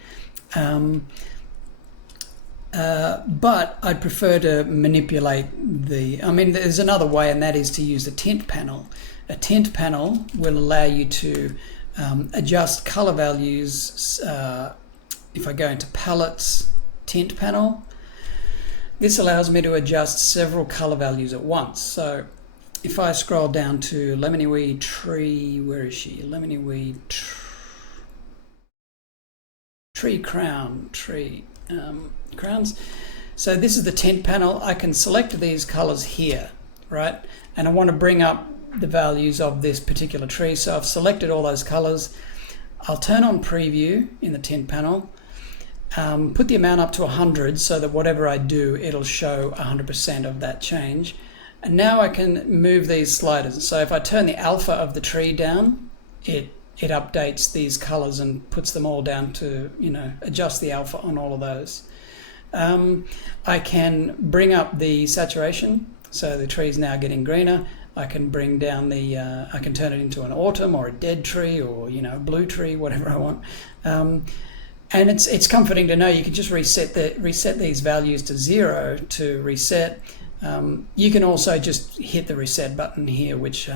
But I'd prefer to manipulate there's another way, and that is to use the tint panel. A tint panel will allow you to adjust color values. If I go into palettes, tint panel, this allows me to adjust several color values at once. So if I scroll down to Lemony Weed Tree, where is she? Lemony Weed Tree Crown, crowns. So this is the tint panel. I can select these colors here, right? And I want to bring up the values of this particular tree. So I've selected all those colors. I'll turn on preview in the tint panel. Put the amount up to 100 so that whatever I do, it'll show 100% of that change. And now I can move these sliders. So if I turn the alpha of the tree down, it updates these colors and puts them all down to, adjust the alpha on all of those. I can bring up the saturation. So the tree is now getting greener. I can bring down I can turn it into an autumn or a dead tree, or, a blue tree, whatever I want. And it's comforting to know you can just reset these values to 0 to reset. You can also just hit the reset button here, which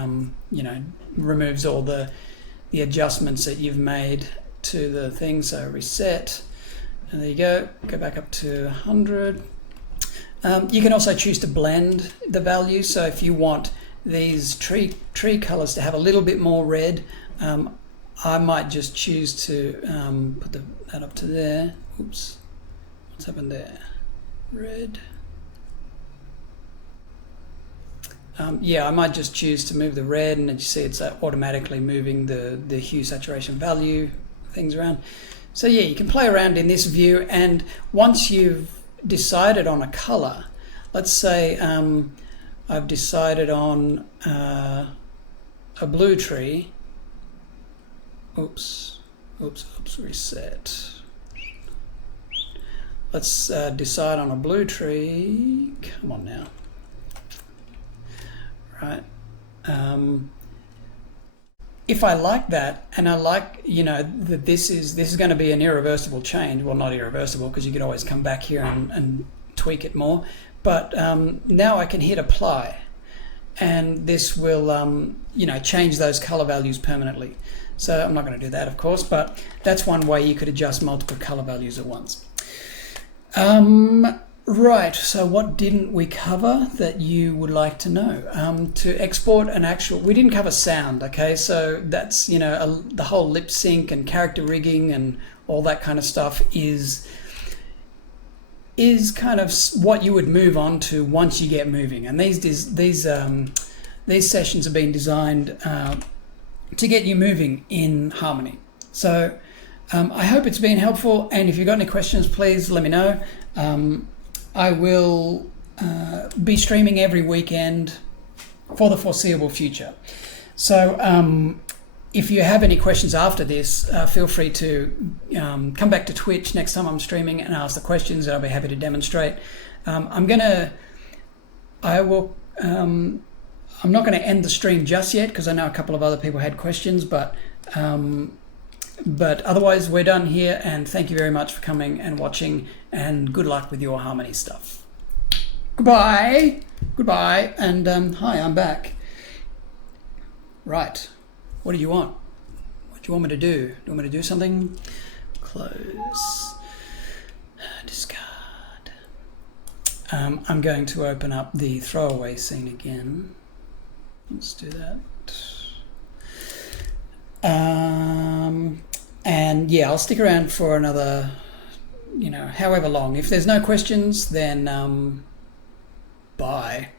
removes all the adjustments that you've made to the thing. So reset, and there you go. Go back up to 100. You can also choose to blend the values. So if you want these tree colors to have a little bit more red, I might just choose to put that up to there. Oops, what's happened there? Red. I might just choose to move the red, and you see it's automatically moving the hue saturation value things around. So yeah, you can play around in this view, and once you've decided on a color, let's say I've decided on a blue tree. Oops, reset. Let's decide on a blue tree. Come on now. Right. If I like that, and I like, that this is going to be an irreversible change. Well, not irreversible, because you could always come back here and tweak it more. But now I can hit apply, and this will, change those color values permanently. So I'm not going to do that, of course, but that's one way you could adjust multiple color values at once. Right, so what didn't we cover that you would like to know? To export an actual, we didn't cover sound, okay? So that's, the whole lip sync and character rigging and all that kind of stuff is kind of what you would move on to once you get moving. And these sessions have been designed to get you moving in Harmony. So I hope it's been helpful, and if you've got any questions, please let me know. I will be streaming every weekend for the foreseeable future. So if you have any questions after this, feel free to come back to Twitch next time I'm streaming and ask the questions, and I'll be happy to demonstrate. I'm going to I will. I'm not going to end the stream just yet because I know a couple of other people had questions, but otherwise we're done here. And thank you very much for coming and watching. And good luck with your harmony stuff. Goodbye. Goodbye. And hi, I'm back. Right. What do you want? What do you want me to do? Do you want me to do something? Close. Discard. I'm going to open up the throwaway scene again. Let's do that. And yeah, I'll stick around for another, however long. If there's no questions, then bye.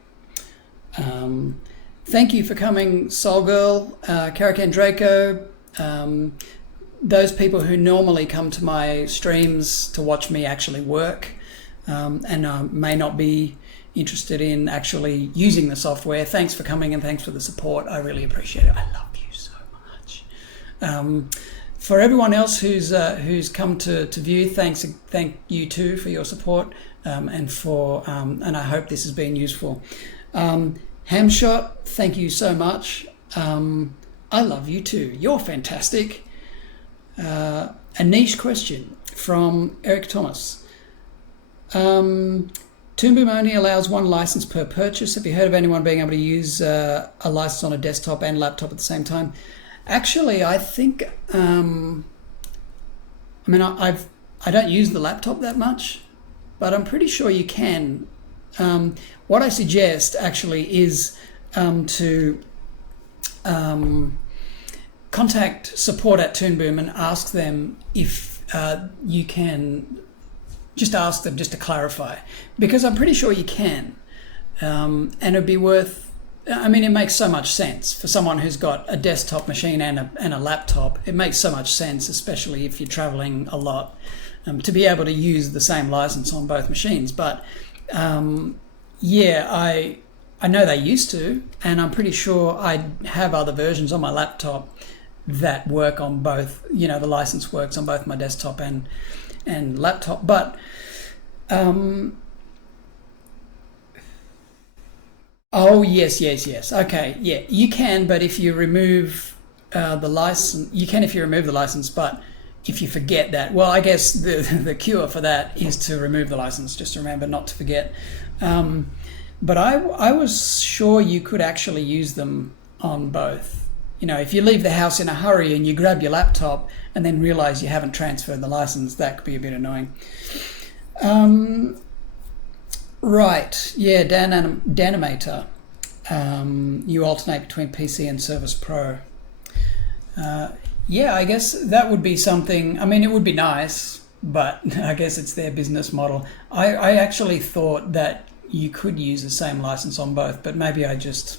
Thank you for coming, Soul Girl, Karakan Draco, those people who normally come to my streams to watch me actually work and may not be interested in actually using the software. Thanks for coming and thanks for the support. I really appreciate it. I love you so much. For everyone else who's come to view, thank you too for your support and I hope this has been useful. Hamshot, thank you so much. I love you too. You're fantastic. A niche question from Eric Thomas. Toon Boom only allows one license per purchase. Have you heard of anyone being able to use a license on a desktop and laptop at the same time? Actually, I think, I don't use the laptop that much, but I'm pretty sure you can. What I suggest actually is to contact support at Toon Boom and ask them if you can. Just ask them just to clarify, because I'm pretty sure you can, and it'd be worth. It makes so much sense for someone who's got a desktop machine and a laptop. It makes so much sense, especially if you're traveling a lot, to be able to use the same license on both machines. But yeah, I know they used to, and I'm pretty sure I have other versions on my laptop that work on both. The license works on both my desktop and laptop, but oh yes, okay, yeah, you can, but if you remove the license, you can if you remove the license, but if you forget that, well, I guess the cure for that is to remove the license. Just remember not to forget. But I was sure you could actually use them on both. If you leave the house in a hurry and you grab your laptop and then realize you haven't transferred the license, that could be a bit annoying. Right, yeah, Danimator. You alternate between PC and Surface Pro. Yeah, I guess that would be something. It would be nice, but I guess it's their business model. I actually thought that you could use the same license on both, but maybe I just,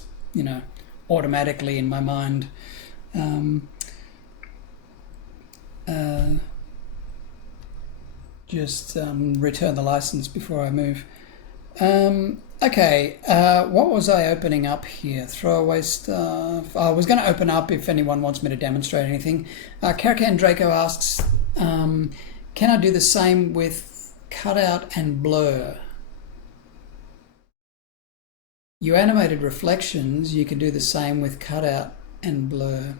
automatically in my mind return the license before I move. Okay, what was I opening up here? Throwaway stuff. I was going to open up if anyone wants me to demonstrate anything. Karakan Draco asks, can I do the same with cutout and blur? You animated reflections, you can do the same with cutout and blur.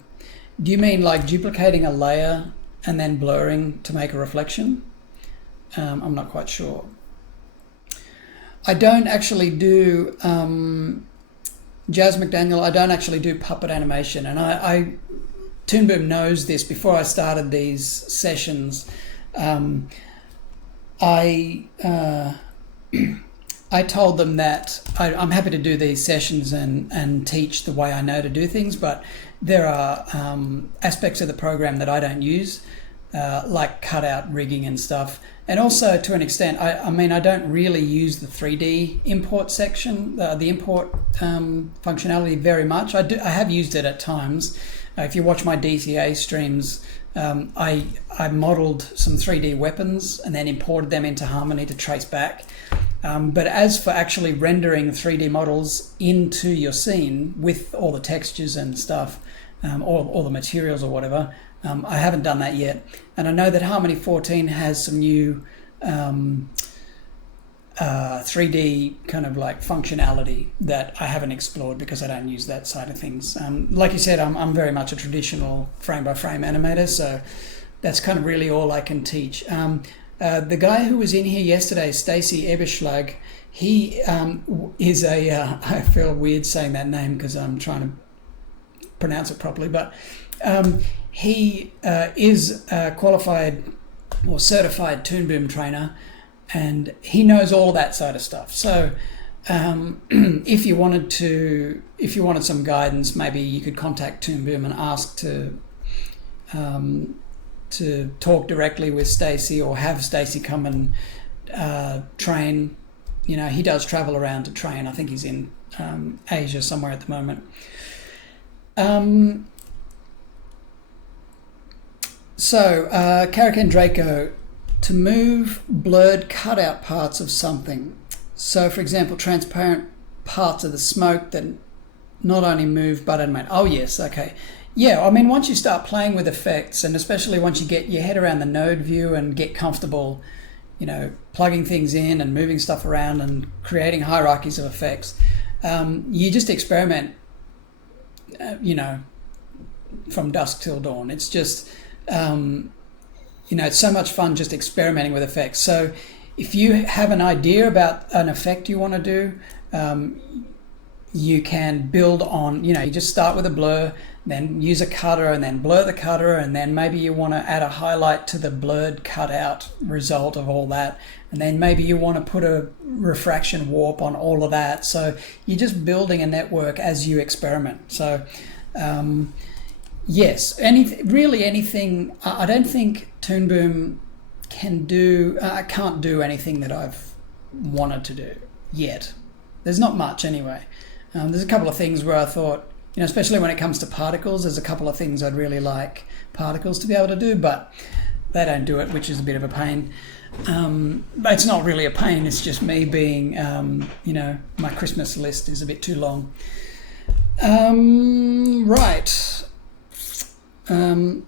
Do you mean like duplicating a layer and then blurring to make a reflection? I'm not quite sure. I don't actually do, Jazz McDaniel, I don't actually do puppet animation, and Toon Boom knows this. Before I started these sessions, I told them that I'm happy to do these sessions and teach the way I know to do things, but there are aspects of the program that I don't use, like cutout rigging and stuff. And also, to an extent, I don't really use the 3D import section, the import functionality very much. I have used it at times. If you watch my DCA streams, I modeled some 3D weapons and then imported them into Harmony to trace back. But as for actually rendering 3D models into your scene with all the textures and stuff, or all the materials or whatever, I haven't done that yet. And I know that Harmony 14 has some new 3D kind of like functionality that I haven't explored because I don't use that side of things. Like you said, I'm very much a traditional frame by frame animator, so that's kind of really all I can teach. The guy who was in here yesterday, Stacy Eberschlag, he is a, I feel weird saying that name because I'm trying to pronounce it properly, but he is a qualified or certified Toon Boom trainer, and he knows all that side of stuff. So if you wanted some guidance, maybe you could contact Toon Boom and ask to talk directly with Stacy, or have Stacy come and train. You know, he does travel around to train. I think he's in Asia somewhere at the moment. So, Karaken Draco, to move blurred cutout parts of something. So, for example, transparent parts of the smoke that not only move but animate. Oh, yes, okay. Yeah, I mean, once you start playing with effects, and especially once you get your head around the node view and get comfortable, you know, plugging things in and moving stuff around and creating hierarchies of effects, you just experiment, you know, from dusk till dawn. It's just, you know, it's so much fun just experimenting with effects. So if you have an idea about an effect you want to do, you can build on, you know, you just start with a blur, then use a cutter, and then blur the cutter, and then maybe you want to add a highlight to the blurred cutout result of all that, and then maybe you want to put a refraction warp on all of that. So you're just building a network as you experiment. So yes, anything. I don't think Toon Boom can't do anything that I've wanted to do yet. There's not much anyway. There's a couple of things where I thought, you know, especially when it comes to particles, there's a couple of things I'd really like particles to be able to do, but they don't do it, which is a bit of a pain. But it's not really a pain, it's just me being, you know, my Christmas list is a bit too long. Right. Jazz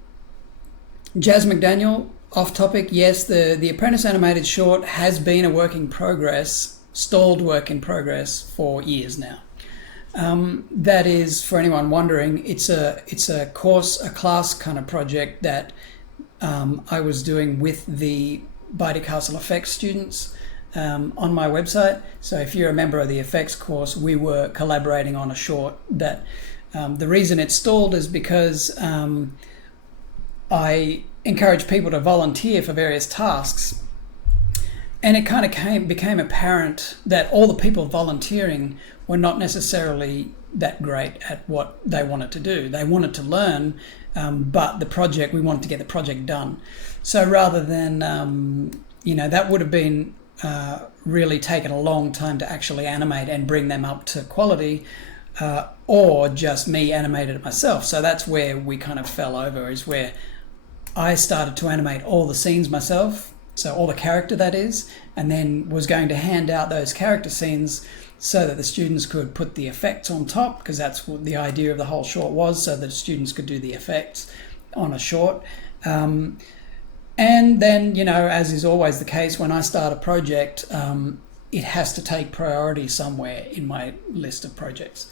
McDaniel, off topic, yes, the Apprentice animated short has been a work in progress, stalled work in progress for years now. That is, for anyone wondering, it's a class kind of project that I was doing with the Baidi Castle Effects students on my website. So if you're a member of the effects course, we were collaborating on a short that the reason it stalled is because I encouraged people to volunteer for various tasks, and it kind of became apparent that all the people volunteering were not necessarily that great at what they wanted to do. They wanted to learn, but we wanted to get the project done. So rather than, you know, that would have been really taken a long time to actually animate and bring them up to quality, or just me animated it myself. So that's where we kind of fell over, is where I started to animate all the scenes myself, so all the character that is, and then was going to hand out those character scenes so that the students could put the effects on top, because that's what the idea of the whole short was, so that students could do the effects on a short. And then, you know, as is always the case, when I start a project, it has to take priority somewhere in my list of projects.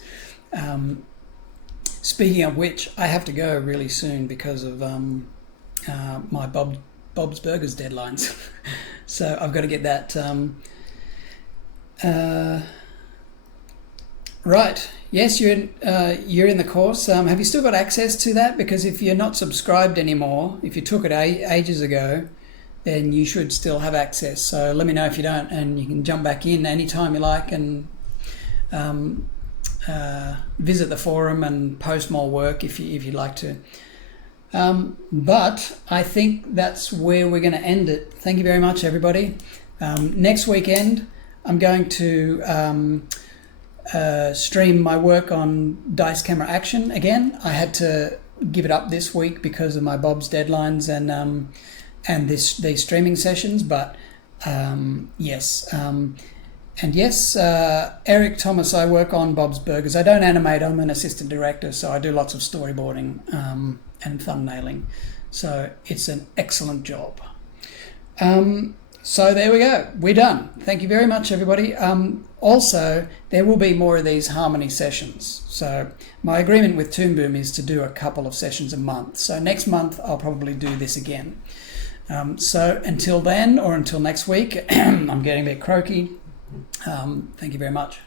Speaking of which, I have to go really soon because of my Bob's Burgers deadlines. So I've got to get that. Right. Yes, you're in the course. Have you still got access to that? Because if you're not subscribed anymore, if you took it ages ago, then you should still have access. So let me know if you don't, and you can jump back in anytime you like and visit the forum and post more work if you'd like to. But I think that's where we're going to end it. Thank you very much, everybody. Next weekend, I'm going to stream my work on Dice Camera Action again. I had to give it up this week because of my Bob's deadlines and these streaming sessions. But yes, and yes, Eric Thomas, I work on Bob's Burgers. I don't animate. I'm an assistant director, so I do lots of storyboarding and thumbnailing. So it's an excellent job. So there we go. We're done. Thank you very much, everybody. Also, there will be more of these harmony sessions. So my agreement with Toon Boom is to do a couple of sessions a month. So next month, I'll probably do this again. So until then, or until next week, I'm getting a bit croaky. Thank you very much.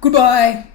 Goodbye.